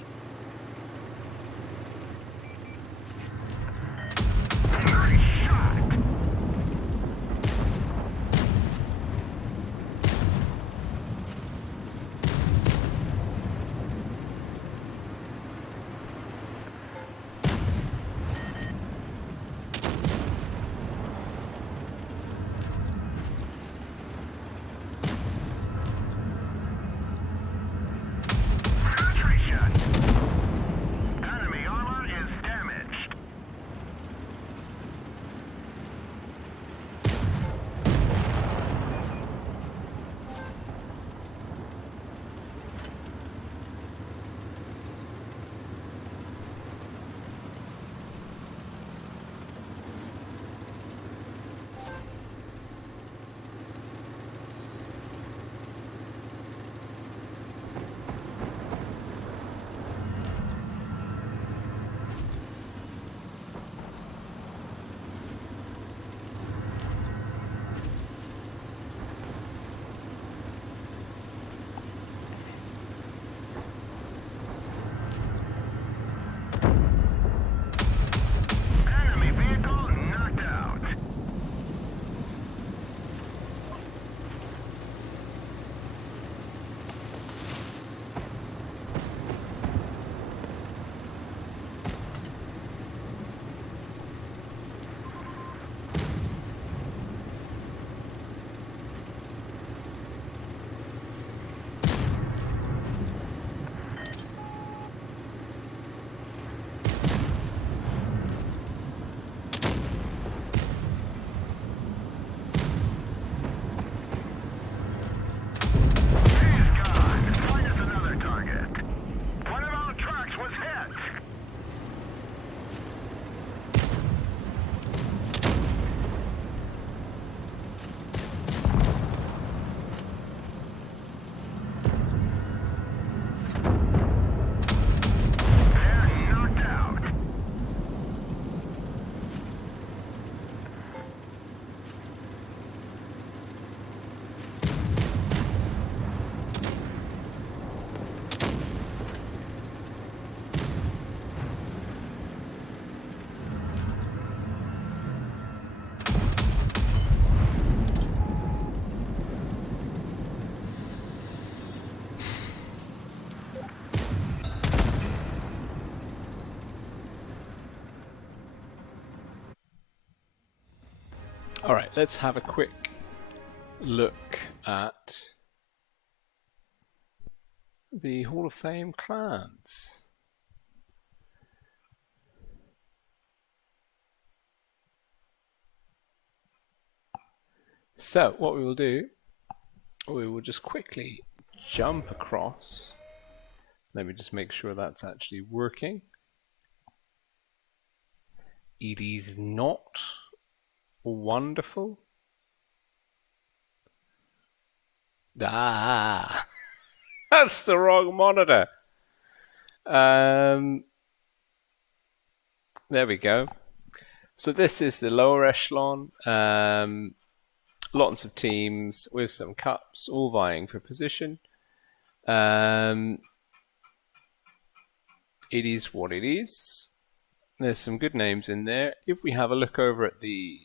Alright, let's have a quick look at the Hall of Fame clans. So, what we will do, we will just quickly jump across. Let me just make sure that's actually working. It is not wonderful. Ah, that's the wrong monitor. There we go. So this is the lower echelon. Lots of teams with some cups, all vying for position. It is what it is. There's some good names in there. If we have a look over at the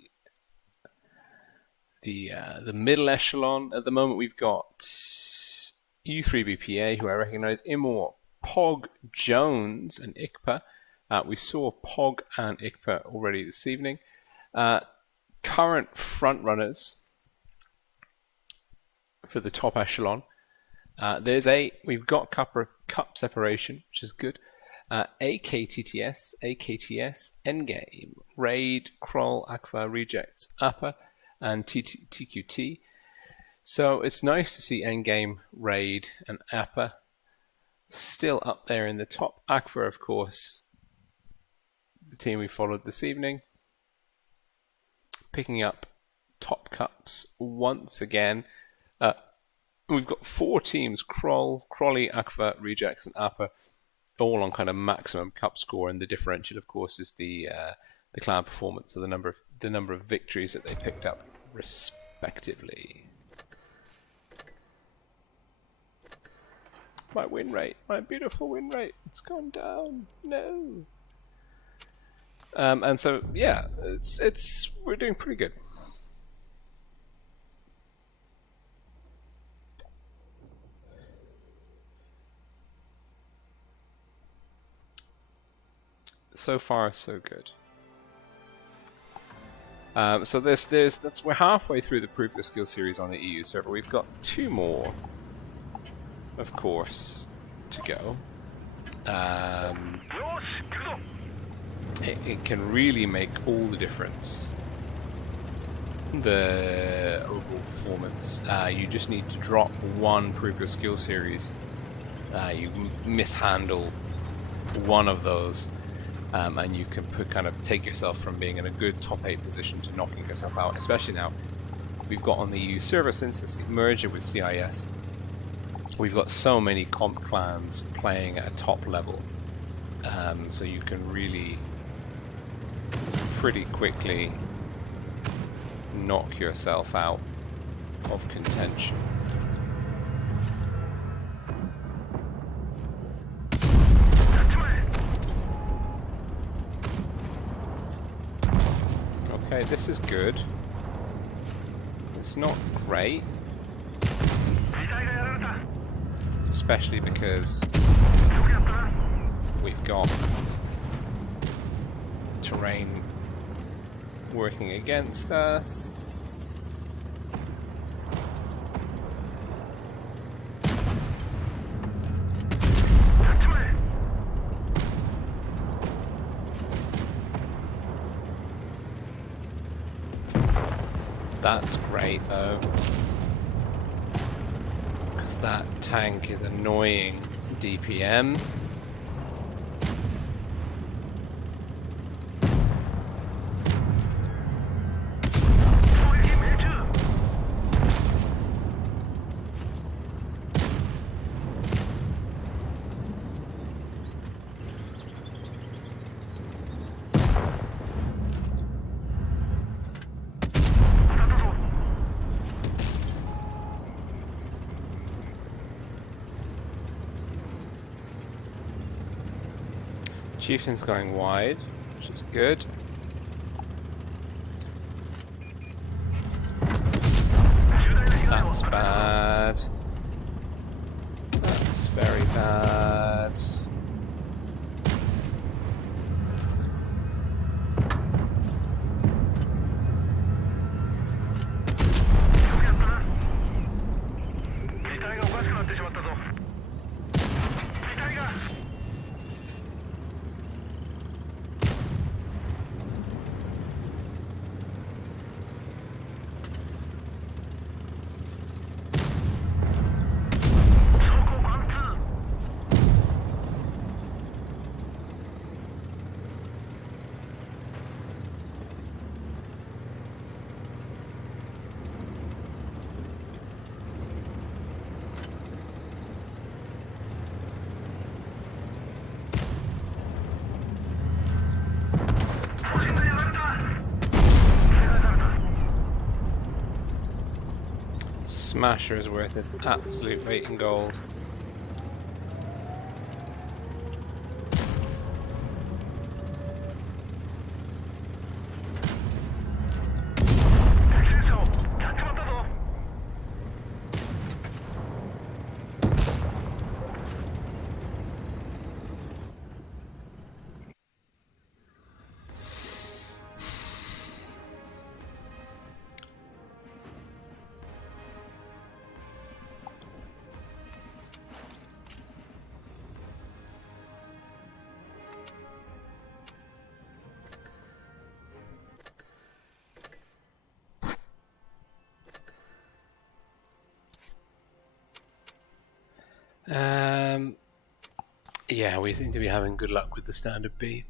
middle echelon, at the moment we've got U3BPA, who I recognise, Imor, Pog, Jones, and IQBA. We saw Pog and IQBA already this evening. Current front runners for the top echelon. We've got cup separation, which is good. AKTTS, Endgame, Raid, Kroll, Aqua, Rejects, Upper, and TQT. So it's nice to see Endgame, Raid, and Upper still up there in the top. Aqua, of course, the team we followed this evening, picking up top cups once again. We've got 4 teams: Kroll, Crolly, Aqua, Rejects, and Upper, all on kind of maximum cup score, and the differential, of course, is the clan performance, so the number of victories that they picked up, respectively. My win rate, my beautiful win rate, it's gone down. No. And so yeah, we're doing pretty good. So far, so good. So we're halfway through the Proof of Skill series on the EU server. We've got 2 more, of course, to go. It can really make all the difference, the overall performance. You just need to drop 1 Proof of Skill series. You mishandle one of those. And you can kind of take yourself from being in a good top 8 position to knocking yourself out, especially now we've got on the EU server, since this merger with CIS, we've got so many comp clans playing at a top level, so you can really pretty quickly knock yourself out of contention. Okay, this is good. It's not great, especially because we've got terrain working against us. That's great though, because that tank is annoying DPM. Chieftain's going wide, which is good. That's bad. That's very bad. Masher is worth its absolute weight in gold. Yeah, we seem to be having good luck with the standard B.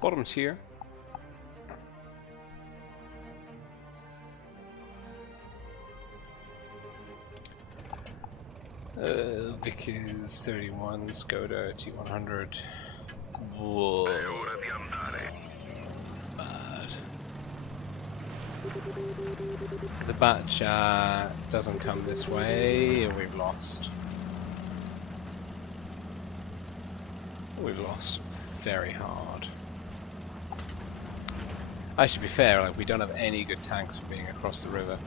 Bottom's here. Vic is 31, Skoda T100. Whoa. That's bad. The batch doesn't come this way, and we've lost. We've lost very hard. I should be fair, like, we don't have any good tanks for being across the river.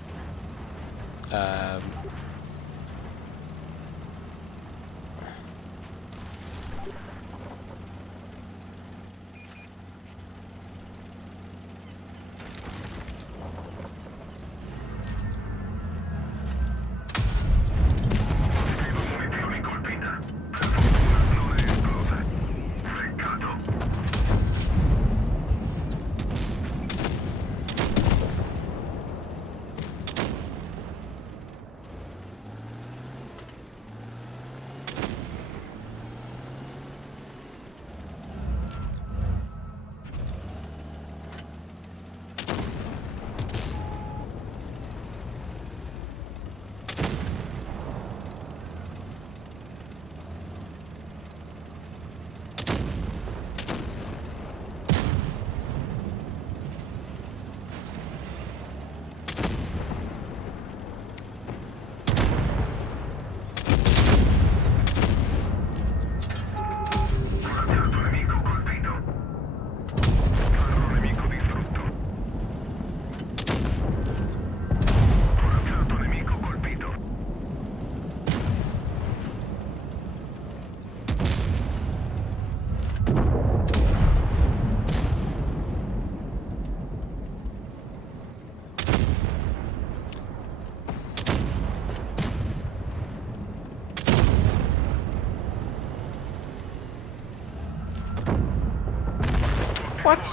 What?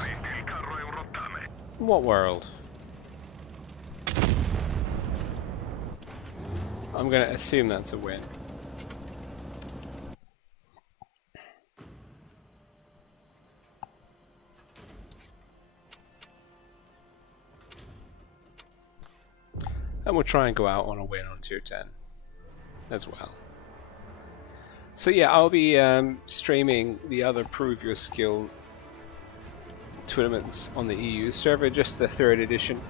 What world? I'm gonna assume that's a win. And we'll try and go out on a win on tier 10 as well. So yeah, I'll be streaming the other Prove Your Skill tournaments on the EU server, just the 3rd edition.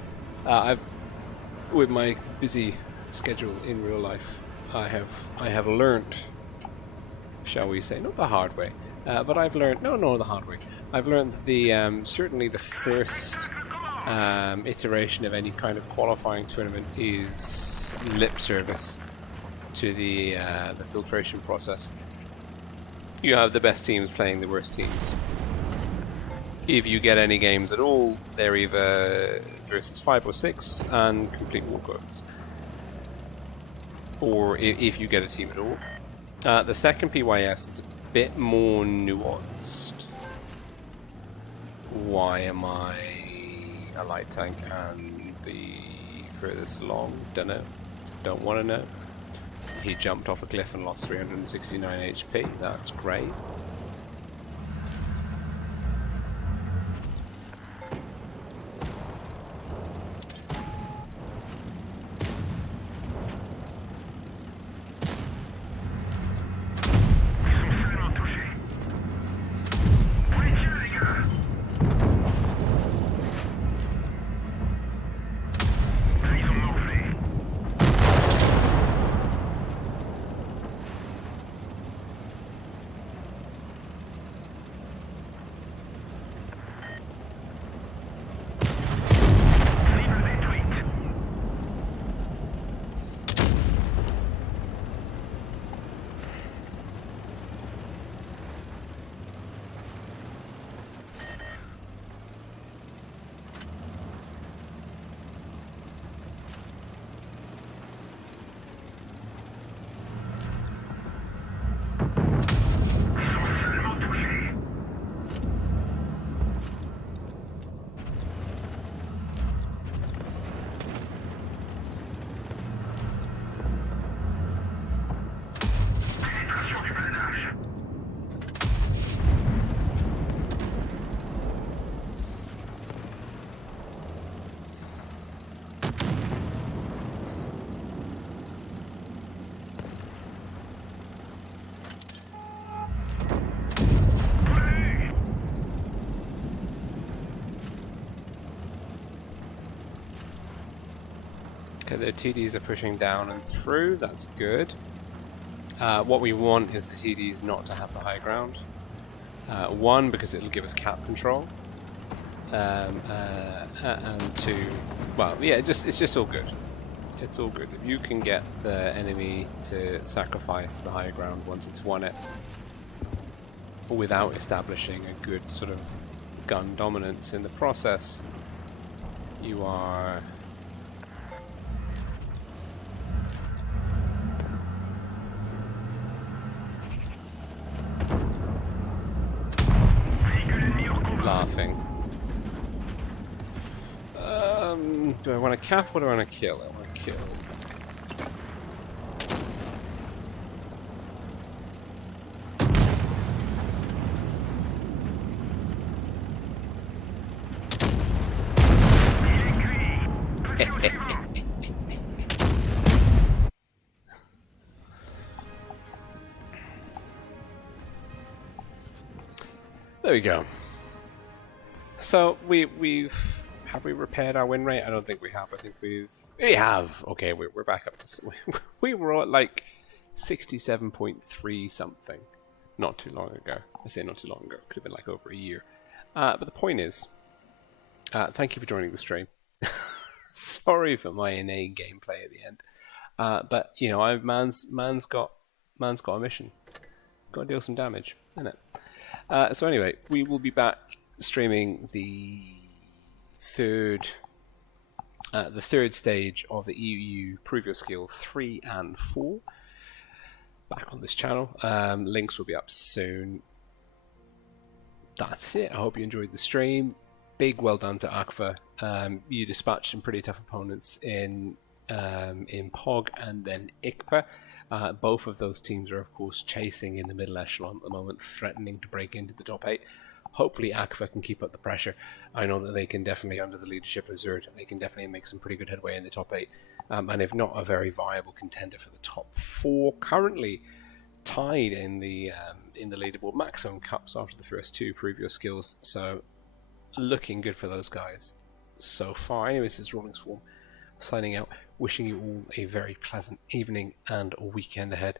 With my busy schedule in real life, I have learned, shall we say, not the hard way, but I've learned the hard way. I've learned the certainly the first iteration of any kind of qualifying tournament is lip service to the filtration process. You have the best teams playing the worst teams. If you get any games at all, they're either versus 5 or 6 and complete walkovers. Or if you get a team at all. The second PYS is a bit more nuanced. Why am I a light tank and the furthest along? Don't know. Don't want to know. He jumped off a cliff and lost 369 HP. That's great. Okay, the TDs are pushing down and through. That's good. What we want is the TDs not to have the high ground. One, because it'll give us cap control. And two, well, yeah, it's just all good. It's all good. If you can get the enemy to sacrifice the high ground once it's won it, without establishing a good sort of gun dominance in the process, you are... laughing. Do I want to cap or do I want to kill? I want to kill. There we go. So have we repaired our win rate? I don't think we have. I think we have. Okay, we're back up to we were at like 67.3 something not too long ago. I say not too long ago. It could have been like over a year. But the point is, thank you for joining the stream. Sorry for my inane gameplay at the end. But you know, man's got a mission. Got to deal some damage, innit? So anyway, we will be back streaming the third stage of the EU Prove Your Skill 3 and 4 back on this channel. Links will be up soon. That's it. I hope you enjoyed the stream. Big well done to Aqua. You dispatched some pretty tough opponents in POG and then IQBA. Both of those teams are, of course, chasing in the middle echelon at the moment, threatening to break into the top 8. Hopefully Aqua can keep up the pressure. I know that they can definitely, under the leadership of Zerd, they can definitely make some pretty good headway in the top 8. And if not, a very viable contender for the top 4. Currently tied in the leaderboard maximum cups after the first 2 Prove Your Skills. So looking good for those guys so far. Anyways, this is Rolling Swarm signing out. Wishing you all a very pleasant evening and a weekend ahead.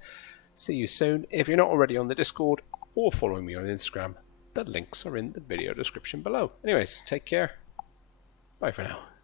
See you soon. If you're not already on the Discord or following me on Instagram, the links are in the video description below. Anyways, take care. Bye for now.